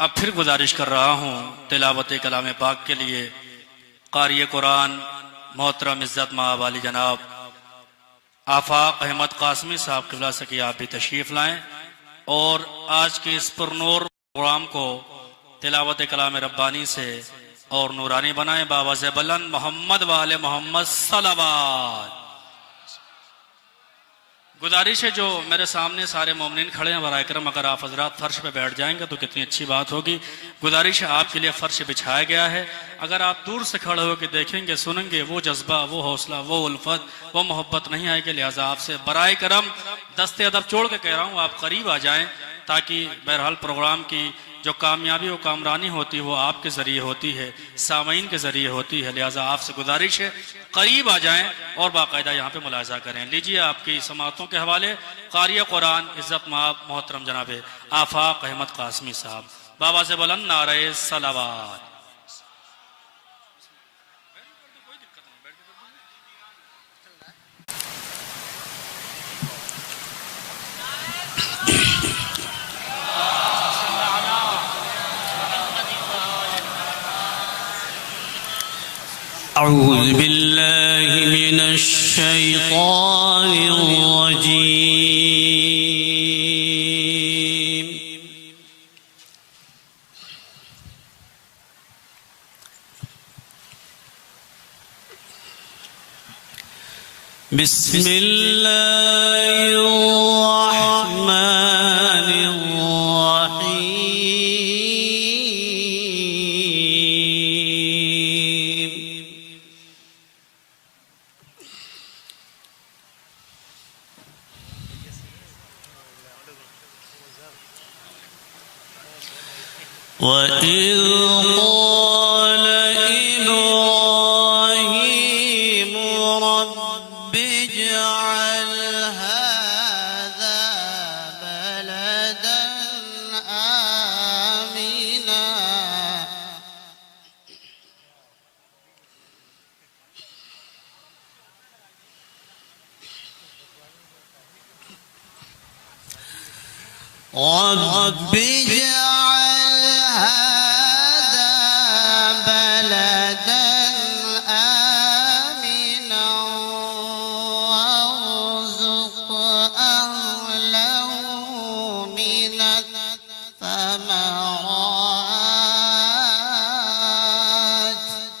अब फिर गुजारिश कर रहा हूँ तिलावत कलाम पाक के लिए कारी कुरान मोहतरम इज़्ज़त माब वाली जनाब आफाक अहमद कासमी साहब क़िबला से कि आप भी तशरीफ़ लाएँ और आज के इस पुरनूर प्रोग्राम को तिलावत कलाम रब्बानी से और नूरानी बनाएं। बावज़ बुलंद मोहम्मद वाले मोहम्मद सलावत। गुजारिश है जो मेरे सामने सारे मोमिनीन खड़े हैं बराए करम, अगर आप हजरात फर्श पे बैठ जाएंगे तो कितनी अच्छी बात होगी। गुजारिश है आपके लिए फर्श बिछाया गया है, अगर आप दूर से खड़े होकर देखेंगे सुनेंगे वो जज्बा, वो हौसला, वो उल्फत, वो मोहब्बत नहीं आएगी। लिहाजा आपसे बराए करम दस्ते अदब छोड़ के कह रहा हूँ आप करीब आ जाएं, ताकि बहरहाल प्रोग्राम की जो कामयाबी और कामरानी होती है वो आपके ज़रिए होती है, सामीन के ज़रिए होती है। लिहाजा आपसे गुजारिश है करीब आ जाएं और बाकायदा यहाँ पे मुलाजा करें। लीजिए आपकी समातों के हवाले कारी कुरान इज़्ज़त माब मोहतरम जनाब आफाक अहमद कासमी साहब। बाबा से बुलंद नारे सलावत। अऊज़ु बिल्लाहि मिनश शैतानिर रजीम। बिस्मिल्लाहिर रहमानिर वइज़ क़ाल इब्राहीम रब्बि इज्अल हाज़ा बलदन आमिना रब्बि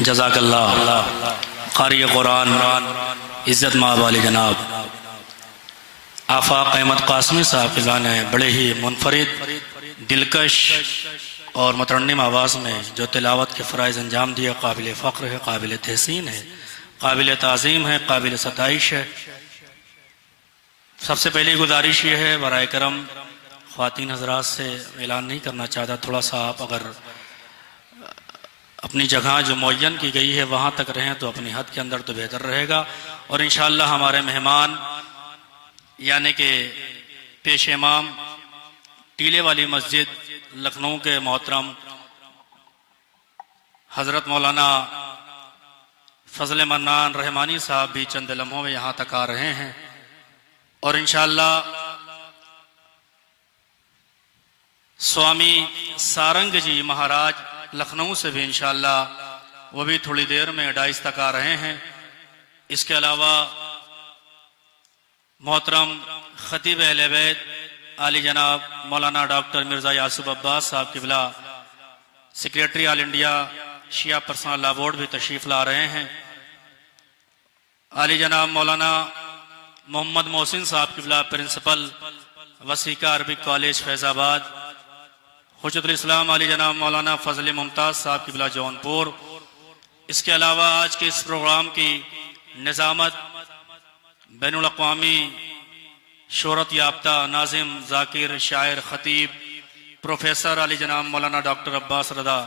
जज़ाकल्लाह क़ारी कुरान इज़्ज़त माब वाली जनाब आफाक अहमद कासमी साहब के गाने बड़े ही मुनफरिद, दिलकश और मतरन्निम आवाज़ में जो तिलावत के फ़राइज़ अंजाम दिया, काबिल फ़ख्र है, काबिल तहसीन है, काबिल ताज़ीम है, काबिल सताइश है। सबसे पहली गुजारिश ये है, बराए करम ख़वातीन हज़रात से ऐलान नहीं करना चाहता, थोड़ा सा आप अगर अपनी जगह जो मुअय्यन की गई है वहाँ तक रहें तो अपनी हद के अंदर तो बेहतर रहेगा। और इंशाअल्लाह हमारे मेहमान यानी कि पेश इमाम टीले वाली मस्जिद लखनऊ के मोहतरम हज़रत मौलाना फजल मन्नान रहमानी साहब भी चंद लम्हों में यहाँ तक आ रहे हैं और इंशाअल्लाह स्वामी सारंग जी महाराज लखनऊ से भी इंशाअल्लाह वो भी थोड़ी देर में 2:30 तक आ रहे हैं। इसके अलावा मोहतरम खतीब अहले बैत आली जनाब मौलाना डॉक्टर मिर्ज़ा यासूब अब्बास साहब किबला सेक्रेटरी ऑल इंडिया शिया पर्सनल लॉ बोर्ड भी तशरीफ़ ला रहे हैं। आली जनाब मौलाना मोहम्मद मोहसिन साहब किबला प्रिंसिपल वसीका अरबिक कॉलेज फैज़ाबाद, हुज्जतुल इस्लाम आली जनाब मौलाना फजल मुमताज़ साहब किबला जौनपुर। इसके अलावा आज के इस प्रोग्राम की निज़ामत बैनुल अक़वामी शोहरत याफ्ता नाज़िम, ज़ाकिर, शायर, ख़तीब प्रोफेसर आली जनाब मौलाना डॉक्टर अब्बास रदा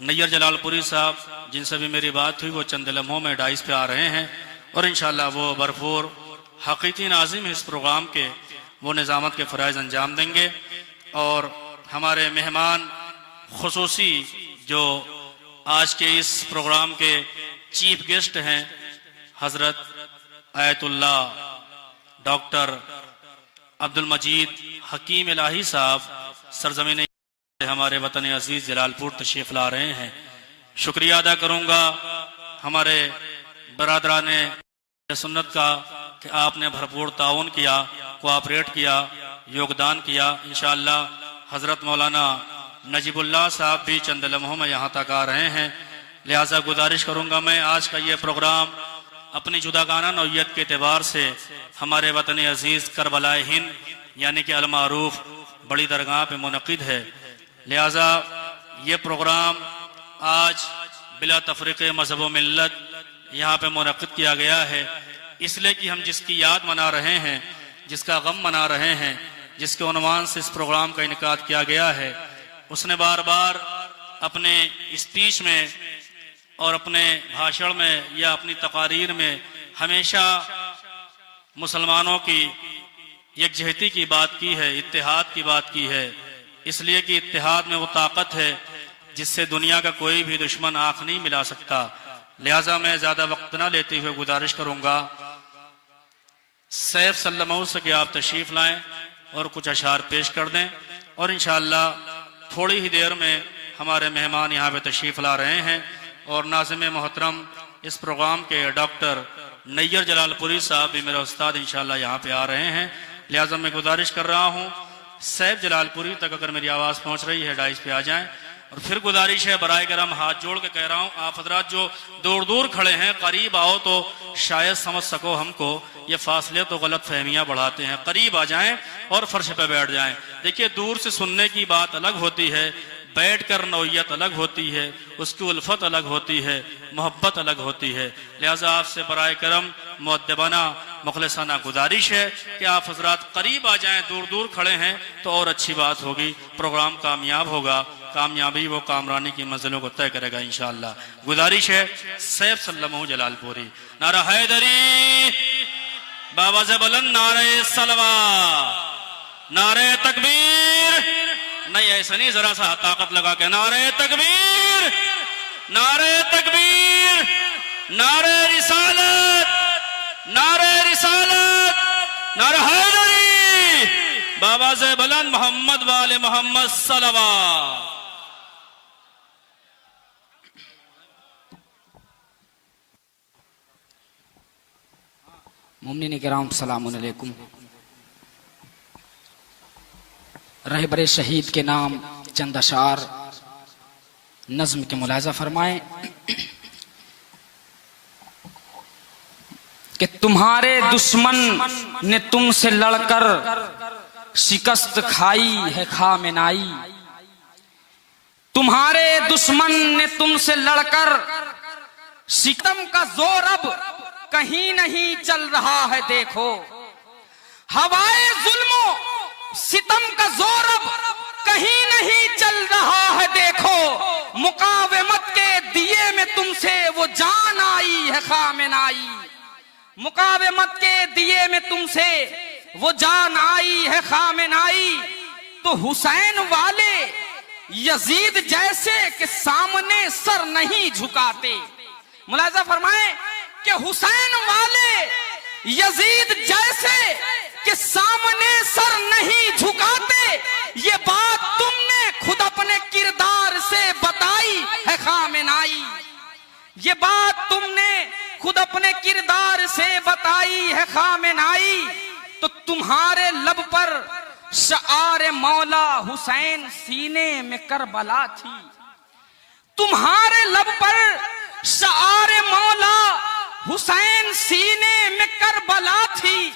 नैयर जलालपुरी साहब, जिनसे भी मेरी बात हुई, वो चंद लम्हों में 2:30 पे आ रहे हैं और इंशाअल्लाह वो भरपूर हकीकी नाज़िम इस प्रोग्राम के वो निज़ामत के फ़राइज़ अंजाम देंगे। और हमारे मेहमान खुसूसी जो आज के इस प्रोग्राम के चीफ गेस्ट हैं हज़रत आयतुल्ला डॉक्टर अब्दुल मजीद हकीम इलाही साहब सरजमीन हमारे वतन अजीज़ जलालपुर तशरीफ़ ला रहे हैं। शुक्रिया अदा करूँगा हमारे बरादरान सुन्नत का कि आपने भरपूर ताउन किया, कोऑपरेट किया, योगदान किया। इंशाअल्लाह हज़रत मौलाना नजीबुल्लाह साहब भी चंद लम्हों में यहाँ तक आ रहे हैं, लिहाजा गुजारिश करूँगा मैं आज का ये प्रोग्राम अपनी जुदागाना नौयत के एतबार से हमारे वतन अजीज़ करबलाए हिंद यानी कि अलमारूफ बड़ी दरगाह पे मुनक़िद है, लिहाजा ये प्रोग्राम आज बिला तफरीक़े मज़हब व मिल्लत यहाँ पे मुनक़िद किया गया है, इसलिए कि हम जिसकी याद मना रहे हैं, जिसका गम मना रहे हैं, जिसके उन्वान से इस प्रोग्राम का इनकाद किया गया है, उसने बार बार अपने स्पीच में और अपने भाषण में या अपनी तकारीर में हमेशा मुसलमानों की यकजहती की बात की है, इत्तेहाद की बात की है, इसलिए कि इत्तेहाद में वो ताकत है जिससे दुनिया का कोई भी दुश्मन आँख नहीं मिला सकता। लिहाजा मैं ज़्यादा वक्त ना लेते हुए गुजारिश करूँगा सैफ सल्लमऊ से कि आप तशरीफ़ लाएं और कुछ अशार पेश कर दें और इंशाअल्लाह थोड़ी ही देर में हमारे मेहमान यहाँ पे तशरीफ़ ला रहे हैं और नाज़िम मोहतरम इस प्रोग्राम के डॉक्टर नैयर जलालपुरी साहब भी मेरे उस्ताद इंशाअल्लाह यहाँ पे आ रहे हैं। लिहाजा मैं गुजारिश कर रहा हूँ सैफ जलालपुरी तक अगर मेरी आवाज़ पहुँच रही है 2:30 पे आ जाएं। और फिर गुजारिश है बराए करम हाथ जोड़ के कह रहा हूँ, आप हजरात जो दूर दूर खड़े हैं करीब आओ तो शायद समझ सको हमको, ये फासले तो गलत फहमियाँ बढ़ाते हैं, करीब आ जाएं और फर्श पे बैठ जाएं। देखिए दूर से सुनने की बात अलग होती है, बैठकर नौयत अलग होती है, उसकी उल्फत अलग होती है, मोहब्बत अलग होती है। लिहाजा आपसे बराए करम मुअद्दबाना मुखलिसाना गुजारिश है कि आप हजरात करीब आ जाएं, दूर दूर खड़े हैं तो और अच्छी बात होगी, प्रोग्राम कामयाब होगा, कामयाबी वो कामरानी की मंजिलों को तय करेगा इंशाअल्लाह। गुजारिश है सैफ सल्लमऊ जलालपुरी। नारा हैदरी बाबा से बुलंद नारे सलवा, नारे तकबीर, नहीं ऐसा नहीं, जरा सा ताकत लगा के नारे तकबीर, नारे तकबीर, नारे रिसालत, नारे रिसालत, नारा हैदरी बाबा से बुलंद मोहम्मद वाले मोहम्मद सलवात। मुमिनीन किराम सलामुन अलैकुम। रहबरे शहीद के नाम चंद अशार नज्म के मुलाजा फरमाएं कि तुम्हारे दुश्मन ने तुमसे लड़कर शिकस्त खाई है खामेनाई। तुम्हारे दुश्मन ने तुमसे लड़कर सितम का जोर अब कहीं नहीं चल रहा है देखो। हवाए जुल्मो सितम का जोर अब कहीं नहीं चल रहा है देखो। मुकावेमत के दिए में तुमसे वो जान आई है खामेनाई। मुकावेमत के दिए में तुमसे वो जान आई है खामेनाई। तो हुसैन वाले यजीद जैसे के सामने सर नहीं झुकाते। मुलाजा फरमाएं कि हुसैन वाले यजीद जैसे के सामने सर नहीं झुकाते। ये बात तुमने खुद अपने किरदार से बताई है खामेनाई। ये बात तुमने खुद अपने किरदार से बताई है खामेनाई। तो तुम्हारे लब पर शआर मौला हुसैन सीने में करबला थी। तुम्हारे लब पर शआर मौला हुसैन सीने में करबला थी।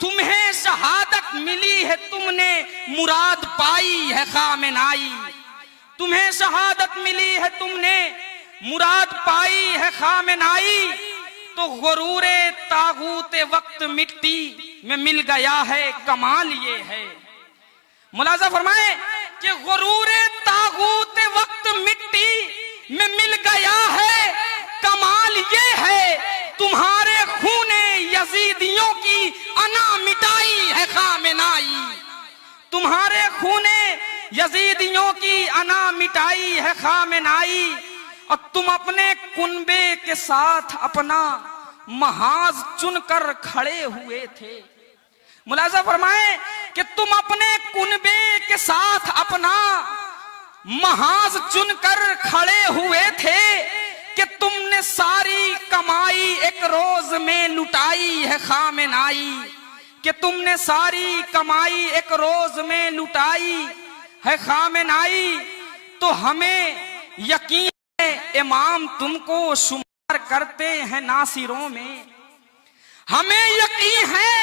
तुम्हें शहादत मिली है तुमने मुराद पाई है खामेनाई। तुम्हें शहादत मिली है तुमने मुराद पाई है खामेनाई। तो गुरूरे तागूत वक्त मिट्टी में मिल गया है कमाल ये है। मुलाजा फरमाए कि गुरूरे तागूत वक्त मिट्टी में मिल गया है कमाल ये है। तुम्हारे खूने यजीदियों की अना मिटाई है खामेनाई। तुम्हारे खूने यजीदियों की अना मिटाई है खामेनाई। और तुम अपने कुनबे के साथ अपना महाज चुनकर खड़े हुए थे। मुलाजा फरमाए कि तुम अपने कुनबे के साथ अपना महाज चुनकर खड़े हुए थे। कि तुमने सारी कमाई एक रोज में लुटाई है खामेनाई। कि तुमने सारी कमाई एक रोज में लुटाई है खामेनाई। तो हमें यकीन है इमाम तुमको शुमार करते हैं नासिरों में। हमें यकीन है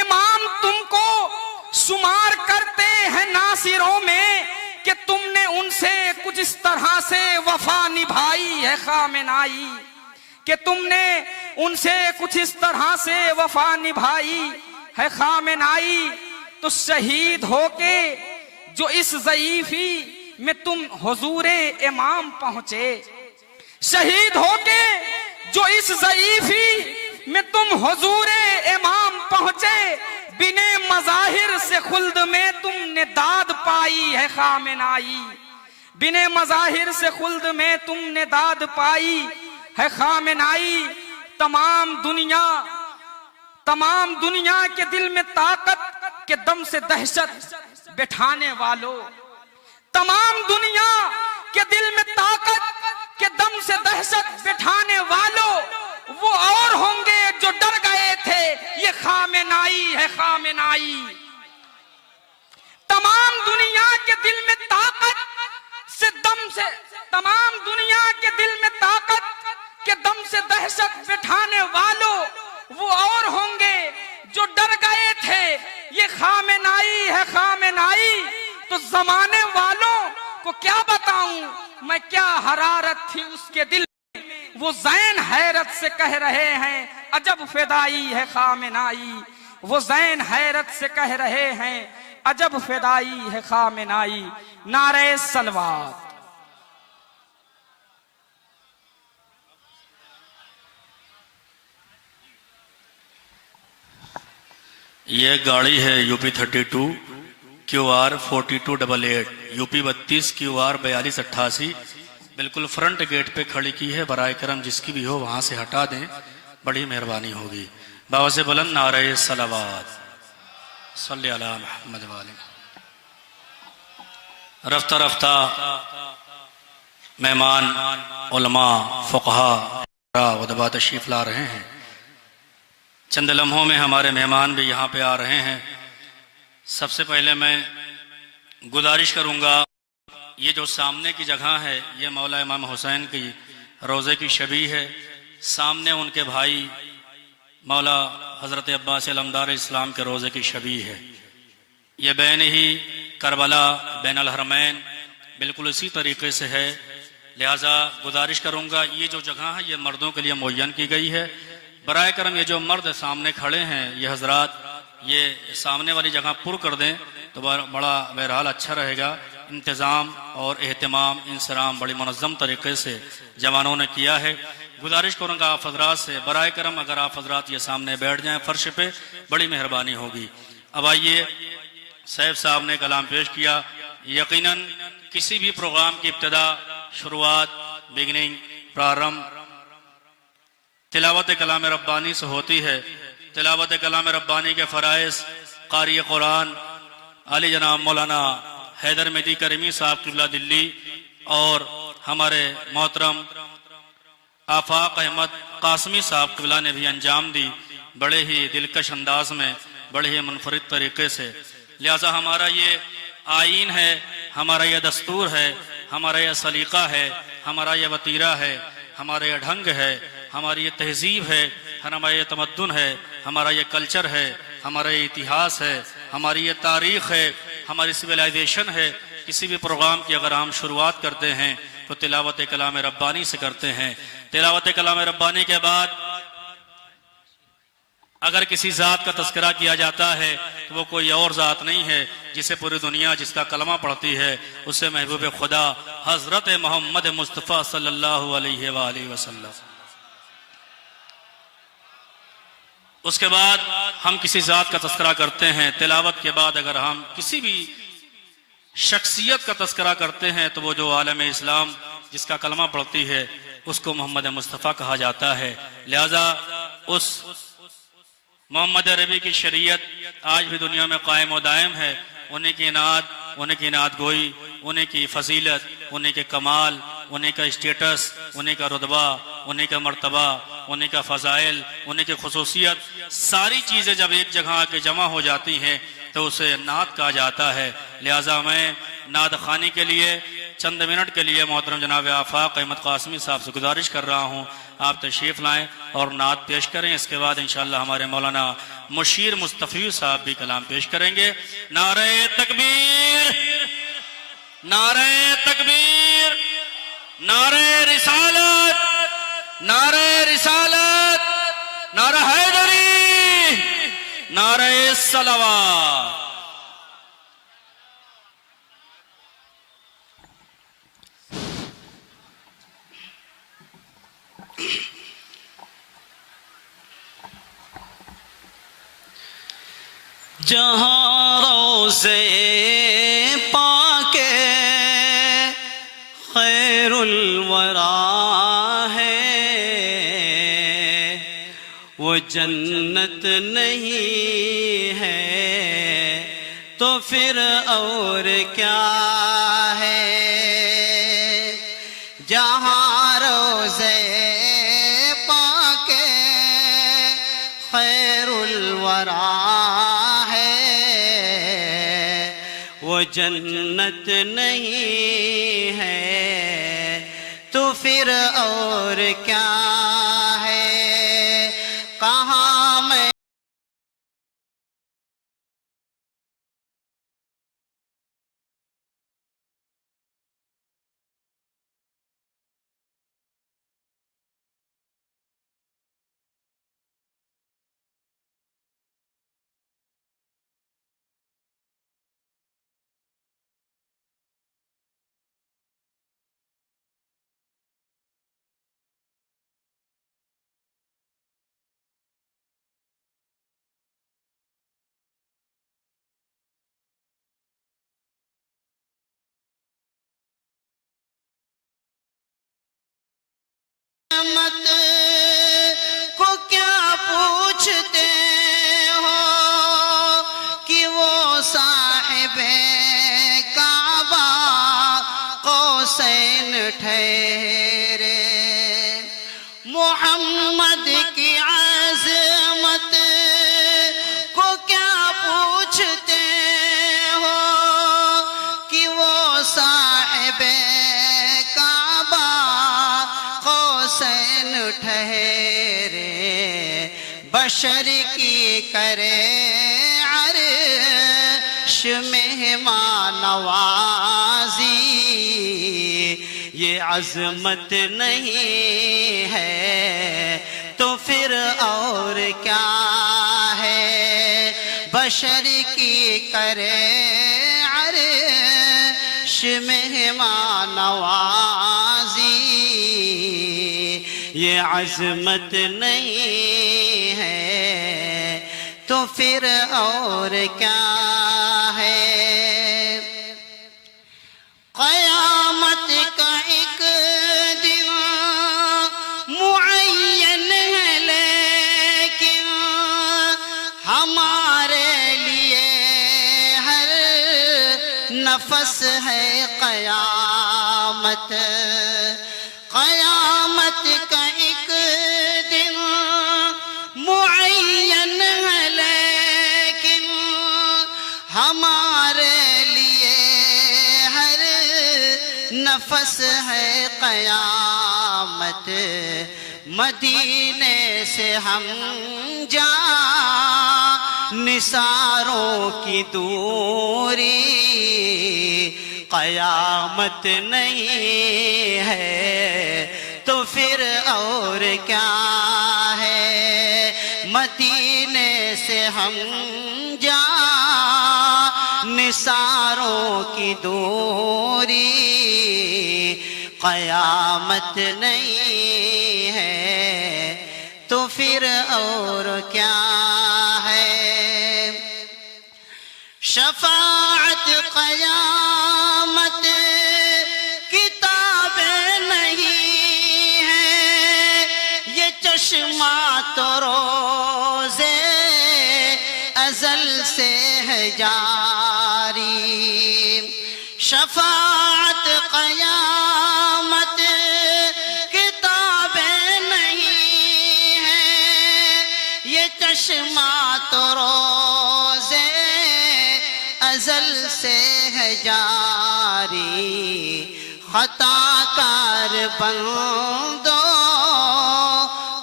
इमाम तुमको शुमार करते हैं नासिरों में। कि तुमने उनसे कुछ इस तरह से वफा निभाई है खामेनाई। कि तुमने उनसे कुछ इस तरह से वफा निभाई है खामेनाई। तो शहीद होके जो इस ज़ईफी में तुम हुजूरे इमाम पहुंचे। शहीद होके जो इस ज़ईफी में तुम हुजूरे इमाम पहुंचे। बिने मज़ाहिर से खुल्द में तुमने दाद पाई है खामेनाई। बिने मज़ाहिर से खुल्द में तुमने दाद पाई है खामेनाई। तमाम दुनिया के दिल में ताकत के दम से दहशत बिठाने वालों। तमाम दुनिया के दिल में ताकत के दम से दहशत बिठाने वालों वो और होंगे जो डर गए थे। ये खामेनाई है खामेनाई। तमाम दुनिया के दिल में ताकत से दम से तमाम दुनिया के दिल में ताकत के दम से दहशत बिठाने वालों वो और होंगे जो डर गए थे। ये खामेनाई है खामेनाई। तो जमाने वालों को क्या बताऊं मैं क्या हरारत थी उसके दिल। वो ज़ैन हैरत से कह रहे हैं अजब फिदाई है खामेनाई। वो ज़ैन हैरत से कह रहे हैं अजब फिदाई है खामेनाई। नारे सलवात। ये गाड़ी है यूपी 32 QR 4288 यूपी 32 QR 4288 बिल्कुल फ्रंट गेट पे खड़ी की है। बराए करम जिसकी भी हो वहां से हटा दें, बड़ी मेहरबानी होगी। बाबा से बुलंद नारे सलावत। सल्ली अला मुहम्मद व आले। रफ्ता रफ्ता मेहमान उलमा फ़ुक़हा उदबा तशरीफ़ ला रहे हैं। चंद लम्हों में हमारे मेहमान भी यहाँ पे आ रहे हैं। सबसे पहले मैं गुजारिश करूँगा, ये जो सामने की जगह है ये मौला इमाम हुसैन की रोज़े की शबी है। सामने उनके भाई मौला हज़रत अब्बास अलमदार इस्लाम के रोज़े की शबी है। ये बैन ही करबला बैन अल हरमैन बिल्कुल इसी तरीके से है। लिहाजा गुजारिश करूँगा, ये जो जगह है ये मर्दों के लिए मुअय्यन की गई है। बराए करम ये जो मर्द सामने खड़े हैं ये हजरात, ये सामने वाली जगह पुर कर दें तो बड़ा बहरहाल अच्छा रहेगा। इंतज़ाम और एहतमाम इंसराम बड़ी मुनज़्ज़म तरीके से जवानों ने किया है। गुजारिश करूँगा आप हजरात से, बराए करम अगर आप हजरात ये सामने बैठ जाएँ फ़र्श पे, बड़ी मेहरबानी होगी। अब आइए, सैफ साहब ने कलाम पेश किया। यकीनन किसी भी प्रोग्राम की इब्तिदा, शुरुआत, बिगनिंग, प्रारंभ तिलावत कलाम रब्बानी से होती है। तिलावत कलाम रब्बानी के फ़राइज़ क़ारी कुरान आली जनाब मौलाना हैदर मेदी करीमी साहब क़िबला दिल्ली और हमारे मोहतरम आफाक अहमद कासमी साहब क़िबला ने भी अंजाम दी, बड़े ही दिलकश अंदाज में, बड़े ही मुनफरिद तरीके से। लिहाजा हमारा ये आईन है, हमारा ये दस्तूर है, हमारा ये सलीका है, हमारा ये वतीरा है, हमारा ये ढंग है, हमारी ये तहजीब है, हमारा ये तमद्दुन है, हमारा ये कल्चर है, हमारा ये इतिहास है, हमारी ये तारीख़ है, हमारी सिविलाइजेशन है। किसी भी प्रोग्राम की अगर हम शुरुआत करते हैं तो तिलावत कलाम रब्बानी से करते हैं। तिलावत कलाम रब्बानी के बाद अगर किसी ज़ात का तस्करा किया जाता है तो वो कोई और ज़ात नहीं है जिसे पूरी दुनिया जिसका कलमा पढ़ती है, उससे महबूब खुदा हज़रत मोहम्मद मुस्तफ़ा सल्लल्लाहु अलैहि वसल्लम। उसके बाद हम किसी ज़ात का तस्करा करते हैं। तिलावत के बाद अगर हम किसी भी शख्सियत का तस्करा करते हैं तो वो जो आलम इस्लाम जिसका कलमा पढ़ती है उसको मोहम्मद मुस्तफ़ा कहा जाता है। लिहाजा उस मोहम्मद अरबी की शरीयत आज भी दुनिया में कायम व दायम है। उन्हीं की इनाद, उन्हीं की इनाद गोई, उन्हीं की फजीलत, उन्हीं के कमाल, उन्हीं का स्टेटस, उन्हीं का रुतबा, उन्हीं का मर्तबा, उन्हीं का फ़ज़ाइल, उन्हीं की खुसूसियत, सारी चीज़ें जब एक जगह आके जमा हो जाती हैं तो उसे नात कहा जाता है। लिहाजा मैं नात खानी के लिए चंद मिनट के लिए मोहतरम जनाब आफाक अहमद कासमी साहब से गुजारिश कर रहा हूँ, आप तशरीफ़ लाएँ और नात पेश करें। इसके बाद इंशाअल्लाह हमारे मौलाना मुशीर मुस्तफ़ी साहब भी कलाम पेश करेंगे। नारे तकबीर, नारे तकबीर, नारे रिसालत, नारे रिसालत, नारा हैदरी, नारे सलावत। जहाँ रोज़े पाके खैरुल वरा है, वो जन्नत नहीं है तो फिर और क्या है। जहाँ रोज़े पाके खैरुल वरा वो जन्नत नहीं है तो फिर और क्या है। कहाँ मैं मत को क्या पूछते हो कि ठहरे। मोहम्मद की आज़मत को क्या पूछते हो कि वो साहिबे काबा कौसैन ठहरे। बशर की करे अर्श मेहमान नवाजी, ये अज़मत नहीं है तो फिर और क्या है। बशर की करे अर्श मेहमान नवाजी, ये अज़मत नहीं है तो फिर और क्या है। क़यामत का एक दिन मुअय्यन है, लेकिन हमारे लिए हर नफस है क़यामत। क़यामत का एक दिन मुअय्यन है, लेकिन हमारे लिए हर नफस है क़यामत। मदीने से हम जा निसारों की दूरी, क़यामत नहीं है तो फिर और क्या है। मदीने से हम जा निसारों की दूरी, क़यामत नहीं है तो फिर और क्या है। शफाअत क़यामत किताबें नहीं है, ये चश्मा तो रोज़े अज़ल से है जारी। शफाअत क़यामत किताबें नहीं है, ये चश्मा तो रोज़े अज़ल से है जारी। ख़ताकार बंदो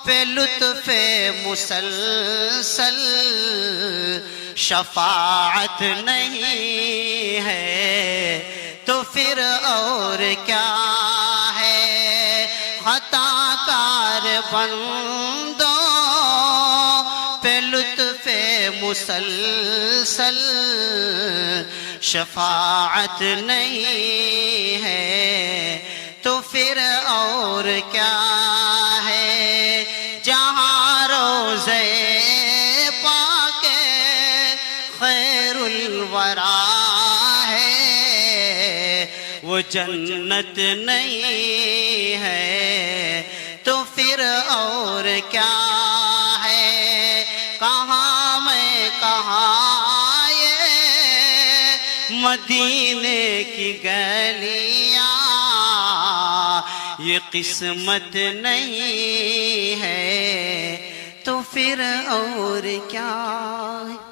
पे लुत्फ़े मुसलसल, शफाअत नहीं है तो फिर और क्या है। ख़ताकार बंदो पे लुत्फ़े मुसलसल, शफाअत नहीं है तो फिर और क्या है। जहाँ रोज़े पाके खैरुल वरा है, वो जन्नत नहीं है तो फिर और क्या है। कहाँ मैं कहाँ ये मदीने की गलियाँ, ये किस्मत नहीं है तो फिर और क्या है।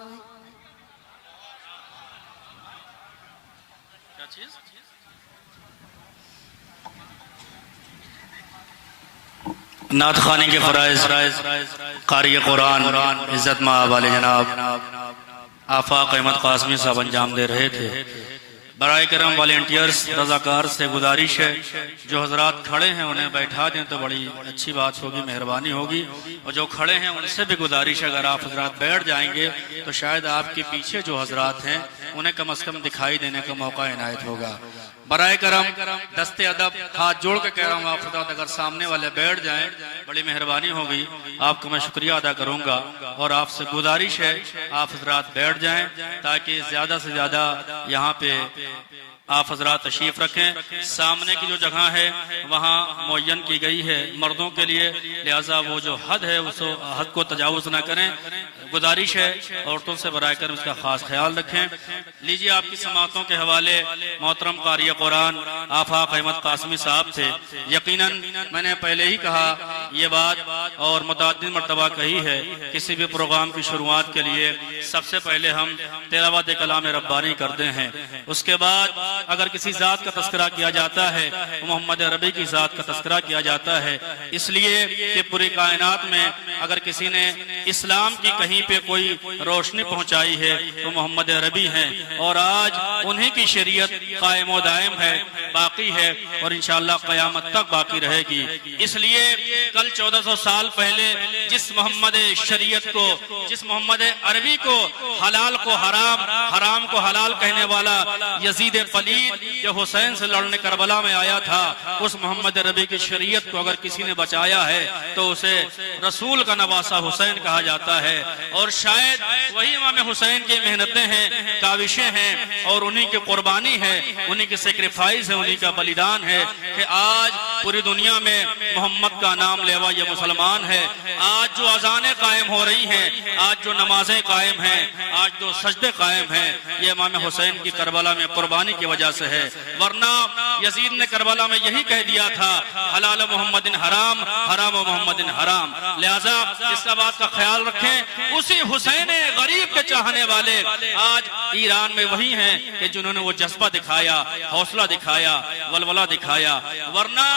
नात खाने के फ़राइज़, क़ारी कुरान इज़्ज़त माब वाले जनाब आफ़ाक़ अहमद क़ासमी साहब अंजाम दे रहे थे। बराए करम वॉलंटियर्स रज़ाकार से गुजारिश है जो हजरात खड़े हैं उन्हें बैठा दें तो बड़ी अच्छी बात होगी, मेहरबानी होगी। और जो खड़े हैं उनसे भी गुजारिश है अगर आप हजरात बैठ जाएंगे तो शायद आपके पीछे जो हजरात हैं उन्हें कम अज़ कम दिखाई देने का मौका इनायत होगा। बराए करम दस्ते अदब हाथ जोड़ के कह रहा हूँ, आप हजरात अगर सामने वाले बैठ जाएं बड़ी मेहरबानी होगी, आपको मैं शुक्रिया अदा करूँगा। और आपसे गुजारिश है आप हजरात बैठ जाएं ताकि ज़्यादा से ज़्यादा यहाँ पे आप हजरात तशरीफ रखें। सामने की जो जगह है वहाँ मुअय्यन की गई है मर्दों के लिए, लिहाजा वो जो हद है उस हद को तजावुज़ न करें। गुजारिश है औरतों से बराए कर उसका खास ख्याल रखें। लीजिए आपकी समातों के हवाले मोहतरम कारी कुरान आफाक अहमद कासमी साहब थे। यकीनन मैंने पहले ही कहा ये बात और मुतअद्दिद मर्तबा कही है, किसी भी प्रोग्राम की शुरुआत के लिए सबसे पहले हम तिलावत कलाम रब्बानी करते हैं, उसके बाद अगर किसी जात का तस्करा किया जाता है तो मोहम्मद अरबी की जात का तस्करा किया जाता है। इसलिए कि पूरी कायनात में अगर किसी ने इस्लाम की कहीं पे कोई रोशनी पहुंचाई है तो मोहम्मद अरबी हैं, और आज उन्हीं की शरीयत कायम व दायम है, बाकी है और इंशाअल्लाह क़यामत तक बाकी रहेगी। इसलिए कल 1400 साल पहले जिस मोहम्मद शरीयत को, जिस मोहम्मद अरबी को हलाल को हराम, हराम को हलाल कहने वाला यजीद पलीद जो हुसैन से लड़ने करबला में आया था, उस मोहम्मद अरबी की शरीयत को अगर किसी ने बचाया है तो उसे रसूल का नवासा हुसैन कहा जाता है। और शायद वही इमाम हुसैन की मेहनतें हैं, काविशें हैं और उन्हीं की कुर्बानी है, उन्हीं की सेक्रीफाइस है, उन्हीं का बलिदान है कि आज पूरी दुनिया में मोहम्मद का नाम लेवा ये मुसलमान है। आज जो अजानें कायम हो रही हैं, आज जो नमाजें कायम हैं, आज जो सजदे कायम हैं, ये इमाम हुसैन की करबला में कुर्बानी की वजह से है। वरना यजीद ने करबला में यही कह दिया था, हलाल मोहम्मदिन हराम, हराम मोहम्मदिन हराम। लिहाजा इस बात का ख्याल रखें। उसी हुसैन गरीब के चाहने वाले आज ईरान में वही हैं कि जिन्होंने वो जज्बा दिखाया, हौसला दिखाया, वलवला दिखाया। वरना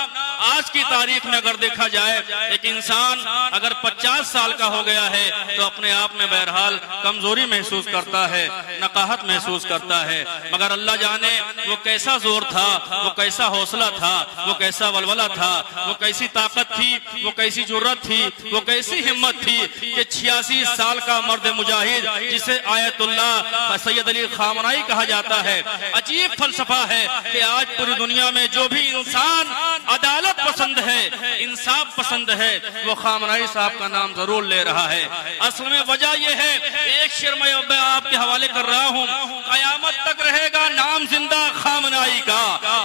आज की तारीख में अगर देखा जाए, एक इंसान अगर 50 साल का हो गया है तो अपने आप में बहरहाल कमजोरी महसूस करता है, नकाहत महसूस करता है, मगर अल्लाह जाने वो कैसा जोर था, वो कैसा हौसला था, वो कैसा वलवला था, वो कैसी ताकत थी, वो कैसी जुर्रत थी, वो कैसी हिम्मत थी कि 86 साल का मर्द मुजाहिद जिसे आयतुल्लाह सैयद अली खामनाई कहा जाता है। अजीब फलसफा है कि आज पूरी दुनिया में जो भी इंसान अदालत पसंद है, इंसाफ पसंद है, वो खामनाई साहब का नाम जरूर ले रहा है। असल में वजह यह है, एक शेर मैं आपके हवाले कर रहा हूँ, कयामत तक रहेगा नाम जिंदा खामनाई का,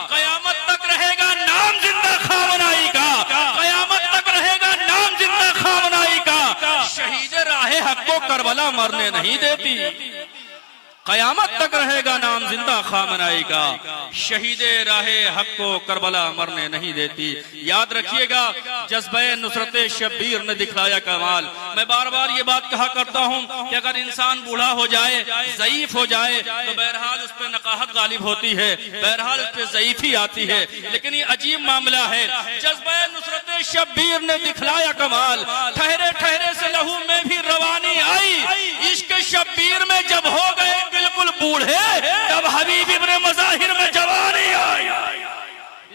कयामत तक रहेगा नाम जिंदा खामनाई का, कयामत तक रहेगा नाम जिंदा खामनाई का। शहीद राहे हक को करबला मरने नहीं देती, कयामत तक रहेगा नाम जिंदा खामनाई का। शहीदे राहे हक को करबला मरने नहीं देती। याद रखिएगा, जज्बे नुसरत शब्बीर ने दिखलाया कमाल। मैं बार बार ये बात कहा करता हूँ कि अगर इंसान बूढ़ा हो जाए, ज़ईफ हो जाए, तो बहरहाल उस पर नकाहत गालिब होती है, बहरहाल उस पर ज़ईफी आती है। लेकिन ये अजीब मामला है, जज्बे नुसरत शब्बीर ने दिखलाया कमाल। ठहरे ठहरे से लहू में भी रवानी आई, इश्क शब्बीर में जब हो गए बिल्कुल बूढ़े, तब हबीब इब्ने मज़ाहिर में जवानी आई।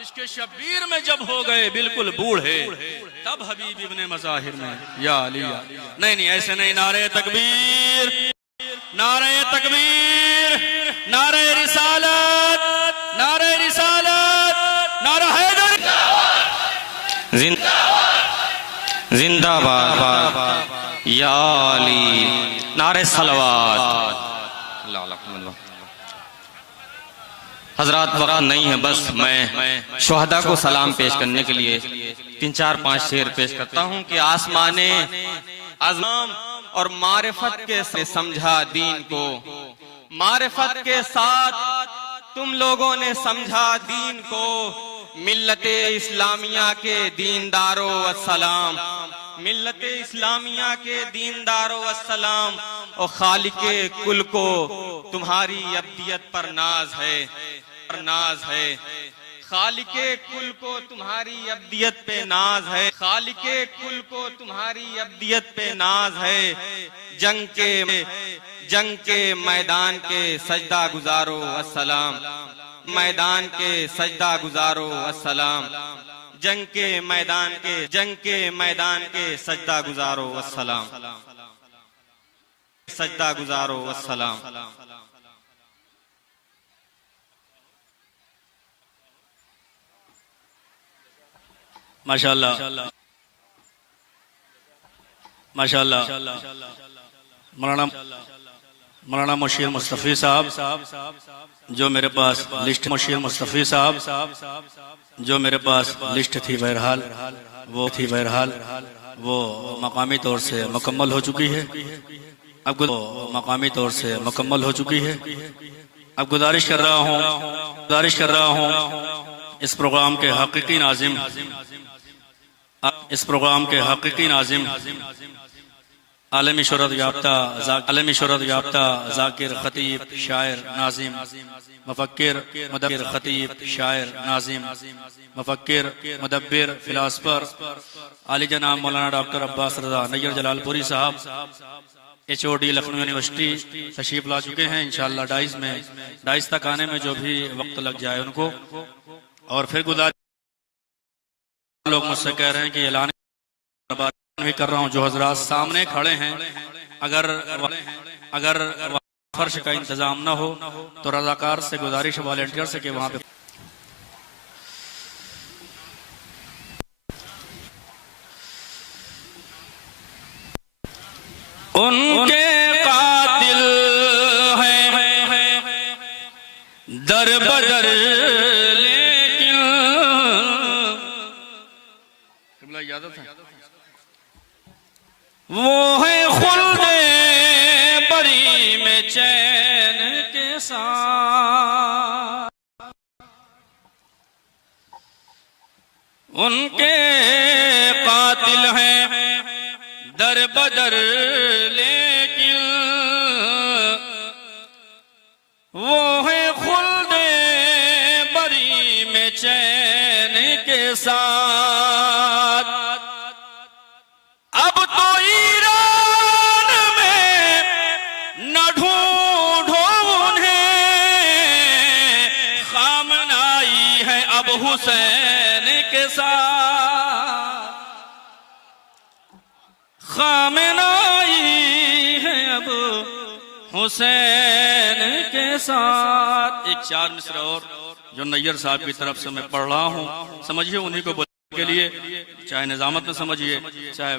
इसके शब्बीर में जब हो गए बिल्कुल बूढ़े, तब हबीब इब्ने मज़ाहिर में या अली। नहीं नहीं, ऐसे नहीं। नारे तकबीर, नारे तकबीर, नारे रिसालत, नारे रिसालत, नारा हैदर जिंदाबाद या अली, नारे सलवात। हजरात वक्त नहीं है, बस मैं शुहदा को सलाम पेश करने के लिए 3-4-5 शेर पेश करता हूँ कि आसमाने आज़म और मारिफत के से समझा दीन को, मारिफत के साथ तुम लोगों ने समझा दीन को। मिल्लते इस्लामिया के दीनदारो अस्सलाम, मिल्लते इस्लामिया के दीनदारो अस्सलाम। और खालिके कुल को तुम्हारी अब्दियत पर नाज है, नाज है। खालिके कुल को तुम्हारी अब्दियत पे नाज है, खालिके कुल को तुम्हारी अब्दियत पे नाज है। जंग के मैदान के सजदा गुजारो अस्सलाम, मैदान के सजदा गुजारो अस्सलाम। जंग के मैदान के सजदा गुजारो अस्सलाम, सजदा गुजारो अस्सलाम। माशाअल्लाह, माशाअल्लाह। मौलाना मुशीर मुस्तफ़ी साहब जो मेरे पास लिस्ट, मुशीर मुस्तफ़ी साहब जो मेरे पास लिस्ट थी, बहरहाल वो मकामी तौर से मुकम्मल हो चुकी है। अब मकामी तौर से मुकम्मल हो चुकी है। अब गुजारिश कर रहा हूँ इस प्रोग्राम के हकीकी नाज़िम आलमी शोहरत याफ्ता जाकिर खतीब शायर नाज़िम मुफक्किर मुदब्बिर खतीब शायर नाज़िम मुफक्किर मुदब्बिर फिलासफर आली जनाब मौलाना डॉक्टर अब्बास रज़ा नैयर जलालपुरी साहब HOD लखनऊ यूनिवर्सिटी तशरीफ ला चुके हैं। इंशाअल्लाह डाइस तक आने में जो भी वक्त लग जाए उनको। और फिर गुजारिश लोग मुझसे कह रहे हैं कि ऐलान भी कर रहा हूँ, जो हजरात सामने खड़े हैं, अगर फर्श का इंतजाम न हो तो रजाकार से गुजारिश वॉलेंटियर से कि वहां पे उनके कातिल हैं दर बदर लेकिन वो है खुल्दे बरी में चैन के साथ। उनके कातिल हैं दर बदर लेकिन वो है खुल्दे बरी में चैन के साथ। अब तो ईरान में न ढूंढो उन्हें, खामनाई है अब हुसैन के साथ। खामनाई है अब हुसैन के साथ। एक 4 मिसर और जो नैयर साहब की तरफ से मैं पढ़ रहा हूँ, समझिए उन्हीं को के लिए, चाहे निजामत में समझिए, चाहे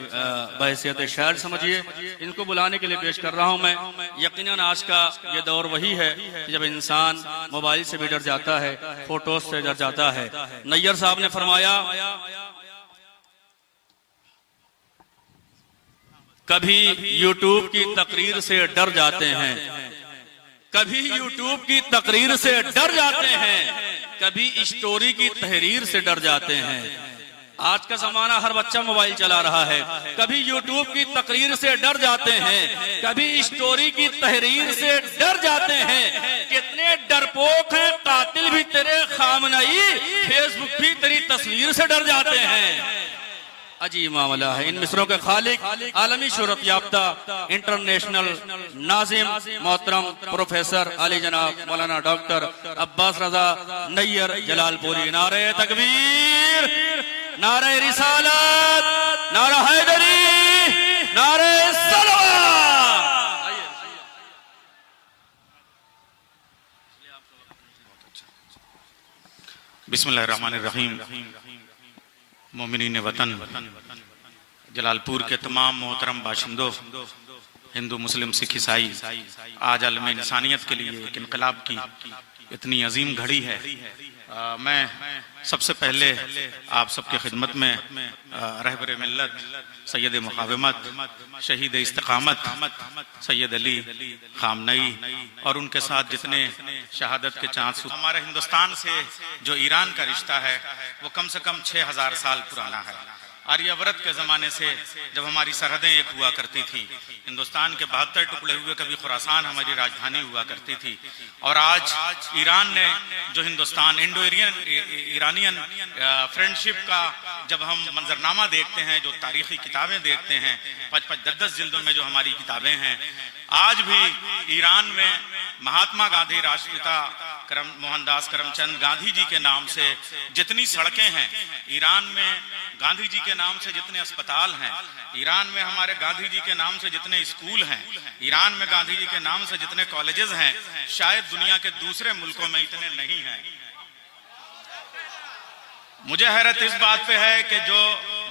बहैसियत शायर समझिए, इनको बुलाने के लिए पेश कर रहा हूं मैं। यकीनन आज का ये दौर वही है कि जब इंसान मोबाइल से भी डर जाता है, फोटोज से डर जाता है। नैयर साहब ने फरमाया, कभी यूट्यूब की तकरीर से डर जाते हैं, कभी यूट्यूब की तकरीर से डर जाते हैं, कभी स्टोरी की तहरीर से डर जाते हैं। आज का जमाना हर बच्चा मोबाइल चला रहा है। कभी यूट्यूब की तकरीर से डर जाते हैं, कभी स्टोरी की तहरीर से डर जाते हैं। कितने डरपोक हैं, कातिल भी तेरे खामनाई, फेसबुक भी तेरी तस्वीर से डर जाते हैं। अजीब मामला है। इन मिसरों के खालिक आलमी शोहरत याफ्ता इंटरनेशनल नाजिम मोहतरम प्रोफेसर आली जनाब मौलाना डॉक्टर अब्बास रजा नैयर जलालपुरी। नारे तकबीर, नारे रिसालत, नारा हैदरी, नारे सलवात। बिस्मिल्लाहिर्रहमानिर्रहीम। मोमिनीन वतन जलालपुर के तमाम मोहतरम बाशिंदों, हिंदू मुस्लिम सिख ईसाई, आज आलम इंसानियत के लिए एक इनकलाब की इतनी अजीम घड़ी है। मैं सबसे पहले आप सबके खिदमत में रहबर मिल्लत सैयद मुकावमत शहीद इस्तिकामत सैयद अली खामनई और उनके साथ जितने शहादत के चांद, हमारे हिंदुस्तान से जो ईरान का रिश्ता है वो कम से कम 6000 साल पुराना है। आर्यव्रत के ज़माने से जब हमारी सरहदें एक हुआ करती थी, हिंदुस्तान के 72 टुकड़े हुए, कभी खुरासान हमारी राजधानी हुआ करती थी। और आज ईरान ने जो हिंदुस्तान इंडो ईरानियन फ्रेंडशिप का जब हम मंजरनामा देखते हैं, जो तारीखी किताबें देखते हैं, 5-10 जिल्दों में जो हमारी किताबें हैं, आज भी ईरान में महात्मा गांधी राष्ट्रपिता मोहनदास करमचंद गांधी जी के नाम से जितनी सड़कें हैं, ईरान में गांधी जी के नाम से जितने अस्पताल हैं, ईरान में हमारे गांधी जी के नाम से जितने स्कूल हैं, ईरान में गांधी जी के नाम से जितने कॉलेजेस हैं, शायद दुनिया के दूसरे मुल्कों में इतने नहीं हैं। मुझे हैरत इस बात पे है कि जो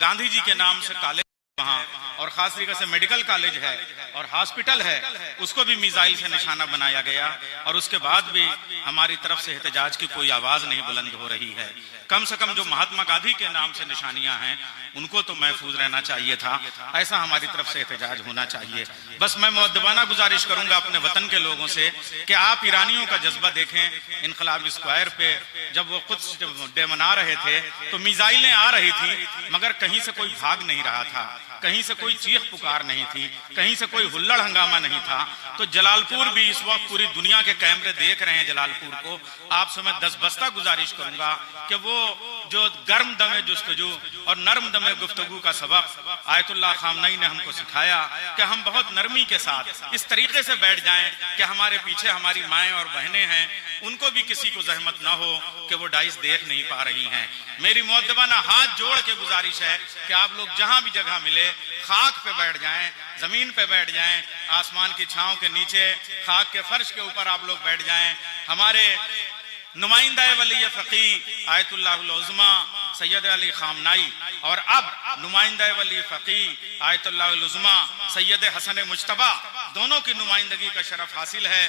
गांधी जी के नाम से कॉलेज वहाँ, और खास तरीके से मेडिकल कॉलेज है, और हॉस्पिटल है उसको भी मिसाइल से निशाना बनाया गया, और उसके बाद भी हमारी तरफ से एहतजाज की कोई आवाज नहीं बुलंद हो रही है। कम से कम जो महात्मा गांधी के नाम से निशानियां हैं उनको तो महफूज रहना चाहिए था, ऐसा हमारी तरफ से एहतजाज होना चाहिए। बस मैं मुअद्दबाना गुजारिश करूंगा अपने वतन के लोगों से कि आप ईरानियों का जज्बा देखें। इनकलाब स्क्वायर पे जब वो कुछ डे मना रहे थे तो मिसाइलें आ रही थी, मगर कहीं से कोई भाग नहीं रहा था, कहीं से कोई चीख पुकार नहीं थी, कहीं से कोई हुल्लड़ हंगामा नहीं था। तो जलालपुर भी इस वक्त पूरी दुनिया के कैमरे देख रहे हैं जलालपुर को। आपसे मैं 10 बस्ता गुजारिश करूंगा कि वो जो गर्म दमे जुस्तजू और नरम दमे गुफ्तगू का सबक आयतुल्लाह खामनई ने हमको सिखाया कि हम बहुत नरमी के साथ इस तरीके से बैठ जाएं कि हमारे पीछे हमारी माएं और बहनें हैं, उनको भी किसी को जहमत ना हो कि वो डाइस देख नहीं पा रही हैं। मेरी मुअद्दबाना हाथ जोड़ के गुजारिश है कि आप लोग जहां भी जगह मिले खाक पे बैठ जाएं, जमीन पे बैठ जाएं, आसमान की छांव के नीचे खाक के फर्श के ऊपर आप लोग बैठ जाएं। हमारे नुमाइंदा वली फकी आयतुल्लाह उज़्मा सैयद अली खामनाई और अब नुमाइंदा वली फकी आयतुल्लाह उज़्मा सैयद हसन मुज्तबा दोनों की नुमाइंदगी का शरफ हासिल है।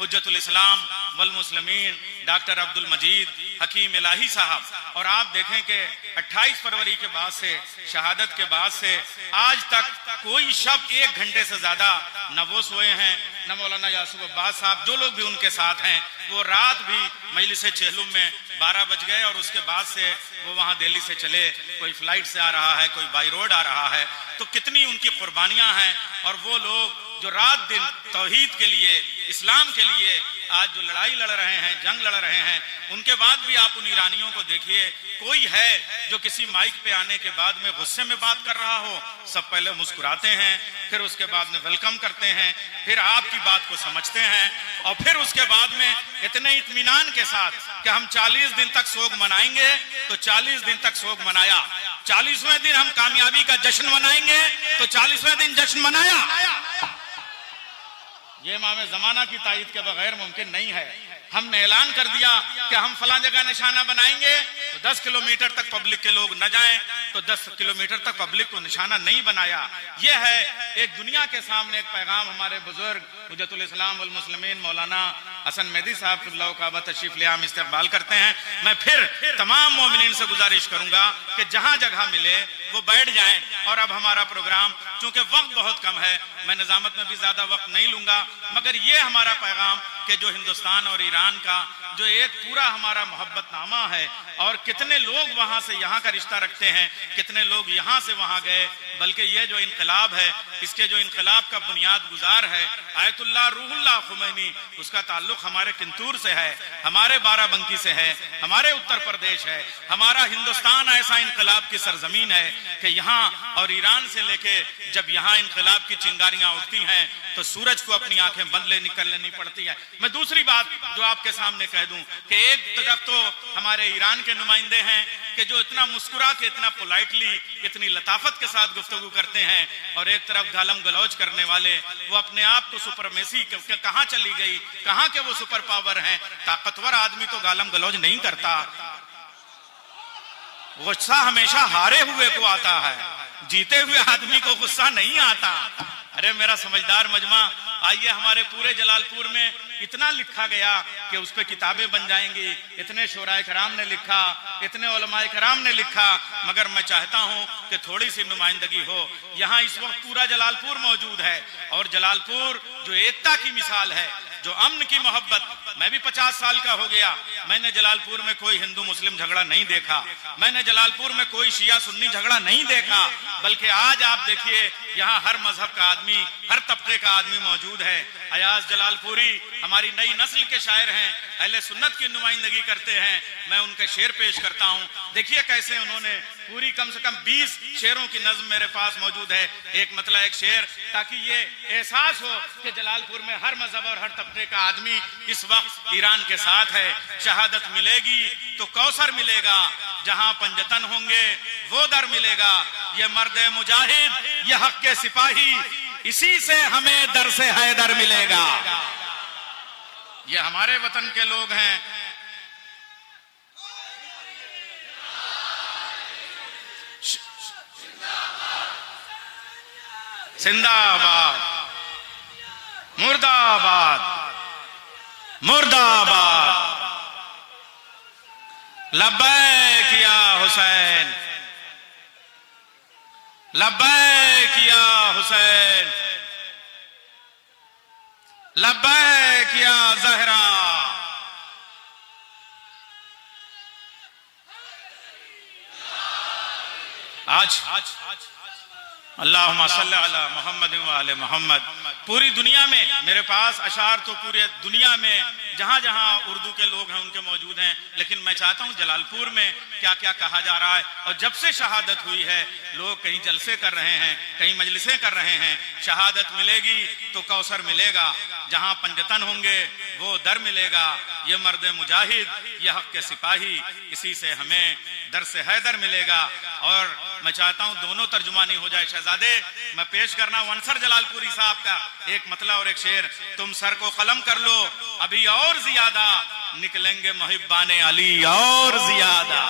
हुज्जतुल इस्लाम वल मुस्लिमीन डॉक्टर अब्दुल मजीद हकीम इलाही साहब, और आप देखें कि 28 फरवरी के बाद से, शहादत के बाद से आज तक कोई शब 1 घंटे से ज्यादा न वो सोए हैं न मौलाना यासूब अब्बास साहब, जो लोग भी उनके साथ हैं, वो रात भी मजलिस चेहलुम में 12 बज गए और उसके बाद से वो वहां दिल्ली से चले, कोई फ्लाइट से आ रहा है, कोई बाई रोड आ रहा है। तो कितनी उनकी कुर्बानियां हैं, और वो लोग जो रात दिन तौहीद के लिए, इस्लाम के लिए आज जो लड़ाई लड़ रहे हैं, जंग लड़ रहे हैं, उनके बाद भी आप उन ईरानियों को देखिए, कोई है जो किसी माइक पे आने के बाद में गुस्से में बात कर रहा हो? सब पहले मुस्कुराते हैं, फिर उसके बाद में वेलकम करते हैं, फिर आपकी बात को समझते हैं, और फिर उसके बाद में इतने इत्मीनान के साथ कि हम 40 दिन तक सोग मनाएंगे, तो 40 दिन तक सोग मनाया। 40वें दिन हम कामयाबी का जश्न मनाएंगे, तो 40वें दिन जश्न मनाया। ये इमाम जमाना की तायद के बगैर मुमकिन नहीं है। हमने ऐलान कर दिया कि हम फला जगह निशाना बनाएंगे, तो 10 किलोमीटर तक पब्लिक के लोग न जाएं, तो 10 किलोमीटर तक पब्लिक को निशाना नहीं बनाया। यह है एक दुनिया के सामने एक पैगाम। हमारे बुजुर्ग हुज्जतुल इस्लाम वल मुस्लिमीन मौलाना हसन मेहदी साहब फिल्लाह काबा तशरीफ ले आम इस्तकबाल करते हैं। मैं फिर तमाम मोमिनीन से गुजारिश करूंगा कि जहां जगह मिले वो बैठ जाएं। और अब हमारा प्रोग्राम, चूंकि वक्त बहुत कम है, मैं निजामत में भी ज्यादा वक्त नहीं लूंगा, मगर ये हमारा पैगाम कि जो हिंदुस्तान और ईरान का जो एक पूरा हमारा मोहब्बतनामा है, और कितने लोग वहां से यहाँ का रिश्ता रखते हैं, कितने लोग यहाँ से वहां गए, बल्कि ये जो इनकलाब है, इसके जो इनकलाब का बुनियाद गुजार है आयतुल्लाह रूहुल्लाह खुमैनी, उसका ताल्लुक हमारे किंतूर से है, हमारे बाराबंकी से है, हमारे उत्तर प्रदेश है। हमारा हिंदुस्तान ऐसा इनकलाब की सरजमीन है कि यहाँ और ईरान से लेके जब यहाँ इनकलाब की चिंगारियां उठती हैं तो सूरज को अपनी आंखें बंद निकल लेनी पड़ती है। मैं दूसरी बात जो आपके सामने कह दूं कि एक तरफ तो हमारे ईरान के नुमाइंदे हैं कि जो इतना मुस्कुरा के, इतना पोलाइटली, इतनी लताफत के साथ गुफ्तगू करते हैं, और एक तरफ गालम गलौज करने वाले वो अपने आप को सुपरमेसी कहाँ चली गई, कहाँ के वो सुपर पावर हैं। ताकतवर आदमी तो गालम गलौज नहीं करता, गुस्सा हमेशा हारे हुए को आता है, जीते हुए आदमी को गुस्सा नहीं आता। अरे मेरा समझदार मजमा, आइए हमारे पूरे जलालपुर में इतना लिखा गया कि उस पे किताबें बन जाएंगी, इतने शोराए कराम ने लिखा, इतने उलमाए कराम ने लिखा, मगर मैं चाहता हूं कि थोड़ी सी नुमाइंदगी हो। यहाँ इस वक्त पूरा जलालपुर मौजूद है, और जलालपुर जो एकता की मिसाल है, जो अमन की मोहब्बत। मैं भी 50 साल का हो गया, मैंने जलालपुर में कोई हिंदू मुस्लिम झगड़ा नहीं देखा, मैंने जलालपुर में कोई शिया सुन्नी झगड़ा नहीं देखा, बल्कि आज आप देखिए यहाँ हर मजहब का आदमी, हर तबके का आदमी मौजूद है। अयाज जलालपुरी हमारी नई नस्ल के शायर हैं, अहले सुन्नत की नुमाइंदगी करते हैं। मैं उनके शेर पेश करता हूँ, देखिए कैसे उन्होंने पूरी कम से कम 20 शेरों की नज्म मेरे पास मौजूद है, एक मतलब एक शेर, ताकि ये एहसास हो कि जलालपुर में हर मजहब और हर तबके का आदमी इस वक्त ईरान के साथ है। शहादत मिलेगी तो कौसर मिलेगा, जहां पंजतन होंगे वो दर मिलेगा। ये मर्द मुजाहिद, ये हक के सिपाही, इसी से हमें दर से हैदर मिलेगा। ये हमारे वतन के लोग हैं। जिंदाबाद। मुर्दाबाद मुर्दाबाद। लब्बैक या हुसैन, लब्बैक या हुसैन, लब्बैक या ज़हरा। आज अल्लाहुम्मा सल्ली अला मुहम्मद व आले मोहम्मद। पूरी दुनिया में मेरे पास अशार तो पूरे दुनिया में जहां जहां उर्दू के लोग हैं उनके मौजूद हैं, लेकिन मैं चाहता हूं जलालपुर में क्या क्या कहा जा रहा है। और जब से शहादत हुई है लोग कहीं जलसे कर रहे हैं, कहीं मजलिसें कर रहे हैं। शहादत मिलेगी तो कौसर मिलेगा, जहां पंजतन होंगे वो दर मिलेगा। ये मर्द मुजाहिद, ये हक के सिपाही, इसी से हमें दर से हैदर मिलेगा। और मैं चाहता हूं दोनों तर्जुमानी हो जाए। शहजादे, मैं पेश करना हूं अंसर जलालपुरी साहब का एक मतला और एक शेर। तुम सर को कलम कर लो अभी और ज्यादा, निकलेंगे मुहिब्बाने अली और ज्यादा,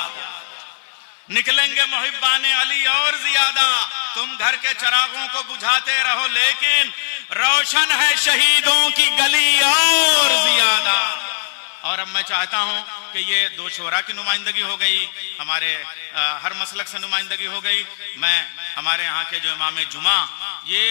निकलेंगे मुहिब्बाने अली और ज्यादा। तुम घर के चरागों को बुझाते रहो लेकिन रोशन है शहीदों की गली और ज्यादा। और अब मैं चाहता हूं कि ये दो शोरा की नुमाइंदगी हो गई, हमारे हर मसलक से नुमाइंदगी हो गई। मैं हमारे यहाँ के जो इमाम जुमा, ये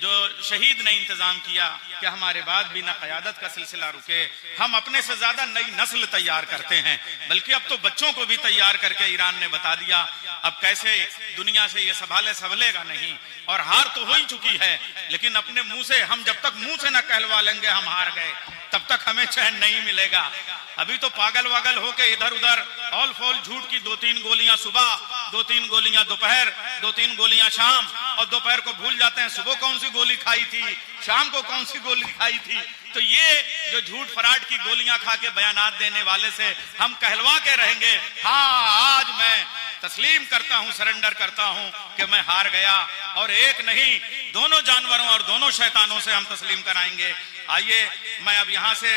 जो शहीद ने इंतजाम किया कि हमारे बाद भी ना क़यादत का सिलसिला रुके। हम अपने से ज्यादा नई नस्ल तैयार करते हैं, बल्कि अब तो बच्चों को भी तैयार करके ईरान ने बता दिया अब कैसे दुनिया से ये संभलेगा नहीं। और हार तो हो ही चुकी है, लेकिन अपने मुंह से, हम जब तक मुंह से न कहलवा लेंगे हम हार गए, तब तक हमें चैन नहीं मिलेगा। अभी तो पागल वागल होके इधर उधर ऑल फॉल झूठ की 2-3 गोलियां सुबह, 2-3 गोलियां दोपहर, 2-3 गोलियां शाम, और दोपहर को भूल जाते हैं सुबह कौन सी गोली खाई थी, शाम को कौन सी गोली खाई थी। तो ये जो झूठ फराट की गोलियां खा के बयानात देने वाले से हम कहलवा के रहेंगे हाँ आज मैं तस्लीम करता हूं, सरेंडर करता हूं कि मैं हार गया। और एक नहीं, दोनों जानवरों और दोनों शैतानों से हम तस्लीम कराएंगे। आइए मैं अब यहां से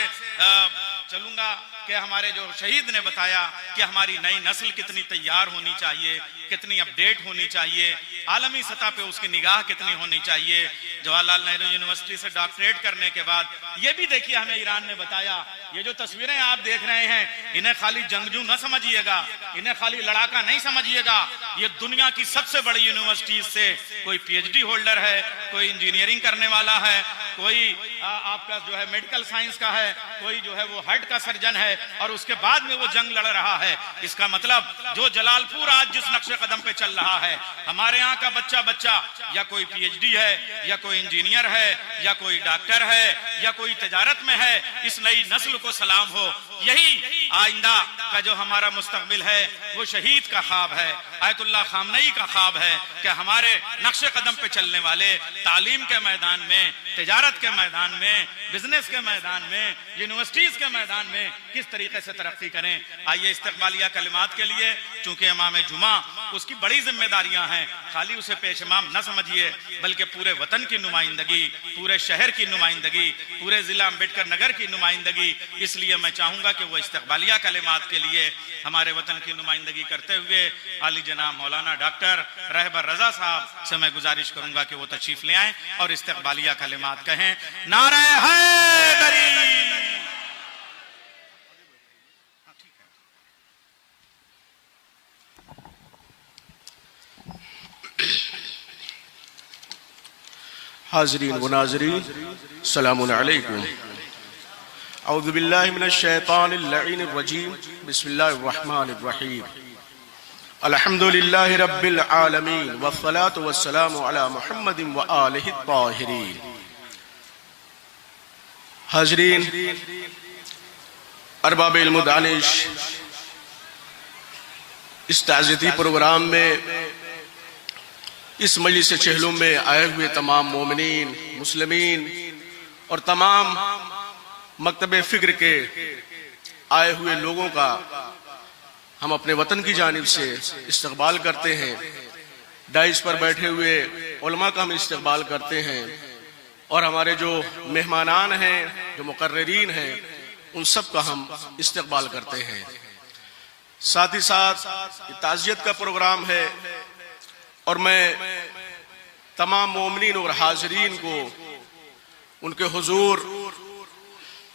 चलूंगा कि हमारे जो शहीद ने बताया कि हमारी नई नस्ल कितनी तैयार होनी चाहिए, कितनी अपडेट होनी चाहिए, आलमी सतह पे उसकी निगाह कितनी होनी चाहिए। जवाहरलाल नेहरू यूनिवर्सिटी से डॉक्टरेट करने के बाद ये भी देखिए हमें ईरान ने बताया, ये जो तस्वीरें आप देख रहे हैं इन्हें खाली जंगजू न समझिएगा, इन्हें खाली लड़ाका नहीं समझिएगा। ये दुनिया की सबसे बड़ी यूनिवर्सिटीज से कोई पीएचडी होल्डर है, कोई इंजीनियरिंग करने वाला है, कोई आपका जो है मेडिकल साइंस का है, कोई जो है वो हार्ट का सर्जन है, और उसके बाद में वो जंग लड़ रहा है। इसका मतलब जो जलालपुर आज जिस नक्शे कदम पे चल रहा है, हमारे यहाँ का बच्चा या कोई पीएचडी है, या कोई इंजीनियर है, या कोई डॉक्टर है, या कोई तिजारत में है, इस नई नस्ल को सलाम हो। यही आइंदा का जो हमारा मुस्तकबिल है वो शहीद का ख्वाब है, आयतुल्लाह खामनई का ख्वाब है कि हमारे नक्शे कदम पे चलने वाले तालीम के मैदान में, तिजारत के मैदान में, बिजनेस के मैदान में, यूनिवर्सिटीज के मैदान में किस तरीके से तरक्की करें। आइए इस्तकबालिया कलिमात के लिए, चूंकि इमाम जुमा उसकी बड़ी जिम्मेदारियां हैं, खाली उसे पेशमाम न समझिए बल्कि पूरे वतन की नुमाइंदगी, पूरे शहर की नुमाइंदगी, पूरे जिला अम्बेडकर नगर की नुमाइंदगी। इसलिए मैं चाहूंगा कि वो इस्तकबालिया कलिमात के लिए हमारे वतन की नुमाइंदगी करते हुए आली जनाब मौलाना डॉक्टर रहबर रजा साहब से मैं गुजारिश करूंगा कि वो तशरीफ ले आए और इस्तकबालिया कलिमात कहें। नारे हैदरी। हाज़रीन व नाज़रीन, सलामुन अलैकुम। औज़ु बिल्लाहि मिनश शैतानिर लईनिर रजीम। बिस्मिल्लाहिर रहमानिर रहीम। अल्हम्दुलिल्लाहि रब्बिल आलमीन वस्सलातु वस्सलामु अला मुहम्मदिन व आलिहि त्ताहिरीन। हाज़रीन, अरबाब इल्म दानिश, इस ताज़ियती प्रोग्राम में इस मजलिस चहलुम में आए हुए तमाम मोमिनीन, मुस्लिमीन और तमाम मकतब फ़िक्र के आए हुए लोगों का हम अपने वतन की जानिब से इस्तकबाल करते हैं। डाइस पर बैठे हुए उलमा का हम इस्तकबाल करते हैं, और हमारे जो मेहमानान हैं, जो मुकर्ररीन हैं, उन सब का हम इस्तकबाल करते हैं। साथ ही साथ ताज़ियत का प्रोग्राम है, और मैं तमाम मोमिनीन और हाज़रीन को उनके हुजूर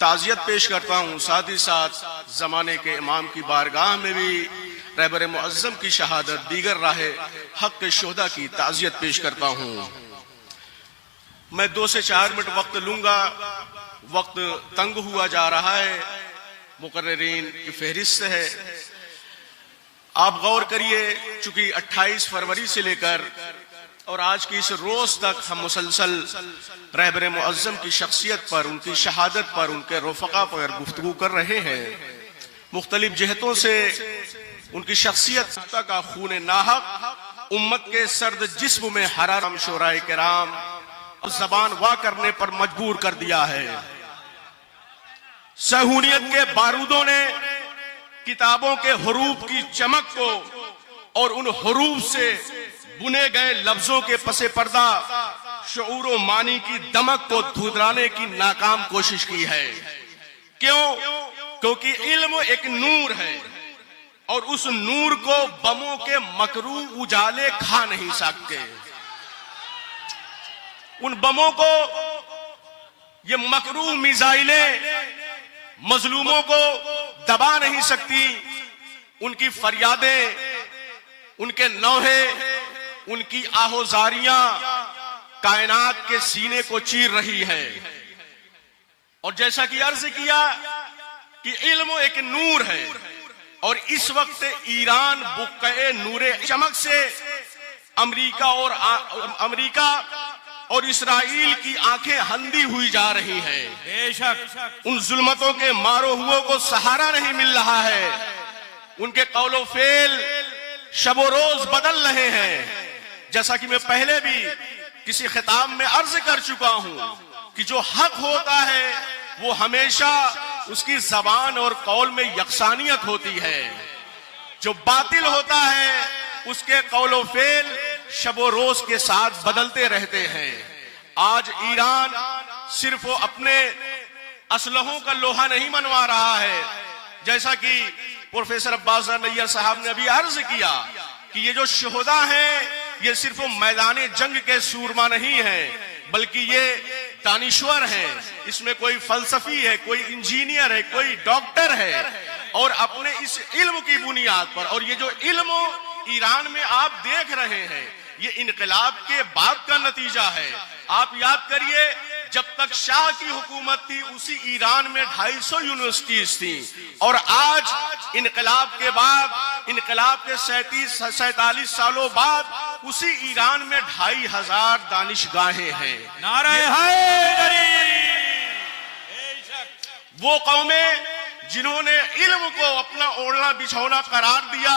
ताज़ियत पेश करता हूँ। साथ ही साथ ज़माने के इमाम की बारगाह में भी रहबर मुअज़्ज़म की शहादत, दीगर राहे हक के शोहदा की ताज़ियत पेश करता हूँ। मैं 2 से 4 मिनट वक्त लूंगा, वक्त तंग हुआ जा रहा है, मुकर्रिरीन की फहरिस्त है। आप गौर करिए, चूंकि 28 फरवरी से लेकर और आज की इस रोज तक हम मुसलसल रहबर मुअज़्ज़म की शख्सियत पर, उनकी शहादत पर, उनके रफ़क़ा पर गुफ्तगू कर रहे हैं। मुख्तलिफ जहतों से उनकी शख्सियत का खून नाहक उम्मत के सर्द जिस्म में हरारम शोराए किराम और जबान वा करने पर मजबूर कर दिया है। सहूनियत के बारूदों ने किताबों के हुरूफ की चमक को और उन हुरूफ से बुने गए लफ्जों के पसे पर्दा शऊर व मानी की दमक को धुंधलाने की नाकाम कोशिश की है। क्यों? क्योंकि इल्म एक नूर है और उस नूर को बमों के मकरू उजाले खा नहीं सकते। उन बमों को, ये मकरू मिसाइलें मजलूमों को दबा नहीं सकती। उनकी फरियादें, उनके नौहे, उनकी आहोजारियां कायनात के सीने को चीर रही है। और जैसा कि अर्ज किया कि इल्म एक नूर है और इस वक्त ईरान बुक्के नूरे चमक से अमेरिका और इस्राइल की आंखें अंधी हुई जा रही हैं। बेशक उन जुल्मतों के मारो हुओं को सहारा नहीं मिल रहा है। उनके कौलो फेल शबो रोज बदल रहे हैं। जैसा कि मैं पहले भी किसी खिताब में अर्ज कर चुका हूं कि जो हक होता है वो हमेशा उसकी जबान और कौल में यकसानियत होती है। जो बातिल होता है उसके कौलो फेल शबो रोज के साथ बदलते रहते हैं। आज ईरान सिर्फ वो अपने असलहों का लोहा नहीं मनवा रहा है, जैसा कि प्रोफेसर अब्बास नैयर साहब ने अभी अर्ज किया कि ये जो शोहदा हैं ये सिर्फ मैदान जंग के सूरमा नहीं है, बल्कि ये दानिश्वर है। इसमें कोई फलसफी है, कोई इंजीनियर है, कोई डॉक्टर है और अपने इस इल्म की बुनियाद पर, और ये जो इल्म ईरान में आप देख रहे हैं ये इनकलाब के बाद का नतीजा है। आप याद करिए, जब तक शाह की हुकूमत थी उसी ईरान में 250 यूनिवर्सिटीज थी और आज इनकलाब के बाद, इनकलाब के 47 सालों बाद उसी ईरान में 2500 दानिशगाहें हैं। नारे हैदरी। वो कौमें जिन्होंने इल्म को अपना ओढ़ना बिछौना करार दिया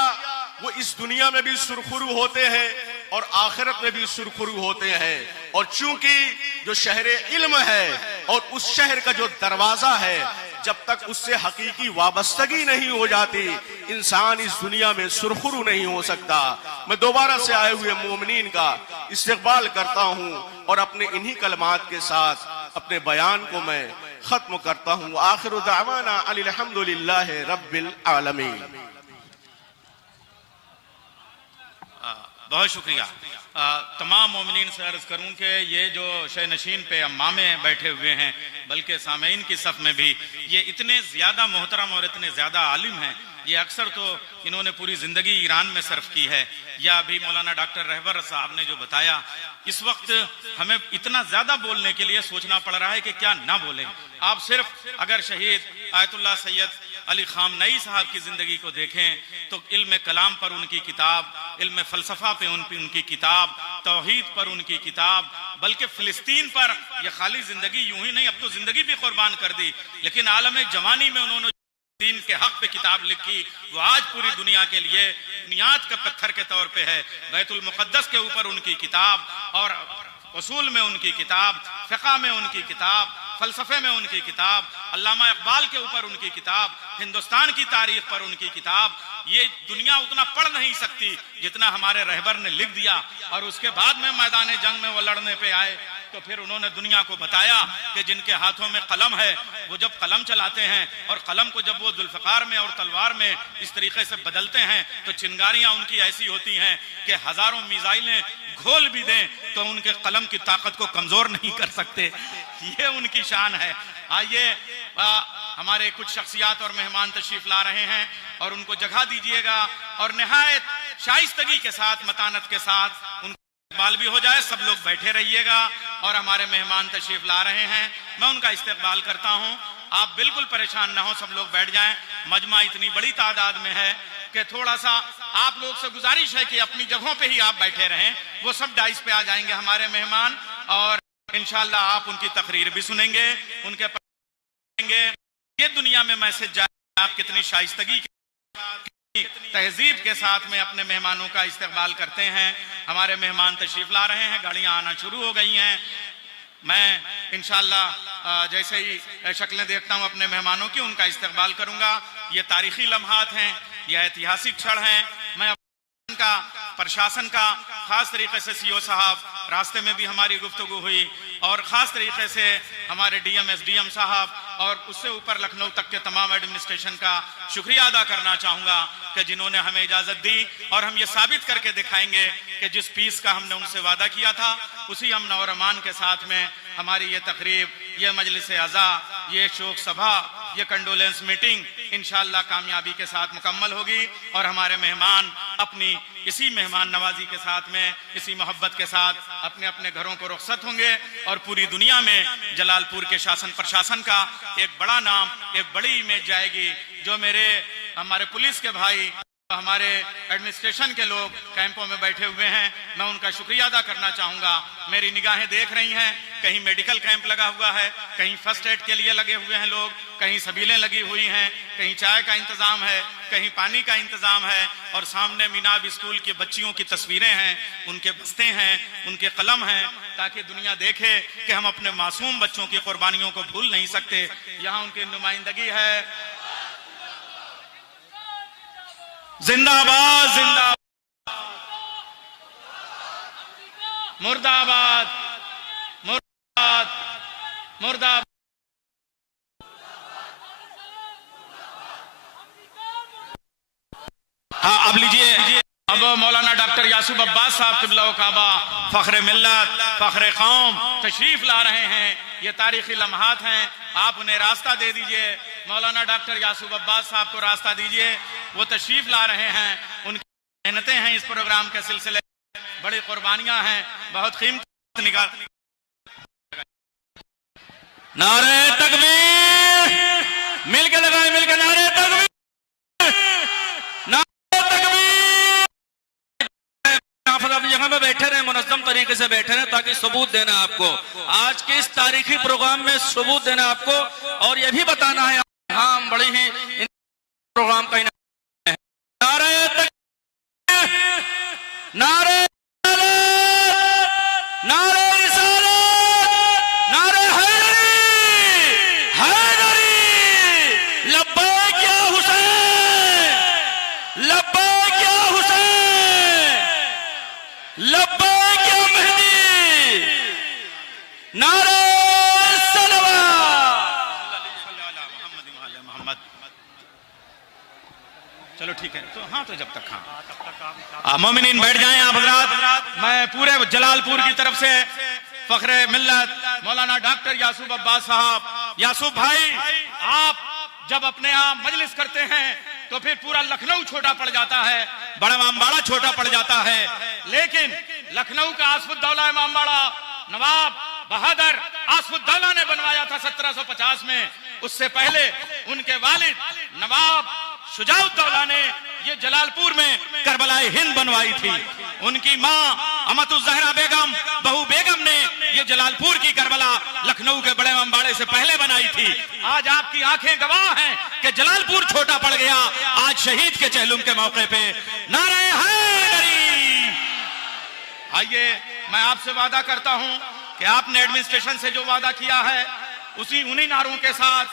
वो इस दुनिया में भी सुरखरू होते हैं और आखिरत में भी सुरखरू होते हैं। और चूंकि जो शहर इल्म है और उस शहर का जो दरवाजा है, जब तक उससे हकीकी वाबस्तगी नहीं हो जाती इंसान इस दुनिया में सुरखरू नहीं हो सकता। मैं दोबारा से आए हुए मोमिनीन का इस्तकबाल करता हूं और अपने इन्हीं कलमात के साथ अपने बयान को मैं खत्म करता हूं। आखिर दावाना अनिल हम्दुलिल्लाहि रब्बिल आलमीन। बहुत शुक्रिया। तमाम मोमिनीन से अर्ज करूं कि ये जो शहनशीन पे अम्मामे बैठे हुए हैं, बल्कि सामईन की सफ में भी ये इतने ज़्यादा मोहतरम और इतने ज़्यादा आलिम हैं। ये अक्सर तो इन्होंने पूरी ज़िंदगी ईरान में सर्फ की है, या अभी मौलाना डॉक्टर रहबर साहब ने जो बताया, इस वक्त हमें इतना ज़्यादा बोलने के लिए सोचना पड़ रहा है कि क्या ना बोलें। आप सिर्फ अगर शहीद आयतुल्लाह सैयद अली खामनई साहब की जिंदगी को देखें तो इल्म कलाम पर उनकी किताब, इल्म फलसफा पे उनकी किताब, तौहीद पर उनकी किताब, बल्कि फिलिस्तीन पर यह खाली जिंदगी यूं ही नहीं, अब तो जिंदगी भी कुर्बान कर दी, लेकिन आलम जवानी में उन्होंने दीन के हक पे किताब लिखी। वो आज पूरी दुनिया के लिए बुनियाद का पत्थर के तौर पे है। बैतुल मुक़द्दस के ऊपर उनकी किताब और उसूल में उनकी किताब, फ़िक़्ह में उनकी किताब, फलसफे में उनकी किताब, अल्लामा इक़बाल के ऊपर उनकी किताब, हिंदुस्तान की तारीख पर उनकी किताब। ये दुनिया उतना पढ़ नहीं सकती जितना हमारे रहबर ने लिख दिया। और उसके बाद में मैदान जंग में वो लड़ने पे आए तो फिर उन्होंने दुनिया को बताया कि जिनके हाथों में कलम है वो जब कलम चलाते हैं और कलम को जब वो जुल्फकार में और तलवार में इस तरीके से बदलते हैं तो चिंगारियां उनकी ऐसी होती हैं कि हजारों मिसाइलें घोल भी दें तो उनके कलम की ताकत को कमजोर नहीं कर सकते। ये उनकी शान है। आइए हमारे कुछ शख्सियात और मेहमान तशरीफ ला रहे हैं और उनको जगह दीजिएगा और निहायत शाइस्तगी के साथ, मतानत के साथ उनका इस्तकबाल भी हो जाए। सब लोग बैठे रहिएगा और हमारे मेहमान तशरीफ ला रहे हैं, मैं उनका इस्तकबाल करता हूं। आप बिल्कुल परेशान ना हो, सब लोग बैठ जाएं। मजमा इतनी बड़ी तादाद में है कि थोड़ा सा आप लोग से गुजारिश है कि अपनी जगहों पे ही आप बैठे रहें। वो सब डाइस पे आ जाएंगे हमारे मेहमान और इंशाल्लाह आप उनकी तकरीर भी सुनेंगे, उनके ये दुनिया में मैसेज जाए आप कितनी शाइस्तगी तहजीब के साथ में अपने मेहमानों का इस्तकबाल करते हैं। हमारे मेहमान तशरीफ ला रहे हैं, गाड़ियां आना शुरू हो गई हैं। मैं इंशाल्लाह जैसे ही शक्लें देखता हूं अपने मेहमानों की, उनका इस्तकबाल करूंगा। ये तारीखी लम्हात हैं, ये ऐतिहासिक क्षण हैं। मैं का प्रशासन का खास तरीके से सीओ साहब, रास्ते में भी हमारी गुफ्तगू हुई और खास तरीके से हमारे डीएम एसडीएम साहब और उससे ऊपर लखनऊ तक के तमाम एडमिनिस्ट्रेशन का शुक्रिया अदा करना चाहूंगा कि जिन्होंने हमें इजाजत दी और हम ये साबित करके दिखाएंगे कि जिस पीस का हमने उनसे वादा किया था उसी अमन और अमान के साथ में हमारी ये तकरीब, ये मजलिस अज़ा, ये शोक सभा, ये कंडोलेंस मीटिंग इंशाअल्लाह कामयाबी के साथ मुकम्मल होगी और हमारे मेहमान अपनी इसी मेहमान नवाजी के साथ में, इसी मोहब्बत के साथ अपने अपने घरों को रुखसत होंगे और पूरी दुनिया में जलालपुर के शासन प्रशासन का एक बड़ा नाम, एक बड़ी इमेज जाएगी। जो हमारे पुलिस के भाई, हमारे एडमिनिस्ट्रेशन के लोग कैंपों में बैठे हुए हैं, मैं उनका शुक्रिया अदा करना चाहूंगा। मेरी निगाहें देख रही हैं, कहीं मेडिकल कैंप लगा हुआ है, कहीं फर्स्ट एड के लिए लगे हुए हैं लोग, कहीं सबीलें लगी हुई हैं, कहीं चाय का इंतजाम है, कहीं पानी का इंतजाम है और सामने मीनाब स्कूल की बच्चियों की तस्वीरें हैं, उनके बस्ते हैं, उनके कलम हैं, ताकि दुनिया देखे कि हम अपने मासूम बच्चों की कुर्बानियों को भूल नहीं सकते। यहाँ उनकी नुमाइंदगी है। जिंदाबाद जिंदाबाद, मुर्दाबाद मुर्दाबाद मुर्दाबाद। हाँ, अब लीजिए। अब मौलाना डॉक्टर यासूब अब्बास साहब क़िबला काबा, फख्र मिल्लत, फख्र कौम तशरीफ ला रहे हैं। ये तारीखी लम्हात हैं, आप उन्हें रास्ता दे दीजिए। मौलाना डॉक्टर यासूब अब्बास साहब को रास्ता दीजिए, वो तशरीफ ला रहे हैं। उनकी मेहनतें हैं इस प्रोग्राम के सिलसिले, बड़ी कुर्बानियां हैं, बहुत कीमती निकाल। नारे तकबीर, मिलके लगाए, मिलके नारे तकबीर, नारे तकबीर। आप अपनी जगह में बैठे रहे, मुनज़्ज़म तरीके से बैठे रहे, ताकि सबूत देना आपको आज के इस तारीखी प्रोग्राम में, सबूत देना आपको और ये भी बताना है हम बड़ी ही प्रोग्राम का नारे तकबीर, नारे नारे रिसालत, नारे हैदरी, हैदरी, लब्बैक या हुसैन, लब्बैक या हुसैन, लब्बैक या मेहदी, नारे चलो ठीक है। तो हाँ, तो जब तक हाँ मोमिनीन बैठ जाएं आप हजरात। मैं पूरे जलालपुर की तरफ से फख्रे मिल्लत मौलाना डॉक्टर यासूब अब्बास साहब, यासूब भाई, आप जब अपने यहाँ मजलिस करते हैं तो फिर पूरा लखनऊ छोटा पड़ जाता है, बड़ा इमामबाड़ा छोटा पड़ जाता है, लेकिन लखनऊ का आसफुद्दौला इमामबाड़ा नवाब बहादुर आसफुद्दौला ने बनवाया था 1750 में। उससे पहले उनके वालिद नवाब शुजाउद्दौला ने ये जलालपुर में करबलाए हिंद बनवाई थी। उनकी माँ अमतुज़्ज़हरा बेगम, बहू बेगम ने ये जलालपुर की करबला लखनऊ के बड़े इमामबाड़े से पहले बनाई थी। आज आपकी आंखें गवाह हैं कि जलालपुर छोटा पड़ गया आज शहीद के चहलुम के मौके पे। नारे हैदरी। आइए, मैं आपसे वादा करता हूं कि आपने एडमिनिस्ट्रेशन से जो वादा किया है उन्हीं नारों के साथ,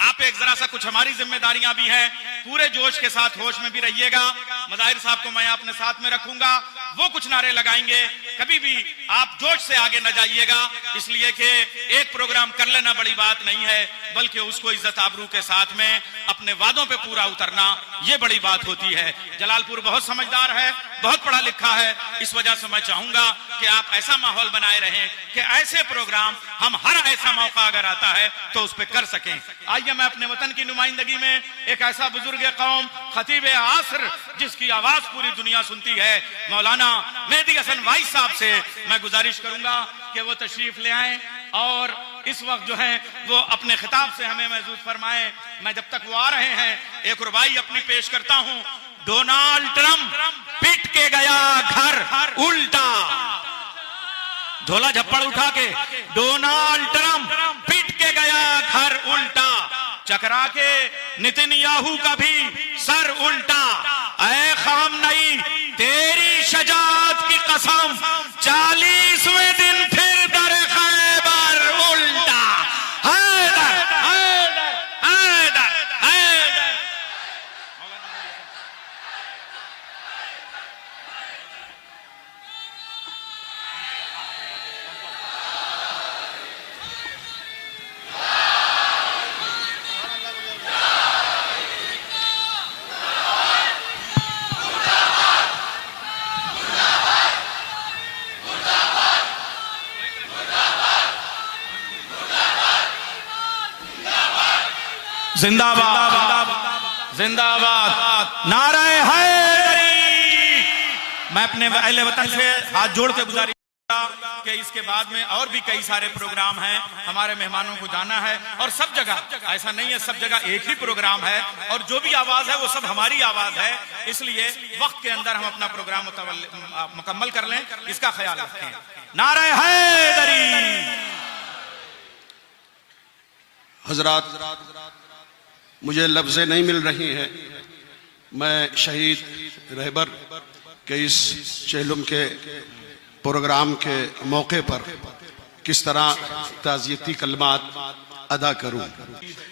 आप एक जरा सा कुछ हमारी जिम्मेदारियां भी हैं, पूरे जोश के साथ होश में भी रहिएगा। मज़ाहिर साहब को मैं अपने साथ में रखूंगा, वो कुछ नारे लगाएंगे कभी भी आप जोश से आगे न जाइएगा, इसलिए कि एक प्रोग्राम कर लेना बड़ी बात नहीं है, बल्कि उसको इज्जत आबरू के साथ में अपने वादों पे पूरा उतरना ये बड़ी बात होती है। जलालपुर बहुत समझदार है, बहुत पढ़ा लिखा है, इस वजह से मैं चाहूंगा कि आप ऐसा माहौल बनाए रहें कि ऐसे प्रोग्राम हम हर ऐसा मौका अगर आता है तो उस पर कर सकें। आइए मैं अपने वतन की नुमाइंदगी में एक ऐसा बुजुर्ग कौम, खतीब आसर, जिसकी आवाज पूरी दुनिया सुनती है, मौलाना मेहदी हसन वाइस साहब से मैं गुजारिश करूंगा कि वो तशरीफ ले आए और इस वक्त जो है वो अपने खिताब से हमें महसूस फरमाए। मैं जब तक वो आ रहे हैं एक रुबाई अपनी पेश करता हूं। डोनाल्ड ट्रंप पिट के गया घर उल्टा, झोला झप्पड़ उठा के डोनाल्ड ट्रंप पिट के गया घर उल्टा, चकरा के नेतन्याहू का भी सर उल्टा। ऐ खामनई तेरी शजात की कसम, 40वें दिन फिर दर खैबर उल्टा। हैदर हैदर हैदर हैदर। जिंदाबाद जिंदाबाद, नारे हैदरी। मैं अपने अहले वतन से हाथ जोड़ के गुजारिश कि इसके बाद में और भी कई सारे प्रोग्राम हैं, हमारे मेहमानों को जाना है और सब जगह ऐसा नहीं है, सब जगह एक ही प्रोग्राम है और जो भी आवाज है वो सब हमारी आवाज है, इसलिए वक्त के अंदर हम अपना प्रोग्राम मुकम्मल कर लें, इसका ख्याल रखें। नारे हैदरी। हजरात, मुझे लफ्ज़ें नहीं मिल रही हैं। मैं शहीद रहबर के इस चेहलुम के प्रोग्राम के मौके पर किस तरह ताज़ियती कलमात अदा करूं।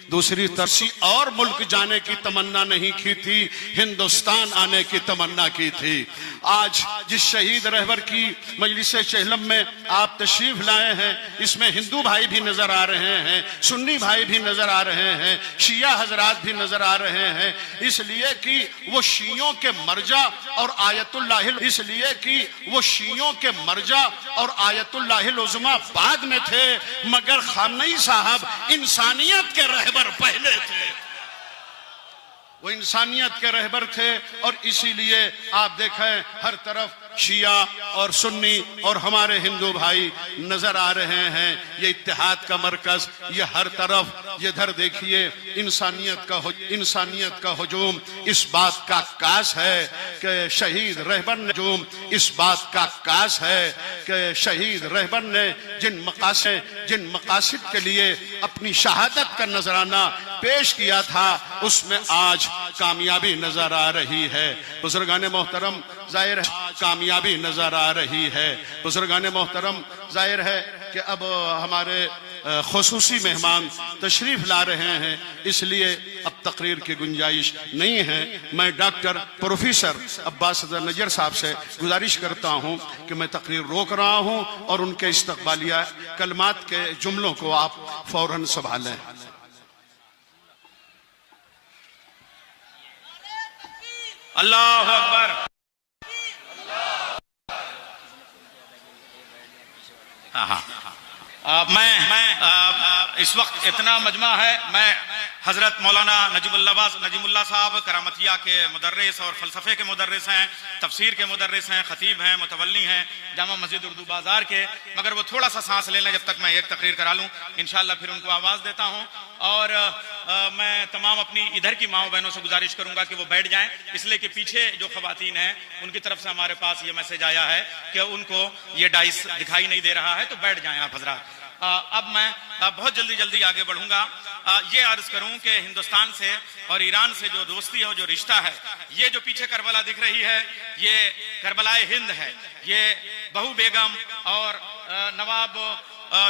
दूसरी तरफ और मुल्क जाने की तमन्ना नहीं की थी, हिंदुस्तान आने की तमन्ना की थी। आज जिस शहीद रहबर की मजलिस चेहलम में आप तशरीफ लाए हैं, इसमें हिंदू भाई भी नजर आ रहे हैं, सुन्नी भाई भी नजर आ रहे हैं, शिया हजरात भी नजर आ रहे हैं, इसलिए कि वो शियों के मर्जा और आयतुल्लाहिल इसलिए कि वो शियों के मर्जा और आयतुल्लाहिल उज़्मा बाद में थे, मगर खामनई साहब इंसानियत के रहबर पहले थे। वो इंसानियत के रहबर थे और इसीलिए आप देखें हर तरफ शिया और सुन्नी और हमारे हिंदू भाई नजर आ रहे हैं। ये इत्तेहाद का मरकज, ये हर तरफ, ये इधर देखिए, इंसानियत का हुजूम इस बात का काश है कि शहीद रहबर ने इस बात का काश है कि शहीद रहबर ने जिन मकासद के लिए अपनी शहादत का नजराना पेश किया था, उसमें आज कामयाबी नजर आ रही है। बुजुर्गान मोहतरम, जाहिर है कामयाबी नजर आ रही है। बुजुर्गान मोहतरम, जाहिर है कि अब हमारे खुसूसी मेहमान तशरीफ ला रहे हैं, इसलिए अब तकरीर की गुंजाइश नहीं है। मैं डॉक्टर प्रोफेसर अब्बास नजर साहब से गुजारिश करता हूं कि मैं तकरीर रोक रहा हूं और उनके इस्तकबालिया कलमात के जुमलों को आप फौरन संभालें। अल्लाह अकबर। मैं इस वक्त इतना मजमा है, मैं हजरत मौलाना नजीमुल्लाह साहब करामतिया के मुदर्रिस और फलसफे के मुदर्रिस हैं, तफसीर के मुदर्रिस हैं, खतीब हैं, मुतवल्ली हैं जामा मस्जिद उर्दू बाजार के, मगर वो थोड़ा सा सांस ले लें जब तक मैं एक तकरीर करा लूँ, इंशाअल्लाह फिर उनको आवाज़ देता हूँ। और मैं तमाम अपनी इधर की माओ बहनों से गुजारिश करूंगा कि वो बैठ जाएं, इसलिए कि पीछे जो खवातीन हैं उनकी तरफ से हमारे पास ये मैसेज आया है कि उनको ये डाइस दिखाई नहीं दे रहा है, तो बैठ जाएं आप हजरात। अब मैं बहुत जल्दी आगे बढ़ूंगा। ये अर्ज करूं कि हिंदुस्तान से और ईरान से जो दोस्ती है, जो रिश्ता है, ये जो पीछे करबला दिख रही है, ये करबलाए हिंद है। ये बहू बेगम और नवाब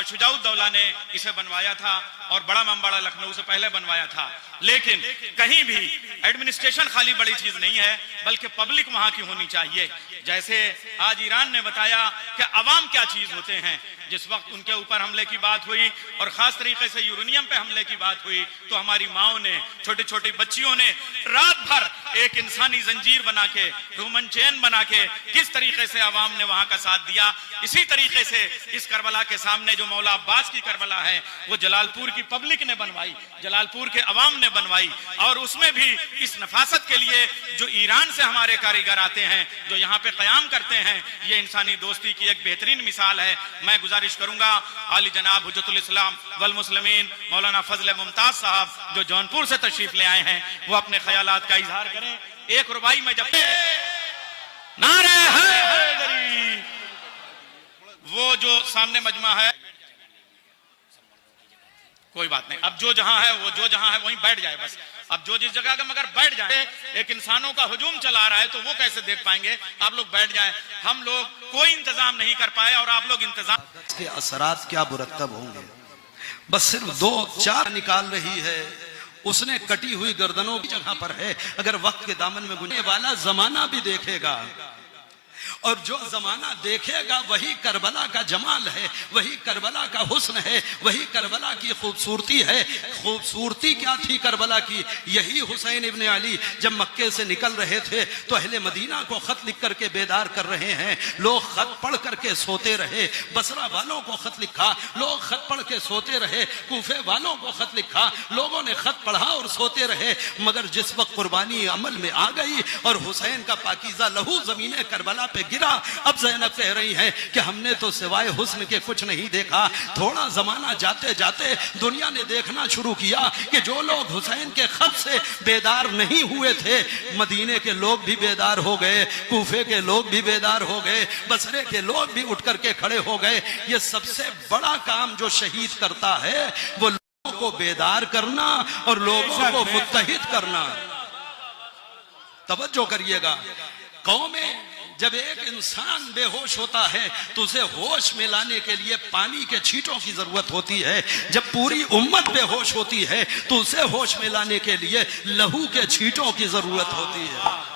शुजाउद्दौला ने इसे बनवाया था और बड़ा इमामबाड़ा लखनऊ से पहले बनवाया था, लेकिन कहीं भी एडमिनिस्ट्रेशन खाली बड़ी चीज नहीं है, बल्कि पब्लिक वहां की होनी चाहिए। जैसे आज ईरान ने बताया कि अवाम क्या चीज होते हैं। जिस वक्त उनके ऊपर हमले की बात हुई और खास तरीके से यूरेनियम पे हमले की बात हुई, तो हमारी माओ ने, छोटी छोटी बच्चियों ने रात भर एक इंसानी जंजीर बना के, ह्यूमन चेन बना के किस तरीके से अवाम ने वहां का साथ दिया। इसी तरीके से इस करबला के सामने जो मौला अब्बास की करबला है, वो जलालपुर की पब्लिक ने बनवाई, जलालपुर के अवाम ने बनवाई, और उसमें भी इस नफासत के लिए जो ईरान से हमारे कारीगर आते हैं, जो यहाँ पे कयाम करते हैं, ये इंसानी दोस्ती की एक बेहतरीन मिसाल है। मैं गुजारिश करूंगा आली जनाब हुज्जतुल इस्लाम वल मुस्लिमीन मौलाना फजल मुमताज साहब जो जौनपुर से तशरीफ ले आए हैं, वो अपने ख्यालात का इजहार करें। एक रुबाई में जब नारे हैदरी, वो जो सामने मजमा है, कोई बात नहीं, अब जो जहां है वो जो जहां है वहीं बैठ जाए बस। अब जो जिस जगह का मगर बैठ जाए, एक इंसानों का हुजूम चला रहा है तो वो कैसे देख पाएंगे। आप लोग बैठ जाएं, हम लोग कोई इंतजाम नहीं कर पाए और आप लोग इंतजाम के असरात क्या मुरत्तब होंगे। बस सिर्फ 2-4 निकाल रही है, उसने कटी हुई गर्दनों की जगह पर है। अगर वक्त के दामन में गुजरने वाला जमाना भी देखेगा, और जो जमाना देखेगा वही करबला का जमाल है, वही करबला का हुस्न है, वही करबला की खूबसूरती है। खूबसूरती क्या थी करबला की? यही हुसैन इब्ने अली जब मक्के से निकल रहे थे तो अहले मदीना को खत लिख करके बेदार कर रहे हैं। लोग खत पढ़ करके सोते रहे, बसरा वालों को खत लिखा, लोग खत पढ़ के सोते रहे, कूफे वालों को खत लिखा, लोगों ने खत पढ़ा और सोते रहे। मगर जिस वक्त कुर्बानी अमल में आ गई और हुसैन का पाकीज़ा लहू ज़मीने करबला पे गिरा, अब ज़ैनब कह रही है कि हमने तो सिवाय हुस्न के कुछ नहीं देखा। थोड़ा जमाना जाते जाते दुनिया ने देखना शुरू किया कि जो लोग हुसैन के खत से बेदार नहीं हुए थे, मदीने के लोग भी बेदार हो गए, कूफे के लोग भी बेदार हो गए, बसरे के लोग भी उठ करके खड़े हो गए। ये सबसे बड़ा काम जो शहीद करता है वो लोगों को बेदार करना और लोगों को मुत्तहिद करना। तवज्जो करिएगा, कौमें जब एक इंसान बेहोश होता है तो उसे होश में लाने के लिए पानी के छींटों की जरूरत होती है। जब पूरी उम्मत बेहोश होती है तो उसे होश में लाने के लिए लहू के छींटों की जरूरत होती है।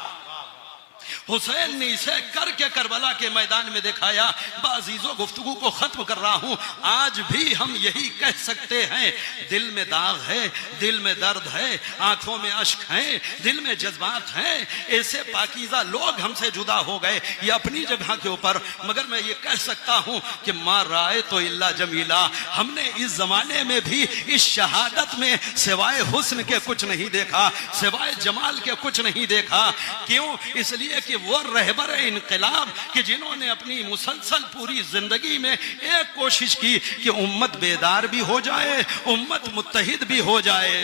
हुसैन ने इसे करके करबला के मैदान में दिखाया। बाजीजों गुफ्तगू को खत्म कर रहा हूं, आज भी हम यही कह सकते हैं, दिल में दाग है, दिल में दर्द है, आंखों में अश्क है, दिल में जज्बात हैं। ऐसे पाकीज़ा लोग हमसे जुदा हो गए, ये अपनी जगह के ऊपर। मगर मैं ये कह सकता हूं कि मां राय तो इल्ला जमीला, हमने इस जमाने में भी इस शहादत में सिवाय हुस्न के कुछ नहीं देखा, सिवाय जमाल के कुछ नहीं देखा। क्यों? इसलिए कि वो रहबर इनकलाब कि जिन्होंने अपनी मुसलसल पूरी जिंदगी में एक कोशिश की कि उम्मत बेदार भी हो जाए, उम्मत मुत्तहिद भी हो जाए।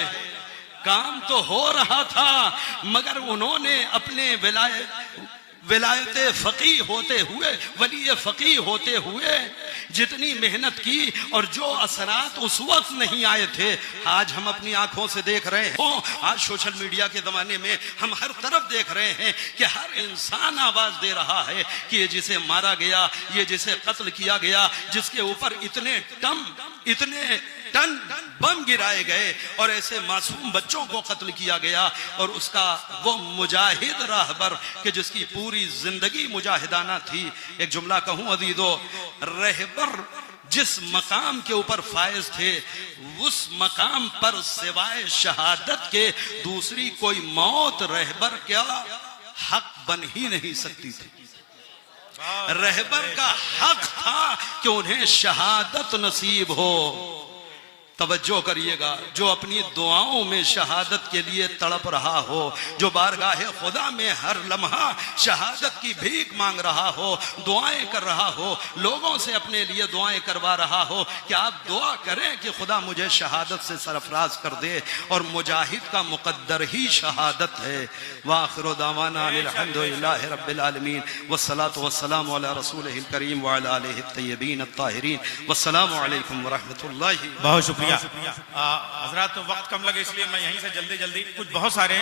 काम तो हो रहा था, मगर उन्होंने अपने विलायत फकीह होते हुए, वली फकीह होते हुए जितनी मेहनत की और जो असरात उस वक्त नहीं आए थे, आज हम अपनी आंखों से देख रहे हैं। आज सोशल मीडिया के जमाने में हम हर तरफ देख रहे हैं कि हर इंसान आवाज दे रहा है कि ये जिसे मारा गया, ये जिसे कत्ल किया गया, जिसके ऊपर इतने टन बम गिराए गए और ऐसे मासूम बच्चों को कत्ल किया गया, और उसका वो मुजाहिद रहबर कि जिसकी पूरी जिंदगी मुजाहिदाना थी। एक जुमला कहूं अजीजो, रहबर जिस मकाम के ऊपर फायज थे, उस मकाम पर सिवाय शहादत के दूसरी कोई मौत रहबर क्या हक बन ही नहीं सकती थी। रहबर का हक था कि उन्हें शहादत नसीब हो। तवज्जो करिएगा, जो अपनी दुआओं में शहादत के लिए तड़प रहा हो, जो बारगाहे खुदा में हर लम्हा शहादत की भीख मांग रहा हो, दुआएं कर रहा हो, लोगों से अपने लिए दुआएं करवा रहा हो कि आप दुआ करें कि खुदा मुझे शहादत से सरफराज कर दे, और मुजाहिद का मुकद्दर ही शहादत है। वाखिरु दावाना अल्हम्दुलिल्लाहि रब्बिल आलमीन वस्सलातु वस्सलामु अला रसूलिहिल करीम व अला आलिहि तय्यबीन अत्ताहिरीन वस्सलामु अलैकुम व रहमतुल्लाहि। बहुत शुक्रिया हजरात। तो वक्त कम लगे इसलिए मैं यहीं से जल्दी कुछ बहुत सारे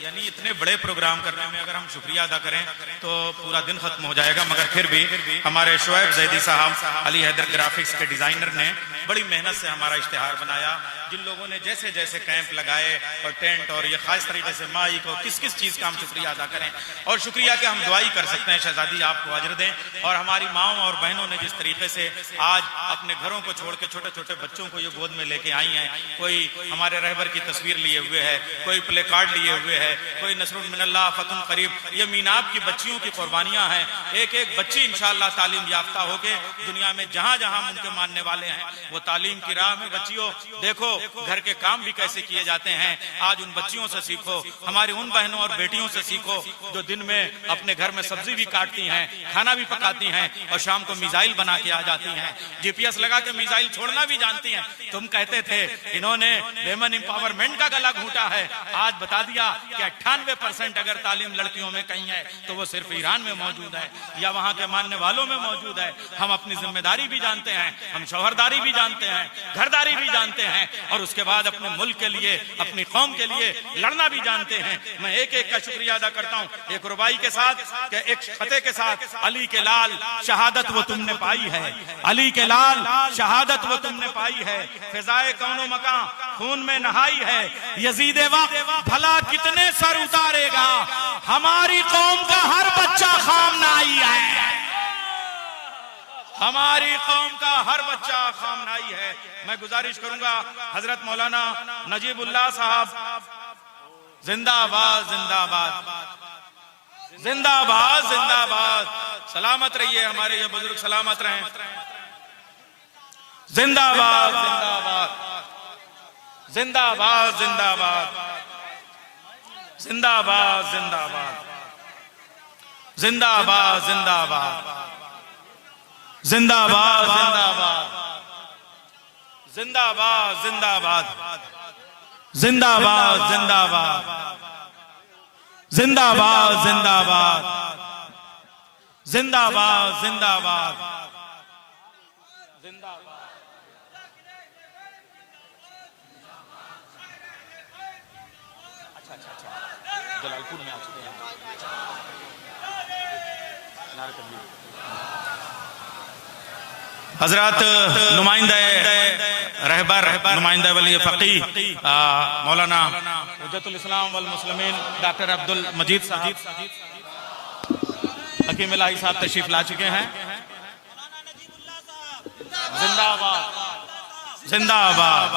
यानी इतने बड़े प्रोग्राम करने में अगर हम शुक्रिया अदा करें तो पूरा दिन खत्म हो जाएगा, मगर फिर भी हमारे शोएब जैदी साहब अली हैदर ग्राफिक्स के डिजाइनर ने बड़ी मेहनत से हमारा इश्तिहार बनाया। जिन लोगों ने जैसे जैसे कैंप लगाए और टेंट और ये खास तरीके से माइक और किस किस चीज का हम शुक्रिया अदा करें, और शुक्रिया के हम दुआई कर सकते हैं शहजादी आपको अजर दें। और हमारी माओ और बहनों ने जिस तरीके से आज अपने घरों को छोड़ के छोटे छोटे बच्चों को ये गोद में लेके आई हैं, कोई हमारे रहबर की तस्वीर लिए हुए है, कोई प्ले कार्ड लिए हुए है, कोई नसरुल मिनल्लाह फतुन करीब, ये मीनाब की बच्चियों की कुर्बानियां हैं। एक एक बच्ची इंशाअल्लाह तालीम याफ्ता होके दुनिया में जहां जहां उनके मानने वाले हैं वो तालीम की राह में। बच्चियों देखो घर के काम भी कैसे किए जाते हैं, आज उन बच्चियों से सीखो, हमारी उन बहनों और बेटियों से सीखो जो दिन में अपने घर में सब्जी भी काटती हैं, खाना भी पकाती हैं और शाम को मिसाइल बना के आ जाती हैं, GPS लगा के मिसाइल छोड़ना भी जानती हैं। तुम कहते थे इन्होंने वेमन एम्पावरमेंट का गला घूंटा है, आज बता दिया कि 98% अगर तालीम लड़कियों में कहीं है तो वो सिर्फ ईरान में मौजूद है या वहां के मानने वालों में मौजूद है। हम अपनी जिम्मेदारी भी जानते हैं, हम शौहरदारी भी जानते हैं, घरदारी भी जानते हैं और उसके बाद अपने मुल्क के लिए, अपनी कौम के लिए लड़ना भी जानते हैं। मैं एक एक का शुक्रिया अदा करता हूँ, एक रुबाई के साथ, एक फतेह के साथ। अली के लाल शहादत वो तुमने पाई है, अली के लाल शहादत वो तुमने पाई है, फिजाए कौनो मकां खून में नहाई है, यजीदे वक्त भला कितने सर उतारेगा, हमारी कौम का हर बच्चा खामनाई है, हमारी कौम का हर बच्चा खामनाई है। मैं गुजारिश करूंगा हजरत मौलाना नजीबुल्लाह साहब, जिंदाबाद जिंदाबाद जिंदाबाद जिंदाबाद, सलामत रहिए हमारे ये बुजुर्ग, सलामत रहें, जिंदाबाद जिंदाबाद जिंदाबाद जिंदाबाद जिंदाबाद जिंदाबाद जिंदाबाद जिंदाबाद जिंदाबाद जिंदाबाद जिंदाबाद जिंदाबाद जिंदाबाद जिंदाबाद जिंदाबाद जिंदाबाद जिंदाबाद जिंदाबाद जिंदाबाद। अच्छा अच्छा अच्छा, जलालपुर में आ चुके हैं। हजरत नुमाइंदा रहबर नुमाइंदा वली फकीह मौलाना हुज्जतुल इस्लाम वल मुस्लिमीन डॉक्टर अब्दुल मजीद साहब हकीम इलाही साहब तशरीफ ला चुके हैं। जिंदाबाद जिंदाबाद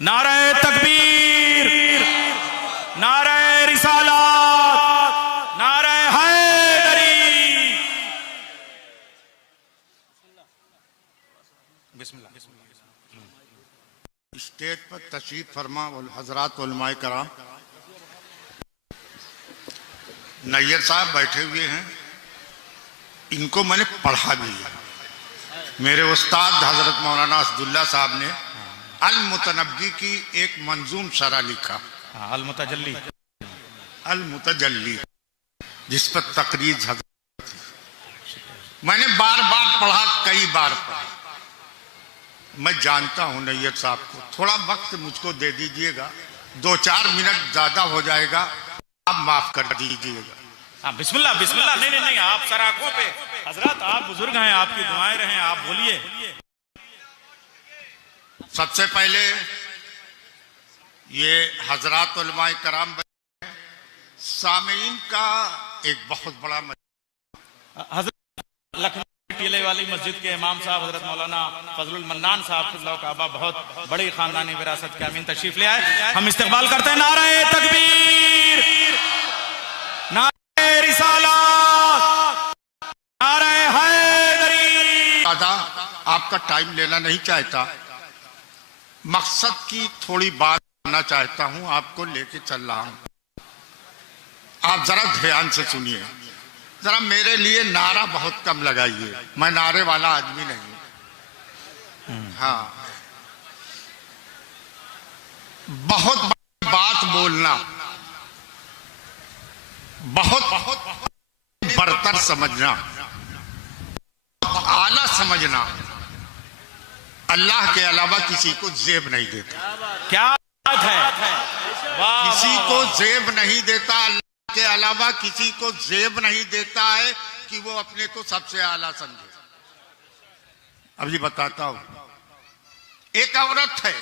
नारे तकबीर, नारे रिसालत, नारे हैदरी। बिस्मिल्लाह। स्टेज पर तशरीफ फरमा हजरात उलमाए कराम, नैयर साहब बैठे हुए हैं, इनको मैंने पढ़ा भी है। मेरे उस्ताद हजरत मौलाना असदुल्ला साहब ने अल मुतनब्बी की एक मंजूम शरा लिखा, अल मुतजल्ली, अल मुतजल्ली, जिस पर तकरीर हजरत मैंने बार बार पढ़ा, कई बार पढ़ा। मैं जानता हूं नैयर साहब को, थोड़ा वक्त मुझको दे दीजिएगा, 2-4 मिनट ज्यादा हो जाएगा, आप माफ कर दीजिएगा। हाँ बिस्मिल्लाह बिस्मिल्लाह। नहीं नहीं नहीं, आप सराखों पे हजरत, आप बुजुर्ग हैं, आपकी दुआएं रहें, आप बोलिए। सबसे पहले ये हजरात उलमाए कराम सामीन का एक बहुत बड़ा हजरत लखनऊ टीले वाली मस्जिद के इमाम साहब हजरत मौलाना फजलुल मन्नान साहब काबा बहुत बड़ी खानदानी विरासत के अमीन तशरीफ ले आए। हम इस्तेकबाल करते हैं। नारे तकबीर, नारे रिसालत, नारे हैदरी। दादा आपका टाइम लेना नहीं चाहता, मकसद की थोड़ी बात करना चाहता हूं, आपको लेके चल रहा हूं, आप जरा ध्यान से सुनिए। जरा मेरे लिए नारा बहुत कम लगाइए, मैं नारे वाला आदमी नहीं। हाँ, बहुत बड़ी बात बोलना, बहुत बरतर समझना, आला समझना, अल्लाह के अलावा किसी को जेब नहीं देता। क्या बात है, किसी को जेब नहीं देता, अल्लाह के अलावा किसी को जेब नहीं देता है कि वो अपने को सबसे आला समझे। अब ये बताता हूं, एक औरत है,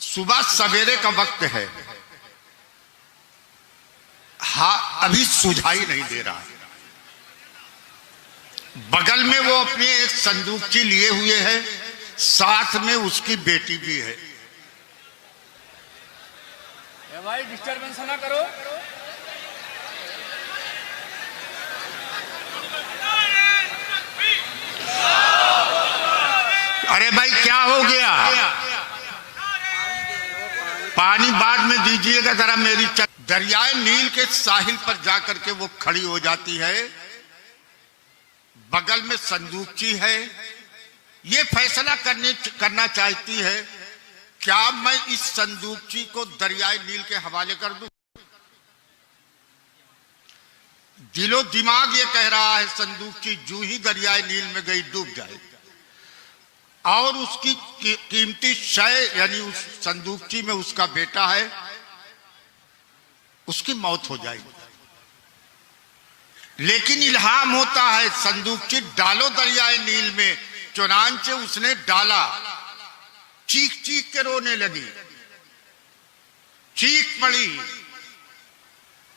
सुबह सवेरे का वक्त है, हाँ अभी सुझाई नहीं दे रहा है। बगल में वो अपने एक संदूकची लिए हुए है, साथ में उसकी बेटी भी है। भाई डिस्टरबेंस ना करो। अरे भाई क्या हो गया? पानी बाद में दीजिएगा जरा मेरी दरियाए नील के साहिल पर जाकर के वो खड़ी हो जाती है, बगल में संदूकची है। ये फैसला करना चाहती है, क्या मैं इस संदूकची को दरियाए नील के हवाले कर दूं? दिलो दिमाग ये कह रहा है संदूकची जू ही दरियाए नील में गई डूब जाए, और उसकी कीमती शय यानी उस संदूकची में उसका बेटा है, उसकी मौत हो जाएगी। लेकिन इल्हाम होता है, संदूकची डालो दरियाए नील में, चुनांचे उसने डाला, चीख चीख के रोने लगी, चीख पड़ी,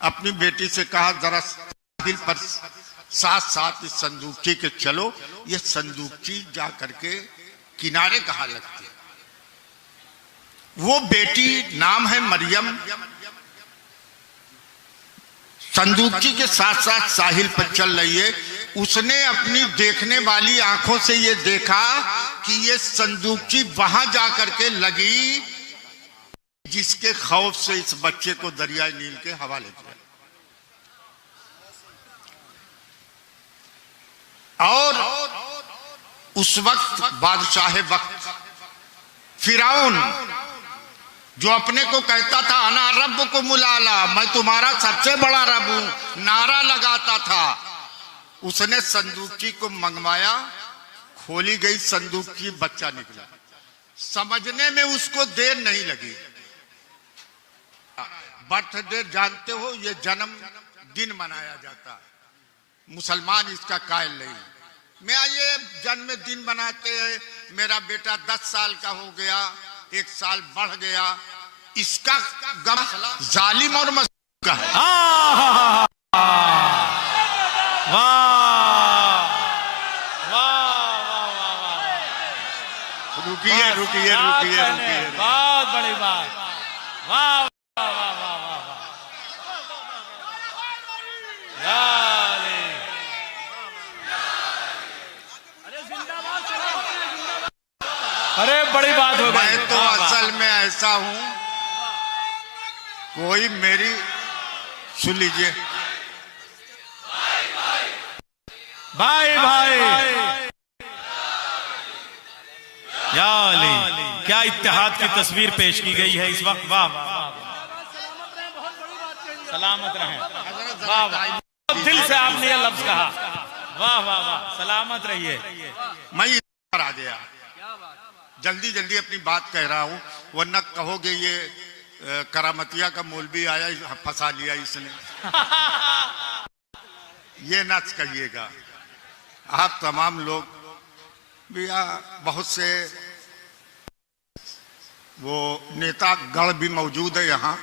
अपनी बेटी से कहा जरा दिल पर साथ साथ इस संदूकची के चलो। ये संदूकची जा करके किनारे कहाँ लगती है। वो बेटी नाम है मरियम, संदूकची के साथ साथ साहिल पर चल रही है। उसने अपनी देखने वाली आंखों से ये देखा कि ये संदूकची वहां जाकर के लगी जिसके खौफ से इस बच्चे को दरियाई नील के हवाले किया। और उस वक्त बादशाह वक्त फिरौन जो अपने को कहता था अना रब को मुलाला, मैं तुम्हारा सबसे बड़ा रब हूं, नारा लगाता था, उसने संदूकची को मंगवाया। खोली गई संदूकची, बच्चा निकला। समझने में उसको देर नहीं लगी। बर्थडे जानते हो, ये जन्म दिन मनाया जाता है, मुसलमान इसका कायल नहीं। मैं ये जन्मदिन बनाते हैं, मेरा बेटा 10 साल का हो गया, 1 साल बढ़ गया, इसका गम जालिम और मजलूम का है। रुकिए रुकिए रुकिए रुकिए, बहुत बड़ी बात। वाह वाह वाह वाह अरे बड़ी बात हो गई। मैं तो असल में ऐसा हूं, कोई मेरी सुन लीजिए भाई भाई या अली, क्या इत्तेहाद की तस्वीर पेश की गई है इस वक्त। वाह वाह, सलामत रहें। वाह वाह, दिल से आपने ये लफ्ज कहा। वाह वाह वाह, सलामत रहिए। मैं इधर आ गया, जल्दी जल्दी अपनी बात कह रहा हूं, वरना कहोगे ये करामतिया का मौलवी आया फंसा लिया इसने। ये ना कहिएगा। आप तमाम लोग भैया, बहुत से वो नेता गण भी मौजूद है यहाँ,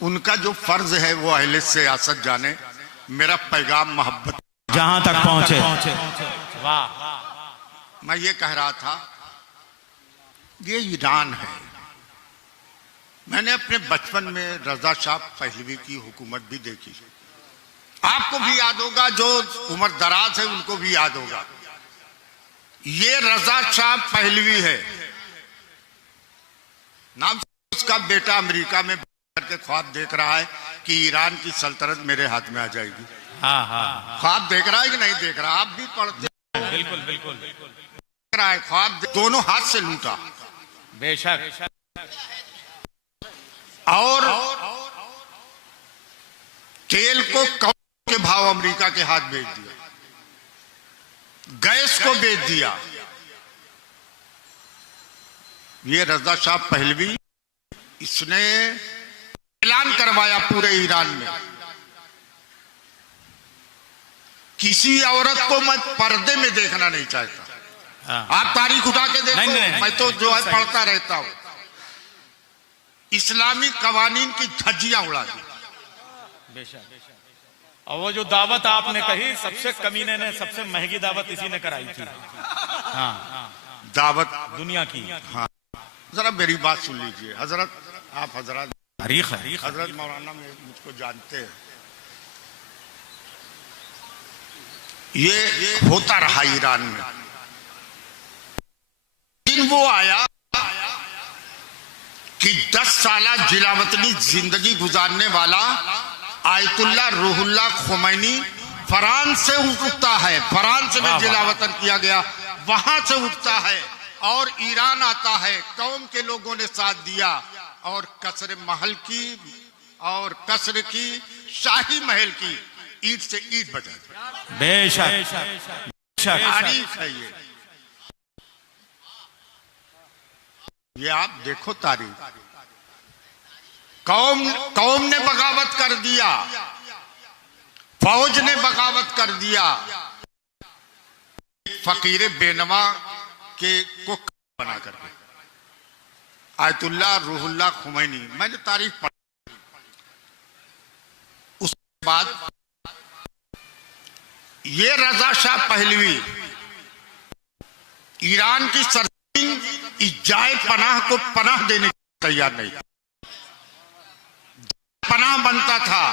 उनका जो फर्ज है वो अहले सियासत जाने। मेरा पैगाम मोहब्बत जहां तक पहुंचे। वाह, मैं ये कह रहा था, ये ईरान है। मैंने अपने बचपन में रजा शाह पहलवी की हुकूमत भी देखी। आपको भी याद होगा, जो उम्र दराज है उनको भी याद होगा। ये रजा शाह पहलवी है, नाम उसका बेटा अमेरिका में करके ख्वाब देख रहा है कि ईरान की सल्तनत मेरे हाथ में आ जाएगी। हाँ हाँ, ख्वाब देख रहा है कि नहीं देख रहा? आप भी पढ़ते बिल्कुल बिल्कुल बिल्कुल देख रहा है। ख्वाब दोनों हाथ से लूटा, बेशक। और तेल को करोड़ के भाव अमेरिका के हाथ बेच दिया, गैस को बेच दिया। ये रजा शाह पहलवी, इसने ऐलान करवाया पूरे ईरान में, किसी औरत को मैं पर्दे में देखना नहीं चाहता। आप तारीख उठा के देखो, नहीं, मैं तो जो है पढ़ता रहता हूं। इस्लामी कवानीन की धज्जियां उड़ा दी। बेशक। और वो जो दावत आपने कही, सबसे कमीने ने, सबसे महंगी दावत इसी ने कराई थी। हाँ, दावत दुनिया की। हाँ, जरा मेरी बात सुन लीजिए हजरत, आप हजरत तारीख है। हजरत मौलाना मुझको जानते हैं। ये होता रहा ईरान में, लेकिन वो आया कि 10 साल जिलावतनी जिंदगी गुजारने वाला आयतुल्लाह रूहुल्लाह खुमैनी फ्रांस से उठता है, फ्रांस में जिलावतन किया गया, वहां से उठता है और ईरान आता है। कौम के लोगों ने साथ दिया और कसर महल की और कसर की, शाही महल की ईंट से ईंट बजा दी। बेशक। तारीख है ये आप देखो तारीख। कौम ने बगावत कर दिया, फौज ने बगावत कर दिया, फकीर बेनवा के को बना करके। आयतुल्लाह रूहुल्लाह खुमैनी, मैंने तारीख पढ़ी। उसके बाद ये रजा शाह पहलवी ईरान की सरजमीन इजाए पनाह को पनाह देने को तैयार नहीं, पनाह बनता था,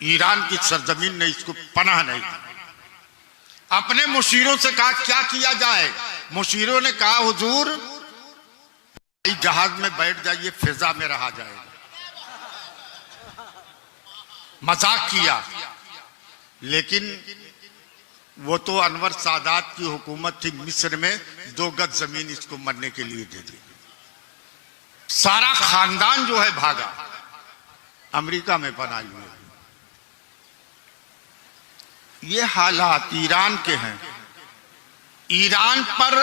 ईरान की सरजमीन ने इसको पनाह नहीं दी। अपने मुशीरों से कहा क्या किया जाए, मुशीरों ने कहा हुजूर जहाज में बैठ जाइए, फिजा में रहा जाएगा। मजाक किया, लेकिन वो तो अनवर सादात की हुकूमत थी मिस्र में, 2 गज जमीन इसको मरने के लिए दे दी। सारा खानदान जो है भागा, अमेरिका में पनाह लिए। ये हालात ईरान के हैं। ईरान पर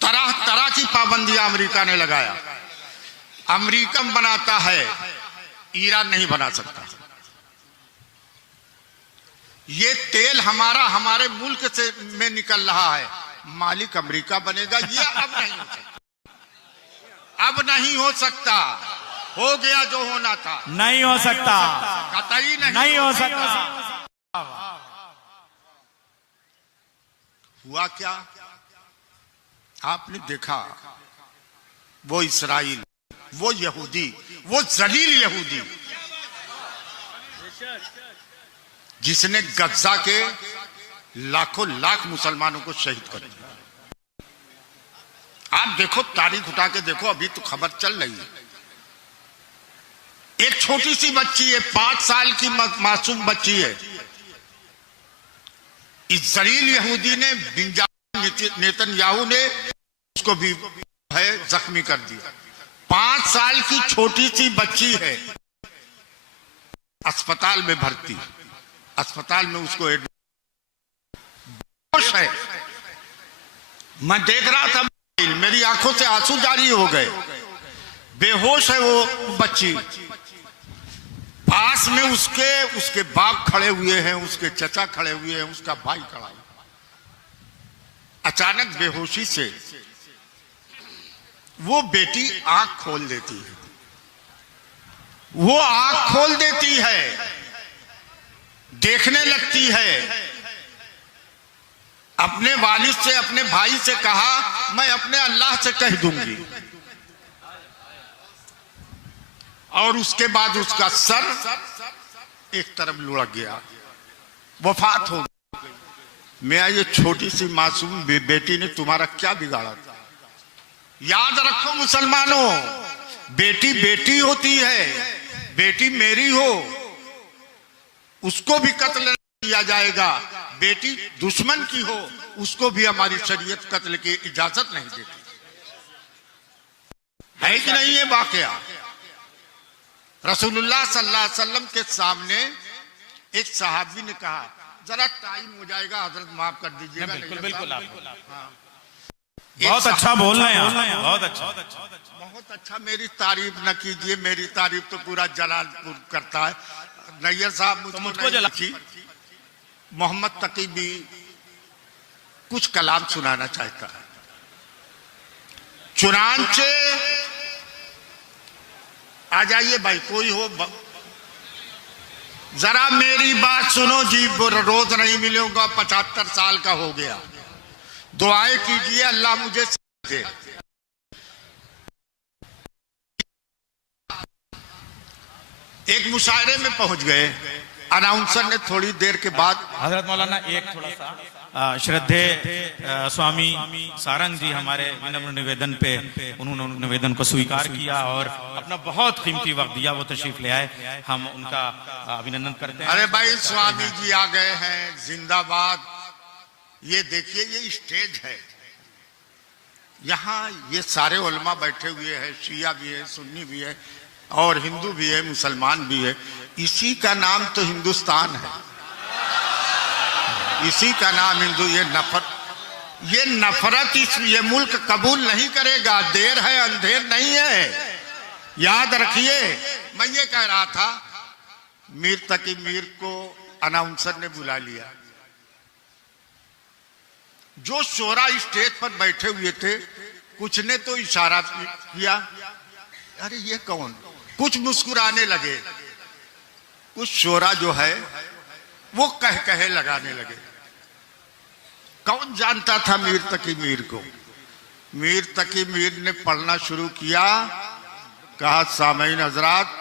तरह तरह की पाबंदियां अमेरिका ने लगाया। अमेरिका बनाता है, ईरान नहीं बना सकता। ये तेल हमारे मुल्क से में निकल रहा है, मालिक अमेरिका बनेगा, ये अब नहीं हो सकता, अब नहीं हो सकता। हो गया जो होना था, नहीं हो सकता, कतई नहीं हो सकता। हुआ क्या आपने देखा, वो इसराइल, वो यहूदी, वो जलील यहूदी जिसने गज्जा के लाखों लाख मुसलमानों को शहीद कर दिया। आप देखो, तारीख उठा के देखो, अभी तो खबर चल रही है। एक छोटी सी बच्ची है, 5 साल की मासूम बच्ची है, इस जलील यहूदी ने, बिंजामिन नेतन्याहू ने उसको भी है जख्मी कर दिया। 5 साल की छोटी सी बच्ची है, अस्पताल में भर्ती, अस्पताल में उसको बेहोश है। मैं देख रहा था, मेरी आंखों से आंसू जारी हो गए। बेहोश है वो बच्ची, पास में उसके बाप खड़े हुए हैं, उसके चचा खड़े हुए हैं, उसका भाई खड़ा है। अचानक बेहोशी से वो बेटी आंख खोल देती है, वो आंख खोल देती है, देखने लगती है। अपने वालिद से, अपने भाई से कहा, मैं अपने अल्लाह से कह दूंगी। और उसके बाद उसका सर एक तरफ लुढ़क गया, वफात हो गई। मैं ये छोटी सी मासूम बेटी ने तुम्हारा क्या बिगाड़ा था? याद रखो मुसलमानों, बेटी बेटी होती है, बेटी मेरी हो उसको भी कत्ल किया जाएगा, बेटी दुश्मन की हो उसको भी हमारी शरीयत कत्ल की इजाजत नहीं देती है कि नहीं? ये वाकया रसूलुल्लाह सल्लल्लाहु अलैहि वसल्लम के सामने एक सहाबी ने कहा, जरा टाइम हो जाएगा हजरत, माफ कर दीजिएगा। बिल्कुल बिल्कुल, आप बहुत अच्छा बोल रहे हैं आप, बहुत अच्छा। बहुत अच्छा। मेरी तारीफ न कीजिए, मेरी तारीफ तो पूरा जलालपुर करता है। नैयर साहब मुझको नहीं, मोहम्मद तकी भी कुछ कलाम सुनाना चाहता है। चुनांचे आ जाइए भाई, कोई हो जरा मेरी बात सुनो जी। रोज नहीं मिलूंगा, 75 साल का हो गया। दुआएं कीजिए अल्लाह मुझे दे। एक मुशायरे में पहुंच गए, अनाउंसर ने थोड़ी देर के बाद, हजरत मौलाना एक थोड़ा सा श्रद्धे स्वामी सारंग जी हमारे विनम्र निवेदन पे उन्होंने निवेदन को स्वीकार किया और अपना बहुत कीमती वक्त दिया, वो तशरीफ ले आए, हम उनका अभिनंदन करते हैं। अरे भाई स्वामी जी आ गए हैं, जिंदाबाद। ये देखिए, ये स्टेज है, यहाँ ये सारे उलमा बैठे हुए हैं, शिया भी है, सुन्नी भी है और हिंदू भी है, मुसलमान भी है। इसी का नाम तो हिंदुस्तान है, इसी का नाम हिंदू। ये नफरत ये मुल्क कबूल नहीं करेगा। देर है, अंधेर नहीं है, याद रखिए। मैं ये कह रहा था, मीर तकी मीर को अनाउंसर ने बुला लिया। जो शोरा स्टेज पर बैठे हुए थे, कुछ ने तो इशारा किया, अरे ये कौन? कुछ मुस्कुराने लगे, कुछ शोरा जो है वो कहे लगाने लगे। कौन जानता था मीर तकी मीर को? मीर तकी मीर ने पढ़ना शुरू किया, कहा, सामईन हजरात,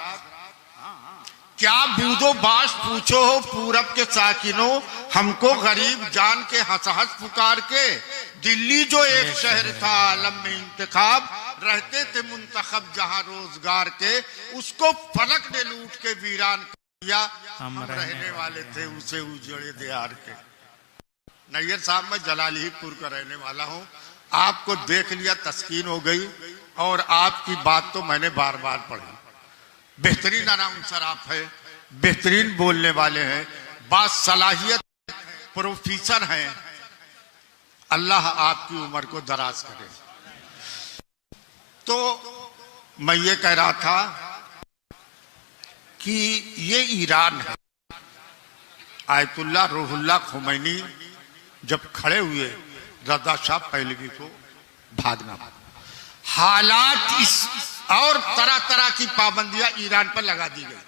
क्या बूदो बाश पूछो हो पूरब के साकिनों, हमको गरीब जान के हंस हंस पुकार के। दिल्ली जो एक शहर था आलम में इंतखाब, रहते थे मुंतखब जहां रोजगार के, उसको फलक ने लूट के वीरान किया। हम रहने वाले थे उसे उजड़े दियार के। नैयर साहब, मैं जलालपुर का रहने वाला हूँ, आपको देख लिया, तस्कीन हो गई और आपकी बात तो मैंने बार बार पढ़ी। बेहतरीन अनाउंसर आप है, बेहतरीन बोलने वाले हैं, बासलाहियत प्रोफेसर हैं। अल्लाह आपकी उम्र को दराज करे। तो मैं ये कह रहा था कि ये ईरान है। आयतुल्लाह रूहुल्लाह खुमैनी जब खड़े हुए, रजा शाह पहलवी को भागना, हालात इस और तरह तरह की पाबंदियां ईरान पर लगा दी गई,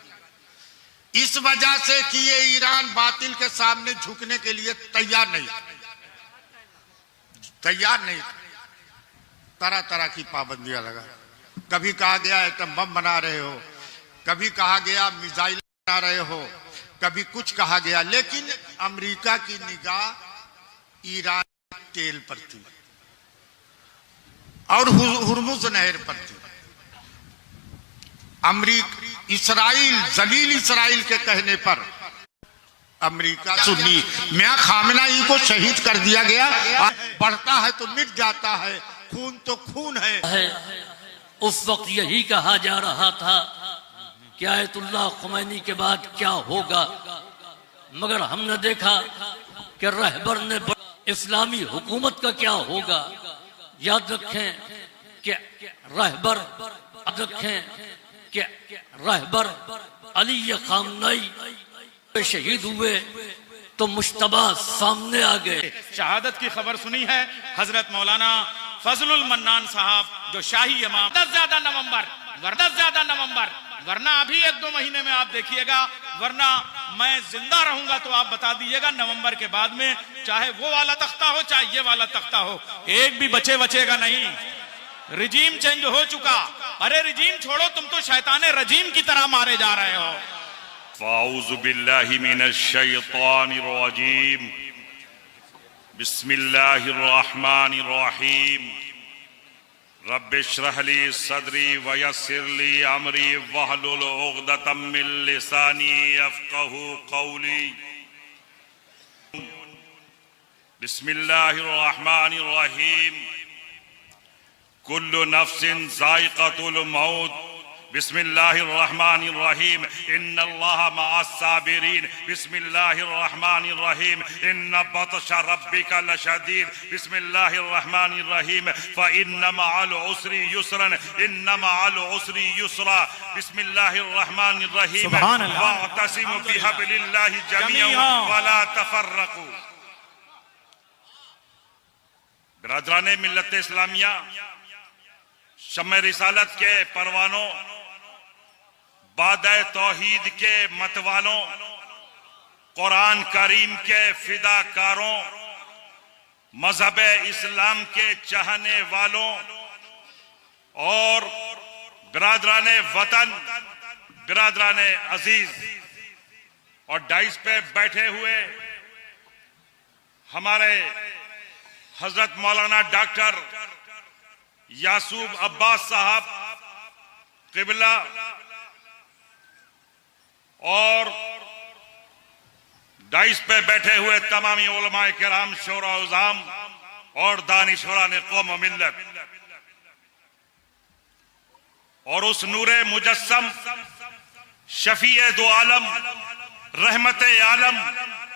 इस वजह से कि ये ईरान बातिल के सामने झुकने के लिए तैयार नहीं। तरह तरह की पाबंदियां लगा। कभी कहा गया एटम बम बना रहे हो, कभी कहा गया मिसाइल बना रहे हो, कभी कुछ कहा गया, लेकिन अमेरिका की निगाह ईरान तेल पर थी और हुर्मुज नहर पर थी। इसराइल, जलील इसराइल के कहने पर अमेरिका सुन्नी मियां खामनेई को शहीद कर दिया गया। बढ़ता है तो मिट जाता है, खून तो खून है। उस वक्त यही कहा जा रहा था कि आयतुल्लाह खुमैनी के बाद क्या होगा, मगर हमने देखा कि रहबर ने इस्लामी हुकूमत का क्या होगा। याद रखें कि रहबर अली खामनेई शहीद हुए तो मुश्तबा सामने आ गए। शहादत की खबर सुनी है हजरत मौलाना फजलुल मन्नान साहब, जो शाही इमाम। 10 ज्यादा नवंबर, वरना अभी 1-2 महीने में आप देखिएगा, वरना मैं जिंदा रहूंगा तो आप बता दीजिएगा, नवंबर के बाद में चाहे वो वाला तख्ता हो चाहे ये वाला तख्ता हो, एक भी बचेगा नहीं। रिजीम चेंज हो चुका। अरे रिजीम छोड़ो, तुम तो शैताने रजीम की तरह मारे जा रहे हो। फ़ाऊज़ु बिल्लाहि मिनश शैतानिर रजीम। बिस्मिल्लाहिर रहमानिर रहीम। रब्बिश्रह ली सदरी वयस्सिर ली अमरी वहलुल उक़दतम मिन लिसानी यफ़क़हू क़ौली। बिस्मिल्लाहिर रहमानिर रहीम। कुल्लु नफ्सिन ज़ाइक़तुल मौत बिस्मिल्लाहिर्रहमानिर्रहीम इन्नल्लाह मअस्साबिरीन बिस्मिल्लाहिर्रहमानिर्रहीम इन्न बतशा रब्बिका लशदीद बिस्मिल्लाहिर्रहमानिर्रहीम फइन्न मअल उसरी युस्रन इन्न मअल उसरी युस्रा बिस्मिल्लाहिर्रहमानिर्रहीम वअतसिमु बिहब्लिल्लाहि जमीअन वला तफर्रकू। बिरादराने मिल्लत इस्लामिया, शम्मे रिसालत के परवानों, बादए तौहीद के मतवालों, कुरान करीम के फिदाकारों, मजहब इस्लाम के चाहने वालों और बिरादराने वतन, बिरादराने अजीज और डाइस पे बैठे हुए हमारे हजरत मौलाना डॉक्टर यासूब अब्बास साहब किबला और डाइस पे बैठे हुए तमामी उलमाए किराम, शोरा उज़ाम और दानिशवरान कौम व मिल्लत और उस नूरे मुजस्सम शफीए दो आलम, रहमत आलम,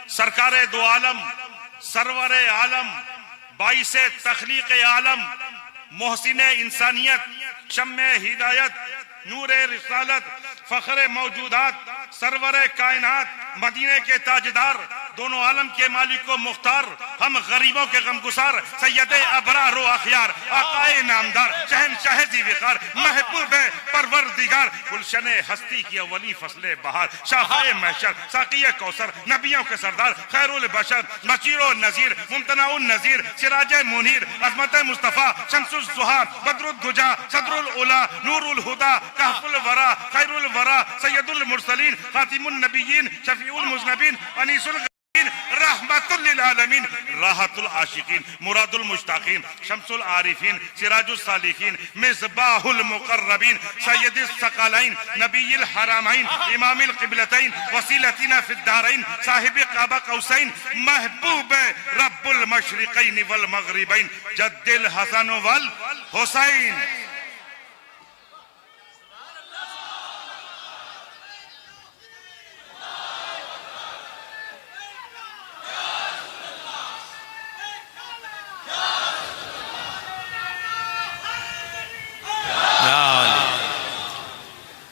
सरकारे दो आलम, सरवरे आलम, बाइसे तखलीक आलम, मोहसिने इंसानियत, शम्मे हिदायत, नूरे रिसालत, फखरे मौजूदात, सरवरे कायनात, मदीने के ताजदार, दोनों आलम के मालिक को मुख्तार, हम गरीबों के गमगुसार, सैयदे अबरार व अखियार, आकाए नामदार, शहनशाह ज़ी वक़ार, महबूब परवरदिगार, गुलशने हस्ती की अवली फसले बहार, शाफ़ाए महशर, साक़िए कौसर, नबियों के सरदार, खैरुल बशर, बशीरो नज़ीर, मुमतनाउन नज़ीर, सिराजे मुनीर, अज़मत मुस्तफ़ा, शम्सुल ज़ुहा, बदरुद दुजा, सदरुल उला, नूरुल हुदा, कहफुल वरा, खैरुल वरा, सैयदुल मुरसलीन, खातिमुन नबिय्यीन, शफीउल मुज़नबीन, अनीसुल रहमतुल लिल आलमीन, राहतुल आशिकीन, मुरादुल मुश्ताकीन, शम्सुल आरिफीन, सिराजुल सालिकीन, मिसबाहुल मुक़र्रबीन, सय्यदुस सकलैन, नबीयुल हरमैन, इमामुल क़िबलतैन, वसीलतिना फिद दारैन, साहिब काबा कौसैन, महबूब रब्बुल मशरिक़ैन वल मग़रिबैन, जद्दुल हसन वल हुसैन।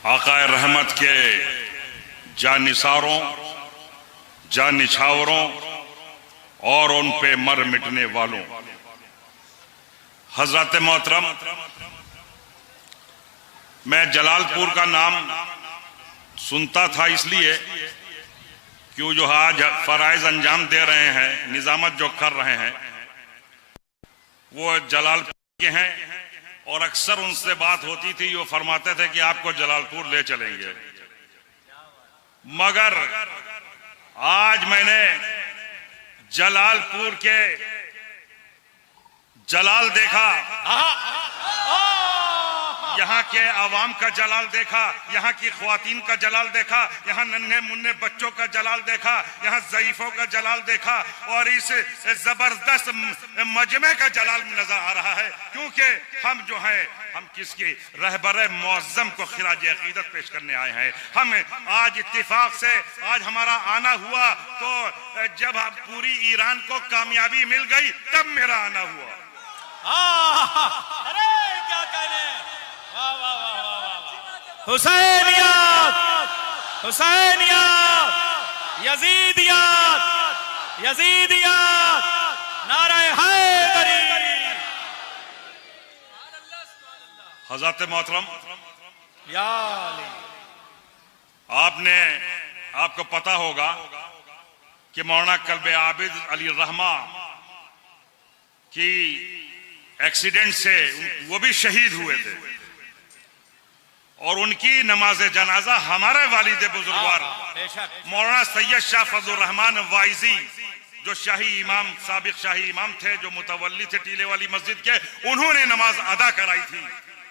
आकाए रहमत के जानिसारों, जानिछावरों और उन पे मर मिटने वालों, हजरत मोहतरम, मैं जलालपुर का नाम सुनता था इसलिए क्यों जो आज फराइज अंजाम दे रहे हैं, निजामत जो कर रहे हैं वो जलालपुर के हैं और अक्सर उनसे बात होती थी, वो फरमाते थे कि आपको जलालपुर ले चलेंगे। मगर आज मैंने जलालपुर के जलाल देखा, यहाँ के आवाम का जलाल देखा, यहाँ की ख्वातीन का जलाल देखा, यहाँ नन्हे मुन्ने बच्चों का जलाल देखा, यहाँ ज़ईफों का जलाल देखा और इस जबरदस्त मजमे का जलाल नजर आ रहा है। क्योंकि हम जो हैं, हम किसकी रहबर मुअज़्ज़म को खिराज अक़ीदत पेश करने आए हैं। हम आज इत्तिफाक से आज हमारा आना हुआ, तो जब पूरी ईरान को कामयाबी मिल गई तब मेरा आना हुआ। अरे क्या कहने, हुसैनियत, हुसैनियत, यजीदियत, यजीदियत, नारे हैदरी। हज़रत मोहतरम, या आपको पता होगा कि मौलाना कल्बे आबिद अली रहमा की एक्सीडेंट से वो भी शहीद हुए थे और उनकी नमाज जनाजा हमारे वालिद बुजुर्गवार मौलाना सैयद शाह फजलुर रहमान वाइजी, जो शाही इमाम, साबिक शाही इमाम थे, जो मुतवल्ली थे टीले वाली मस्जिद के, उन्होंने नमाज अदा कराई थी।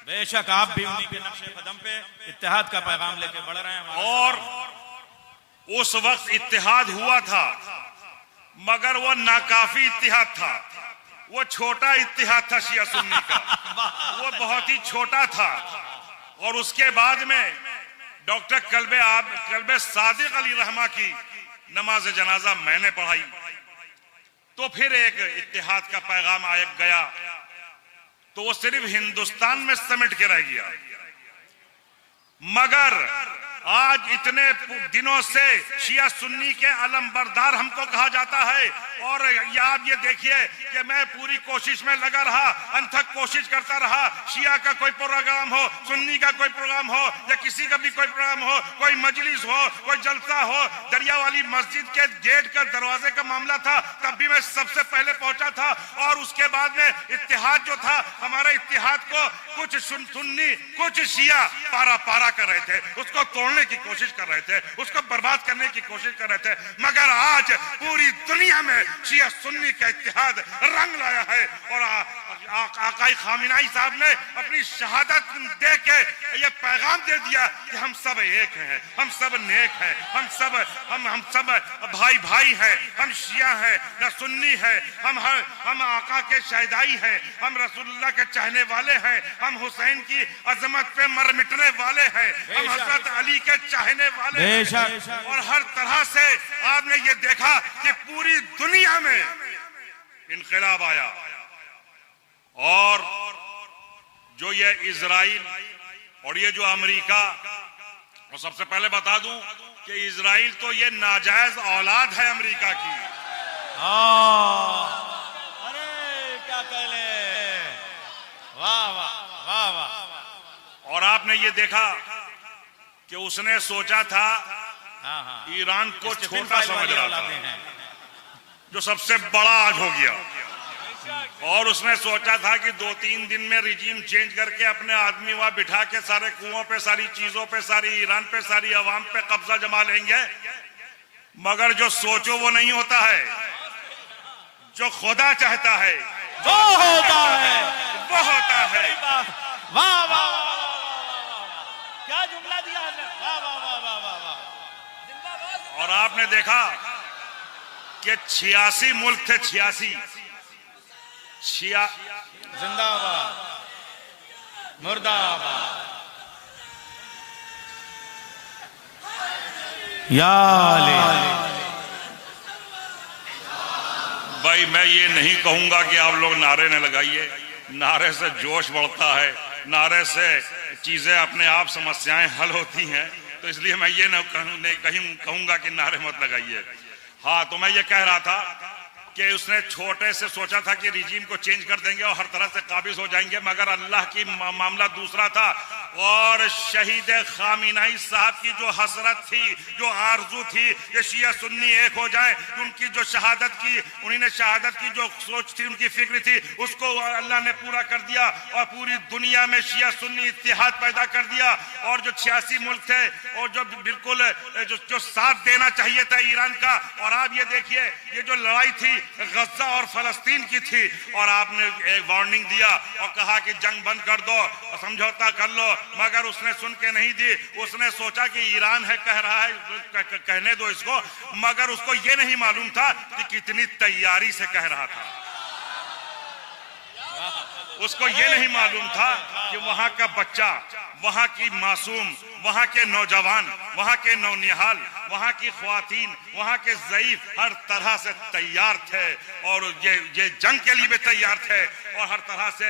बेशक आप भी उन्हीं के नक्शे कदम पे इत्तेहाद का पैगाम लेके बढ़ रहे हैं। और उस वक्त इत्तेहाद हुआ था, मगर वो नाकाफी इत्तेहाद था, वो छोटा इत्तेहाद था शिया सुन्नी का, वो बहुत ही छोटा था। और उसके बाद में डॉक्टर कल्बे सादिक अली रहमा की नमाज जनाजा मैंने पढ़ाई। तो फिर एक इत्तेहाद का पैगाम आया गया, तो वो सिर्फ हिंदुस्तान में समेट के रह गया। मगर आज इतने दिनों से शिया सुन्नी के अलमबरदार हमको कहा जाता है, और आप ये देखिए कि मैं पूरी कोशिश में लगा रहा, अनथक कोशिश करता रहा, शिया का कोई प्रोग्राम हो, सुन्नी का कोई प्रोग्राम हो, या किसी का भी कोई प्रोग्राम हो, कोई मजलिस हो, कोई जलसा हो, दरिया वाली मस्जिद के गेट का दरवाजे का मामला था, तब भी मैं सबसे पहले पहुंचा था। और उसके बाद में इत्तेहाद जो था, हमारे इत्तेहाद को कुछ सुन्नी कुछ शिया पारा पारा कर रहे थे, उसको तोड़ने की कोशिश कर रहे थे, उसको बर्बाद करने की कोशिश कर रहे थे। मगर आज पूरी दुनिया में शिया सुन्नी का इत्तेहाद रंग लाया है, और आकाई खामिनाई साहब ने अपनी शहादत दे के ये पैगाम दे दिया कि हम सब एक हैं, हम सब नेक हैं, हम सब भाई भाई हैं, हम शिया हैं न सुन्नी हैं, हम आका के शहदाई हैं, हम रसूलुल्लाह के चाहने वाले हैं, हम हुसैन की अजमत पे मर मिटने वाले हैं, हम हजरत अली के चाहने वाले हैं। और हर तरह से आपने ये देखा कि पूरी दुनिया में इनकलाब आया। और जो ये इजराइल और ये जो अमेरिका, और सबसे पहले बता दूं कि इजराइल तो ये नाजायज औलाद है अमेरिका की। अरे क्या कह ले, वाह वाह वाह वाह। और आपने ये देखा कि उसने सोचा था ईरान को छोटा समझ रहा था, जो सबसे बड़ा आज हो गया। और उसने सोचा था कि 2-3 दिन में रिजीम चेंज करके अपने आदमी वहां बिठा के सारे कुओं पे, सारी चीजों पे, सारी ईरान पे, सारी अवाम पे कब्जा जमा लेंगे। मगर जो सोचो वो नहीं होता है, जो खुदा चाहता है वो होता है, वो होता है। वाह वाह, क्या जुमला दिया आपने, वाह वाह वाह वाह वाह वाह। और आपने देखा कि 86 मुल्क थे, 86 जिंदाबाद मुर्दाबाद। भाई मैं ये नहीं कहूंगा कि आप लोग नारे न लगाइए, नारे से जोश बढ़ता है, नारे से चीजें अपने आप समस्याएं हल होती हैं, तो इसलिए मैं ये नहीं कहूंगा कि नारे मत लगाइए। हाँ, तो मैं ये कह रहा था कि उसने छोटे से सोचा था कि रिजीम को चेंज कर देंगे और हर तरह से काबिज हो जाएंगे, मगर अल्लाह की मामला दूसरा था। और शहीद खामिनाई साहब की जो हसरत थी, जो आरजू थी कि शिया सुन्नी एक हो जाए, उनकी जो शहादत की, उन्होंने शहादत की जो सोच थी, उनकी फिक्र थी, उसको अल्लाह ने पूरा कर दिया और पूरी दुनिया में शिया सुन्नी इत्तेहाद पैदा कर दिया। और जो 86 मुल्क थे और जो बिल्कुल जो साथ देना चाहिए था ईरान का। और आप ये देखिए, ये जो लड़ाई थी गजा और फलस्तीन की थी, और आपने एक वार्निंग दिया और कहा कि जंग बंद कर दो और समझौता कर लो, मगर उसने सुन के नहीं दी। उसने सोचा कि ईरान है कह रहा है, कहने दो इसको, मगर उसको ये नहीं मालूम था कि कितनी तैयारी से कह रहा था। उसको ये नहीं मालूम था कि वहां का बच्चा, वहां की मासूम, वहां के नौजवान, वहां के नौनिहाल, वहां की ख्वातीन, वहां के ज़ईफ हर तरह से तैयार थे, और ये जंग के लिए भी तैयार थे, और हर तरह से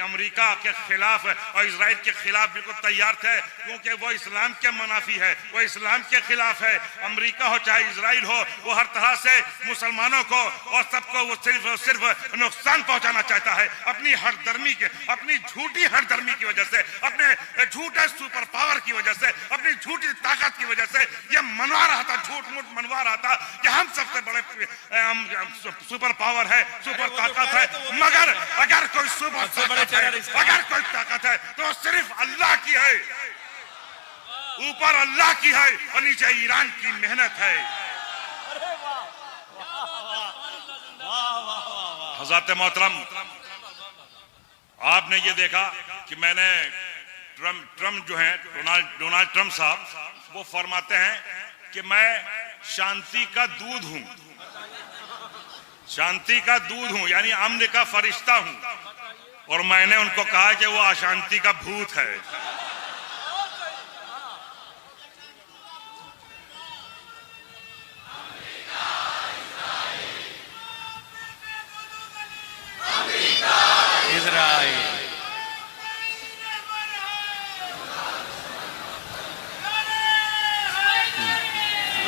अमेरिका के खिलाफ और इजराइल के खिलाफ बिल्कुल तैयार थे, क्योंकि वो इस्लाम के मुनाफी है, वो इस्लाम के खिलाफ है। अमेरिका हो चाहे इजराइल हो, वो हर तरह से मुसलमानों को और सबको वो सिर्फ नुकसान पहुंचाना चाहता है, अपनी हरदर्मी के, अपनी झूठी हरदर्मी की वजह से, अपने झूठे सुपर पावर की वजह से, अपनी झूठी ताकत की वजह से ये मनवा रहा था, झूठ मूठ मनवा रहा था कि हम सबसे बड़े सुपर पावर है, सुपर ताकत है। मगर अगर कोई सुपर ताकत है, अगर कोई ताकत है तो सिर्फ अल्लाह की है, ऊपर अल्लाह की है और नीचे ईरान की मेहनत है। हज़रत मोहतरम, आपने ये देखा कि मैंने ट्रम्प जो है, डोनाल्ड ट्रम्प साहब, वो फरमाते हैं कि मैं शांति का दूध हूं, शांति का दूध हूं, यानी अमन का फरिश्ता हूं। और मैंने उनको कहा कि वो अशांति का भूत है।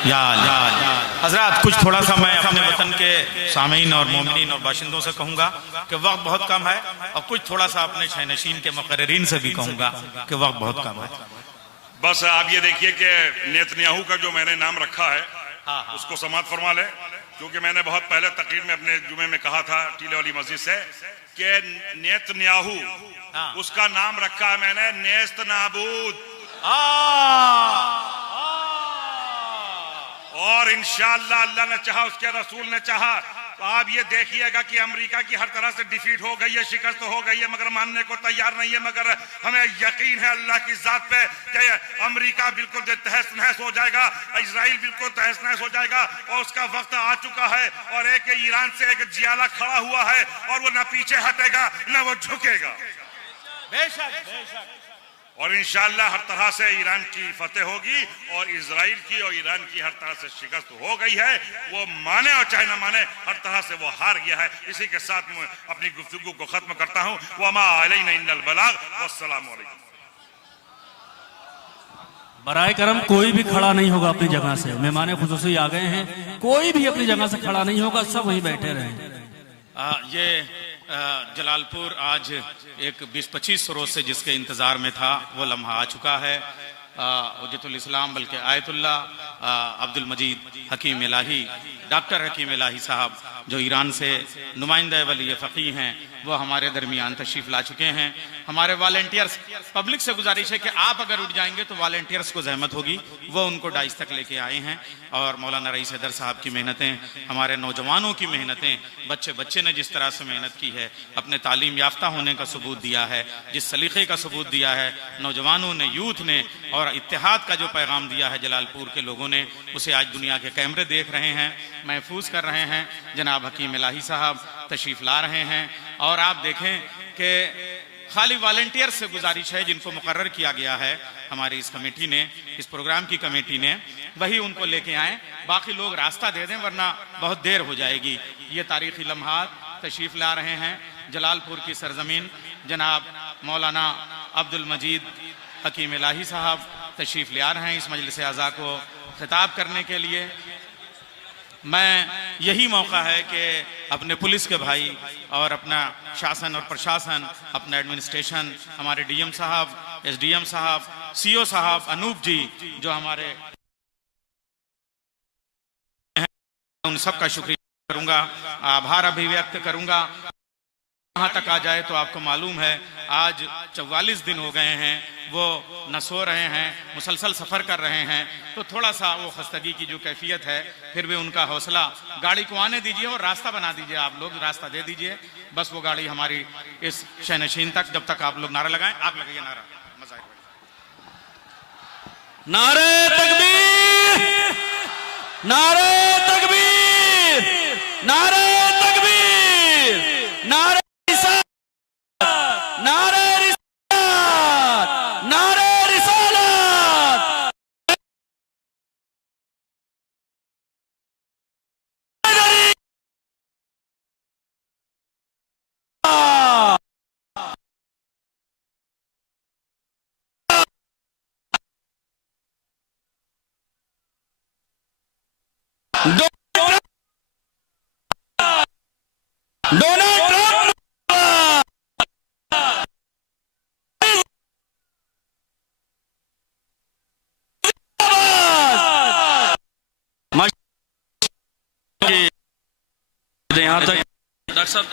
हजरत कुछ थोड़ा सा मैं अपने वतन के सामीन और मोमिनीन और बाशिंदों से कहूंगा कि वक्त बहुत कम है, और कुछ थोड़ा सा अपने शहनशीन के मुकर्रिरीन से भी कहूंगा कि वक्त बहुत कम है। बस आप ये देखिए कि नेतन्याहू का जो मैंने नाम रखा है उसको समात फरमा ले, क्योंकि मैंने बहुत पहले तकरीर में अपने जुमे में कहा था टीले वाली मस्जिद से कि नेतन्याहू उसका नाम रखा है मैंने नेस्त नाबूद, और इंशाअल्लाह अल्लाह ने चाहा, उसके रसूल ने चाहा, तो आप ये देखिएगा कि अमेरिका की हर तरह से डिफीट हो गई है, शिकस्त हो गई है, मगर मानने को तैयार नहीं है। मगर हमें यकीन है अल्लाह की जात पे कि अमेरिका बिल्कुल तहस नहस हो जाएगा, इजराइल बिल्कुल तहस नहस हो जाएगा, और उसका वक्त आ चुका है। और एक ईरान से एक जियाला खड़ा हुआ है और वो न पीछे हटेगा न वो झुकेगा, बेशक बेशक। और इंशाअल्लाह हर तरह से ईरान की फतेह होगी, और इजराइल की और ईरान की हर तरह से शिकस्त हो गई है। वो माने और चाहे ना माने, हर तरह से वो हार गया है। इसी के साथ मैं अपनी गुफ्तगू को खत्म करता हूँ। वमा अलैना इल्लल बलाग, वस्सलामु अलैकुम। बराए करम कोई भी खड़ा नहीं होगा अपनी जगह से, मेहमान खुसूसी आ गए हैं, कोई भी अपनी जगह से खड़ा नहीं होगा, सब वहीं बैठे रहे। ये जलालपुर आज एक 20-25 रोज से जिसके इंतजार में था, वो लम्हा आ चुका है। उज्जतुल इस्लाम बल्कि आयतुल्लाह अब्दुल मजीद हकीम इलाही, डॉक्टर हकीम इलाही साहब, जो ईरान से नुमाइंदा वली फ़कीह हैं, वो हमारे दरमियान तशरीफ़ ला चुके हैं। हमारे वॉलंटियर्स, पब्लिक से गुजारिश है कि आप अगर उठ जाएंगे तो वॉलंटियर्स को जहमत होगी, वो उनको डाइस तक लेके आए हैं। और मौलाना रईस हैदर साहब की मेहनतें, हमारे नौजवानों की मेहनतें, बच्चे बच्चे ने जिस तरह से मेहनत की है, अपने तालीम याफ्ता होने का सबूत दिया है, जिस सलीक़े का सबूत दिया है नौजवानों ने, यूथ ने, और इत्तेहाद का जो पैगाम दिया है जलालपुर के लोगों ने, उसे आज दुनिया के कैमरे देख रहे हैं, महफूज कर रहे हैं। जनाब हकीम इलाही साहब तशरीफ़ ला रहे हैं, और आप देखें कि खाली वॉलंटियर से गुजारिश है, जिनको मुकर्रर किया गया है हमारी इस कमेटी ने, इस प्रोग्राम की कमेटी ने, वही उनको लेके आए, बाकी लोग रास्ता दे दें वरना बहुत देर हो जाएगी। ये तारीखी लम्हात तशरीफ़ ला रहे हैं जलालपुर की सरजमीन। जनाब मौलाना अब्दुल मजीद हकीम इलाही साहब तशरीफ़ ले आ रहे हैं इस मजलिस आज़ा को खिताब करने के लिए। मैं यही मौका है कि अपने पुलिस के भाई और अपना शासन और प्रशासन, अपना एडमिनिस्ट्रेशन, हमारे डीएम साहब, एसडीएम साहब, सीओ साहब, अनूप जी जो हमारे हैं, उन सब का शुक्रिया करूंगा, आभार अभिव्यक्त करूंगा। यहाँ तक आ जाए तो आपको मालूम है आज 44 दिन हो गए हैं, वो न सो रहे हैं, मुसलसल सफ़र कर रहे हैं, तो थोड़ा सा वो खस्तगी की जो कैफियत है, फिर भी उनका हौसला, गाड़ी को आने दीजिए और रास्ता बना दीजिए, आप लोग रास्ता दे दीजिए, बस वो गाड़ी हमारी इस शहनशीन तक, जब तक आप लोग नारा लगाएं, आप लगाइए नारा, मजा आएगा। नारे तकबीर, नारे तकबीर, नारे तकबीर, नारे यहाँ तक डॉक्टर साहब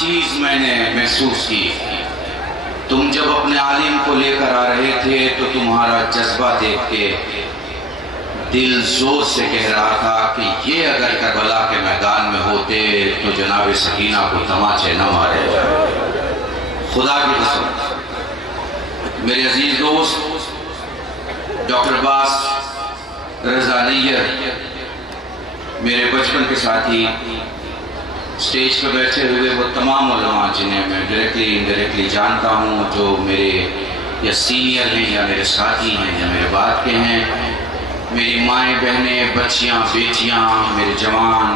चीज मैंने महसूस की। तुम जब अपने आलिम को लेकर आ रहे थे तो तुम्हारा जज्बा देख के दिल जोर से कह रहा था कि ये अगर करबला के मैदान में होते तो जनाब सकीना को तमाचे न मारे। खुदा की कसम मेरे अजीज दोस्त डॉक्टर अब्बास रजा नैयर, मेरे बचपन के साथी, स्टेज पर बैठे हुए वो तमाम उलमा जिन्हें मैं डायरेक्टली इनडायरेक्टली जानता हूँ, जो मेरे या सीनियर हैं या मेरे साथी हैं या मेरे बाद के हैं, मेरी माएँ बहनें, बच्चियाँ, बेटियाँ, मेरे जवान,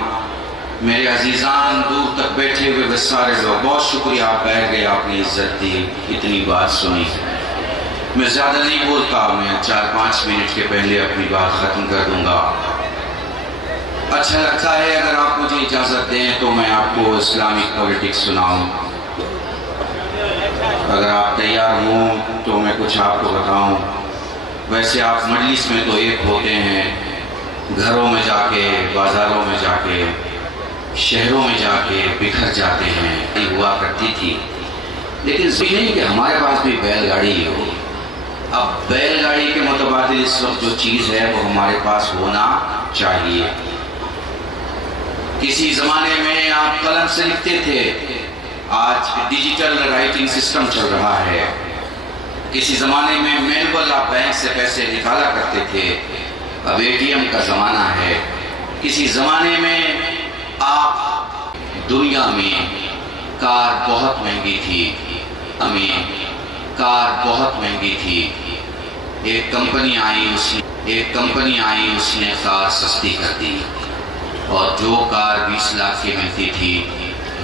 मेरे अजीज़ान, दूर तक बैठे हुए वे सारे लोग, बहुत शुक्रिया आप बैठ गए, आपने इज्जत दी, इतनी बात सुनी। मैं ज़्यादा नहीं बोलता, मैं 4-5 मिनट के पहले अपनी बात ख़त्म कर दूँगा। अच्छा लगता है अगर आप मुझे इजाज़त दें तो मैं आपको इस्लामिक पॉलिटिक्स सुनाऊं। अगर आप तैयार हों तो मैं कुछ आपको बताऊं। वैसे आप मजलिस में तो एक होते हैं, घरों में जाके, बाजारों में जाके, शहरों में जाके बिखर जाते हैं, ये हुआ करती थी। लेकिन नहीं कि हमारे पास भी बैलगाड़ी ही हो। अब बैलगाड़ी के मुतबादिल इस वक्त जो चीज़ है वो हमारे पास होना चाहिए। किसी ज़माने में आप कलम से लिखते थे, आज डिजिटल राइटिंग सिस्टम चल रहा है। किसी ज़माने में मैनुअल आप बैंक से पैसे निकाला करते थे, अब ATM का ज़माना है। किसी ज़माने में आप दुनिया में कार बहुत महंगी थी, हमें कार बहुत महंगी थी। एक कंपनी आई उसने कार सस्ती कर दी, और जो कार 20 लाख की मिलती थी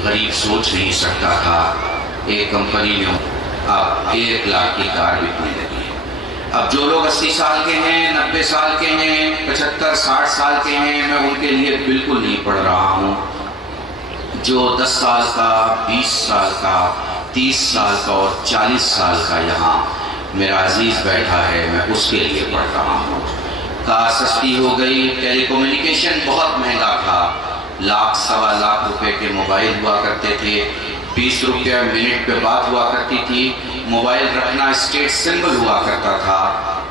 गरीब सोच नहीं सकता था, एक कंपनी ने अब 1 लाख की कार बिकने लगी। अब जो लोग 80 साल के हैं, 90 साल के हैं, 75-60 साल के हैं, मैं उनके लिए बिल्कुल नहीं पढ़ रहा हूँ। जो 10 साल का, 20 साल का, 30 साल का और 40 साल का यहाँ मेरा अजीज बैठा है, मैं उसके लिए पढ़ रहा हूँ। कार सस्ती हो गई, टेलीकम्युनिकेशन बहुत महंगा था, 1-1.25 लाख रुपए के मोबाइल हुआ करते थे, 20 रुपया मिनट पे बात हुआ करती थी, मोबाइल रखना स्टेट सिंबल हुआ करता था।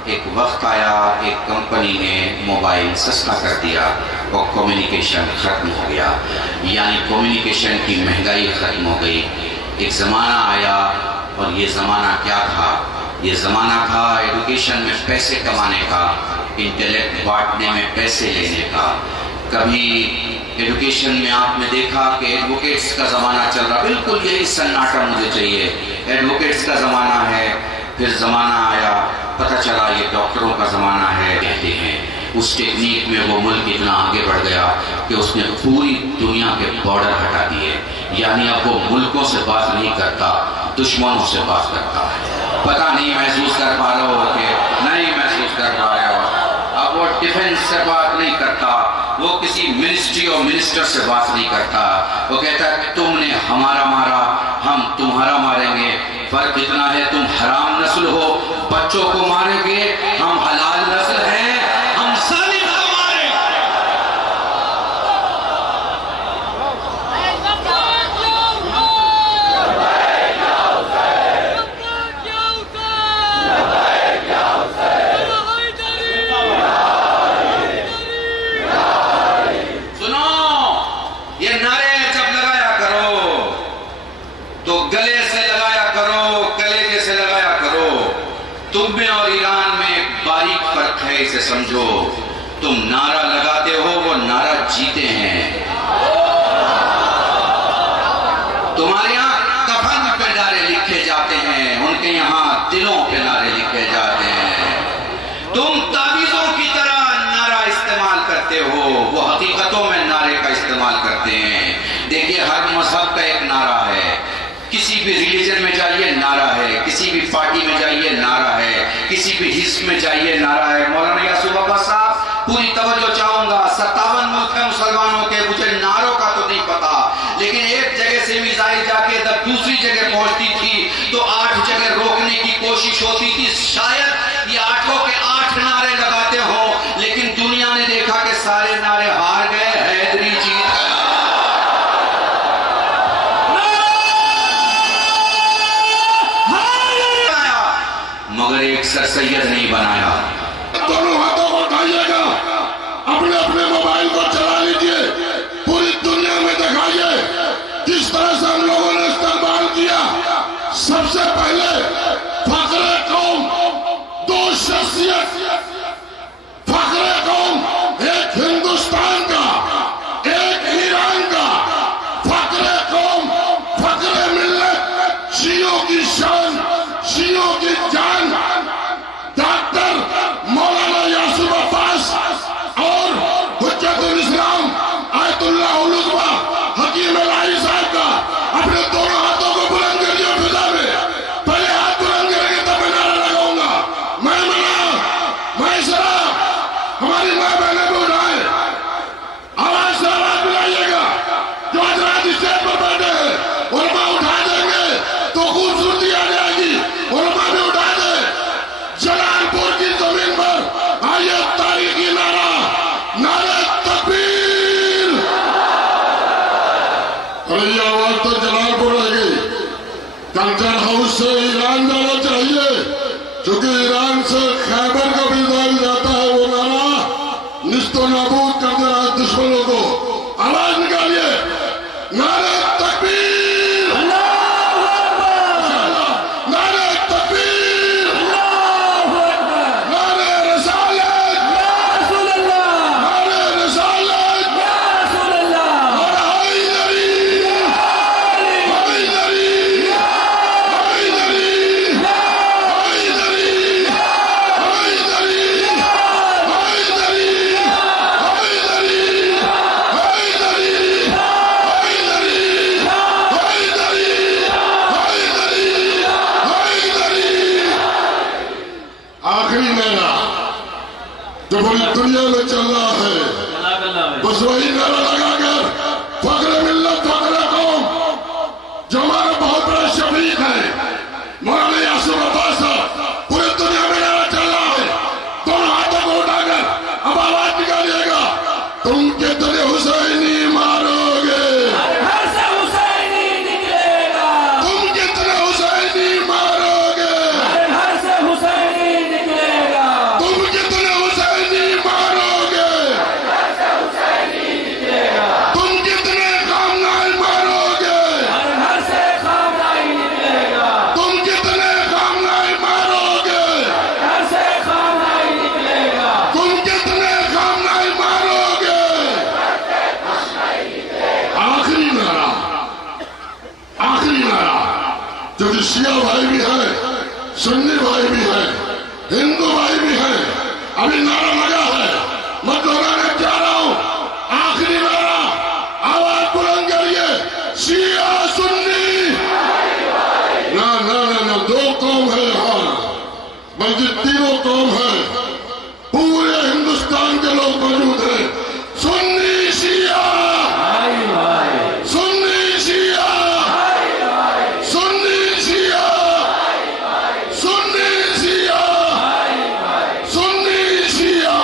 एक वक्त आया, एक कंपनी ने मोबाइल सस्ता कर दिया और कम्युनिकेशन खत्म हो गया, यानी कम्युनिकेशन की महंगाई खत्म हो गई। एक ज़माना आया, और ये ज़माना क्या था? ये ज़माना था एजुकेशन में पैसे कमाने का, इंटेलेक्ट बांटने में पैसे लेने का। कभी एजुकेशन में आपने देखा कि एडवोकेट्स का ज़माना चल रहा, बिल्कुल यही सन्नाटा मुझे चाहिए, एडवोकेट्स का ज़माना है। फिर ज़माना आया, पता चला ये डॉक्टरों का ज़माना है, कहते हैं। उस टेक्निक में वो मुल्क इतना आगे बढ़ गया कि उसने पूरी दुनिया के बॉर्डर हटा दिए, यानी अब वो मुल्कों से बात नहीं करता, दुश्मनों से बात करता है। पता नहीं महसूस कर पा रहे हो कि नहीं महसूस कर पा रहे हो? अब वो डिफेंस से बात नहीं करता, वो किसी मिनिस्ट्री और मिनिस्टर से बात नहीं करता। वो कहता है तुमने हमारा मारा, हम तुम्हारा मारेंगे। फर्क इतना है, तुम हराम नस्ल हो, बच्चों को मारेंगे, हम हलाल नस्ल हैं, हम सालिम को मारेंगे। सुनो, ये नारे जब लगाया करो तो गले से लगाया करो, कलेजे से लगाया करो। तुम में और ईरान में एक बारीक फर्क है, इसे समझो। तुम नारा लगाते हो, वो नारा जीते हैं। तुम्हारे यहाँ कफन पे नारे लिखे जाते हैं, उनके यहाँ दिलों पे नारे लिखे जाते हैं। तुम तावीज़ों की तरह नारा इस्तेमाल करते हो, वो हकीकतों में नारे का इस्तेमाल करते हैं। देखिए, हर मजहब का एक नारा है, किसी भी रिलीजन में जाइए नारा है, किसी भी पार्टी में जाइए नारा है, किसी भी हिस्स में जाइए नारा है। मौलाना यासूफ अब्बास साहब, पूरी तवज्जो चाहूंगा। 57 मुल्क है मुसलमानों के, मुझे नारों का तो नहीं पता, लेकिन एक जगह से मिसाइल जाके जब दूसरी जगह पहुंचती थी तो 8 जगह रोकने की कोशिश होती थी। शायद ये 8 के 8 नारे लगाते हो, लेकिन दुनिया ने देखा कि सारे नारे हार गए, हैदरी जीत गया। मगर एक सर सैयद नहीं बनाया। दोनों हाथों को उठाइएगा, अपने अपने मोबाइल को चला लीजिए, पूरी दुनिया में दिखाइए किस तरह से हम लोगों ने इस्तेमाल किया। सबसे पहले फख्रे कौम, दो शख्सियत, फख्रे कौम, एक हिंदुस्तान का, एक ईरान का। फख्रे कौम, फख्रे मिल्लत, शियों की शान, शियों की जान, डॉक्टर मौलाना यासूफ अब्बास और हुज्जतुल इस्लाम आयतुल्लाह उल उज़्मा हकीम इलाही साहब का अपने दोनों हाथों को बुलंद करिए फिजा में। पहले हाथ बुलंद करेंगे तब मैं नारा लगाऊंगा। मैं मना, मैं शराब, हमारी माँ बहने को उठाए, आवाज से आवाज मिलाइएगा। जो आज रात स्टेज पर बैठे हैं उलमा उठा देंगे तो खूबसूरती आ जाएगी। उलमा भी उठा दे। जलालपुर की जमीन पर आइए तारीखी नारा, नारे तकबीर। अरे ये आवाज तो जलालपुर रह गई। कंचन हाउस से ईरान जाना चाहिए, क्योंकि ईरान से खैबर का भी जाल जाता है। वो नारा निस्तो नाबूद कर दे रहा है दुश्मनों को। आवाज निकालिए, नारे तकबीर, नारे तकबीर, नारे रिसालत, नारे रिसालत, नारे हैदरी, हैदरी, हैदरी, हैदरी, हैदरी, हैदरी, आखिरी नारा जो पूरी दुनिया में चल रहा है, बस वही नारा लगाकर फख्रे मिल्लत, फख्रे कौम, जो हमारे बहुत बड़े शफीक है मौलाना यासूफ अब्बास साहब, पूरी दुनिया में नारा चल रहा है। दोनों हाथों को उठाकर अब आवाज निकालिएगा, तुम कितने हुसैनी मारोगे, तुम कितने हुसैनी मारोगे, तुम कितने हुसैनी मारोगे, तुम कितने खामनाई मारोगे, तुम कितने खामनाई मारोगे, तुम कितने खामनाई मारोगे। आखिरी नारा, आखिरी नारा, क्योंकि शिया भाई भी है, सुन्नी भाई भी है, हिंदू भाई भी है। अभी नारा लगा है, मैं दोहराने जा रहा हूं। आखिरी नारा, आवाज बुलंद करिए, शिया सुन्नी। ना ना ना ना, दो कौम है यहाँ, बल्कि तीनों कौम है। पूरे हिंदुस्तान के लोग मौजूद हैं। सुन्नी शिया, सुन्नी शिया, सुन्नी शिया, सुन्नी शिया, सुन्नी शिया।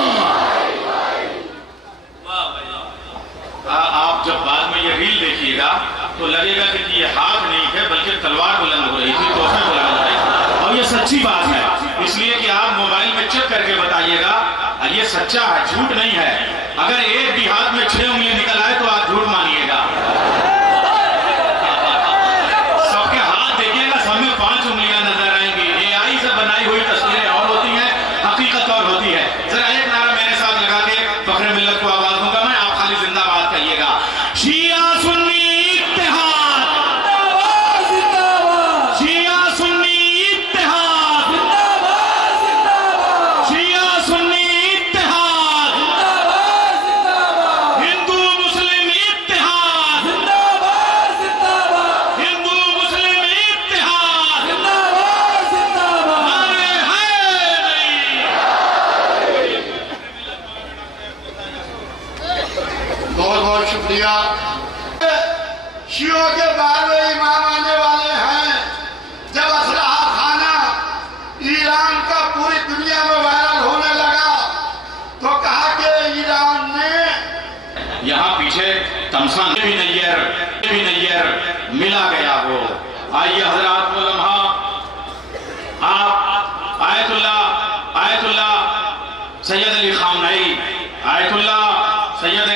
आप जब बाद में ये रील देखिएगा तो लगेगा कि ये हाथ नहीं थे बल्कि तलवार बुलंद हो रही थी, तोहफे बुलंद हो रही थी। और ये सच्ची बात है, इसलिए कि आप मोबाइल में चेक करके बताइएगा, ये सच्चा है, झूठ नहीं है। अगर एक भी हाथ में 6 उंगली निकल आए तो आप झूठ मानिएगा। सबके हाथ देखिएगा, सब में 5 उंगलियां नजर आएंगी। AI से बनाई हुई तस्वीरें और होती हैं, हकीकत और होती है। जरा एक नारा मेरे साथ लगा के फख्रे मिल्लत को आवाज दूंगा मैं, आप खाली जिंदाबाद कहिएगा। शिया सुन्नी इत्तेहाद, शिया सुन्नी इत्तेहाद, शिया सुन्नी इत्तेहाद, हिंदू मुस्लिम इत्तेहाद, हिंदू मुस्लिम इत्तेहाद, नारे हैदरी। बहुत बहुत शुक्रिया। शियों के 12वें इमाम आने वाले हैं। जब असलहा खाना ईरान का पूरी दुनिया में वायरल होने लगा तो कहा कि ईरान ने यहाँ पीछे तमसा भी नैयर मिला गया हो। आइए हजरात उलमा, आप आयतुल्लाह सैयद अली खामनई, आयतुल्लाह सैयद,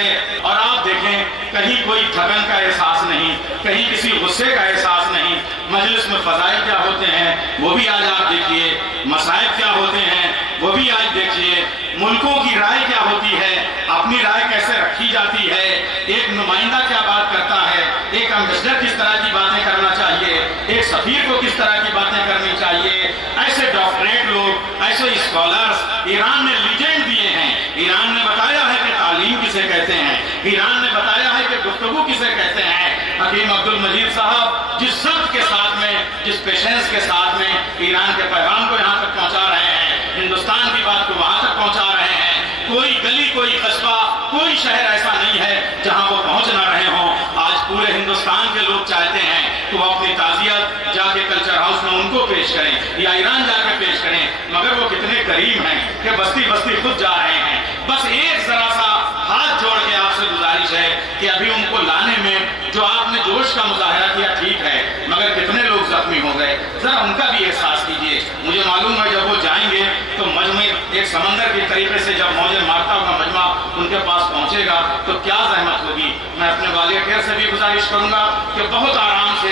और आप देखें कहीं कोई थकन का एहसास नहीं, कहीं किसी गुस्से का एहसास नहीं। मजलिस में फजाइल क्या होते हैं वो भी आज आप देखिए, मसाइब क्या होते हैं वो भी आज देखिए, मुल्कों की राय क्या होती है, अपनी राय कैसे रखी जाती है, एक नुमाइंदा क्या बात करता है, एक एम्बेसडर किस तरह की बातें करना चाहिए, एक सफीर को किस तरह की बातें करनी चाहिए। ऐसे डॉक्टरेट लोग, ऐसे स्कॉलर्स ईरान ने लीजेंड दिए हैं। ईरान ने बताया है कि तालीम किसे कहते हैं, ईरान ने बताया है कि गुफ्तगू किसे कहते हैं। हकीम अब्दुल मजीद साहब जिस ज़ब्त के साथ में, जिस पेशेंस के साथ में ईरान के पैगाम को यहाँ तक पहुँचा रहे हैं, हिंदुस्तान की बात को वहां तक पहुंचा रहे हैं। कोई गली, कोई कस्बा, कोई शहर ऐसा नहीं है जहां वो पहुंच ना रहे हों। आज पूरे हिंदुस्तान के लोग चाहते हैं कि वो अपनी ताज़ियत जाके कल्चर हाउस में उनको पेश करें या ईरान जाके पेश करें, मगर वो कितने करीब हैं कि बस्ती बस्ती खुद जा रहे हैं। बस एक जरा सा हाथ जोड़ के आपसे गुजारिश है कि अभी उनको लाने में जो आपने जोश का मुजाहरा किया ठीक है, मगर कितने लोग जख्मी हो गए, जरा उनका भी एहसास कीजिए। मुझे मालूम है जब वो जाएंगे तो मजमे एक समंदर के तरीके से जब मौजे मारता हुआ मजमा उनके पास पहुंचेगा तो क्या जहमत होगी। मैं अपने वॉलंटियर से भी गुजारिश करूंगा कि बहुत आराम से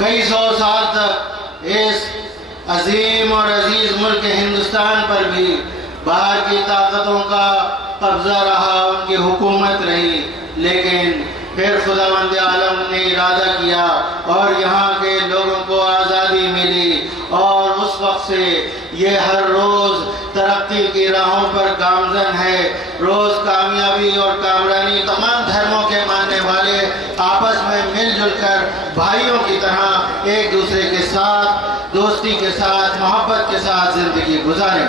कई सौ साल तक इस अजीम और अजीज मुल्क हिंदुस्तान पर भी बाहर की ताकतों का कब्जा रहा, उनकी हुकूमत रही, लेकिन फिर खुदावंद आलम ने इरादा किया और यहाँ के लोगों को आज़ादी मिली और उस वक्त से ये हर रोज़ तरक्की की राहों पर गामजन है। रोज़ कामयाबी और कामरानी तमाम धर्मों के मानने वाले आपस में मिलजुल कर भाइयों की तरह एक दूसरे के साथ, दोस्ती के साथ, मोहब्बत के साथ जिंदगी गुजारें।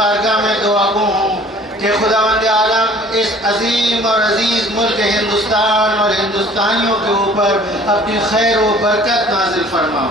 बारगाह में दुआ गो हूँ कि खुदावंद आलम इस अजीम और अजीज मुल्क हिंदुस्तान और हिंदुस्तानियों के ऊपर अपनी खैर व बरकत नाजिल फरमाओ।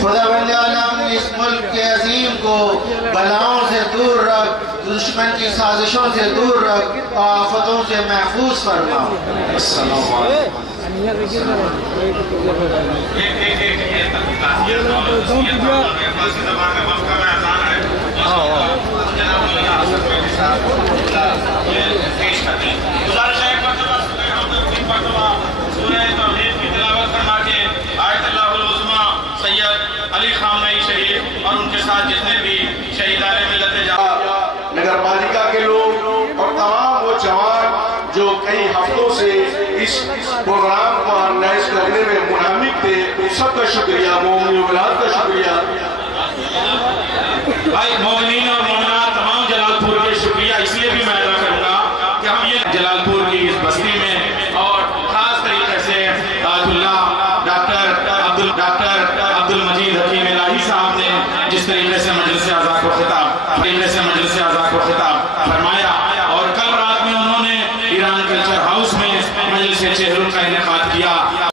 खुदावंद आलम इस मुल्क के अजीम को बलाओं से दूर रख, दुश्मन की साजिशों से दूर रख, आफतों से महफूज फरमाओ। अस्सलाम वालेकुम। सैयद अली खामनई शहीद और उनके साथ जितने भी शहीदान मिलत नगर पालिका के लोग और तमाम वो जवान जो कई हफ्तों से इस प्रोग्राम को ऑर्गेनाइज करने में मुनामिक थे, उन सबका शुक्रिया, मोमिन औलाद का शुक्रिया। भाई मोमिन और मोमिनात तमाम जलालपुर के शुक्रिया इसलिए भी मैं अदा करूंगा कि हम ये जलालपुर की इस बस्ती में और खास तरीके से आयतुल्लाह डॉक्टर अब्दुल मजीद हकीम इलाही साहब ने जिस तरीके से मजलिस आज़ा को खिताब फरमाया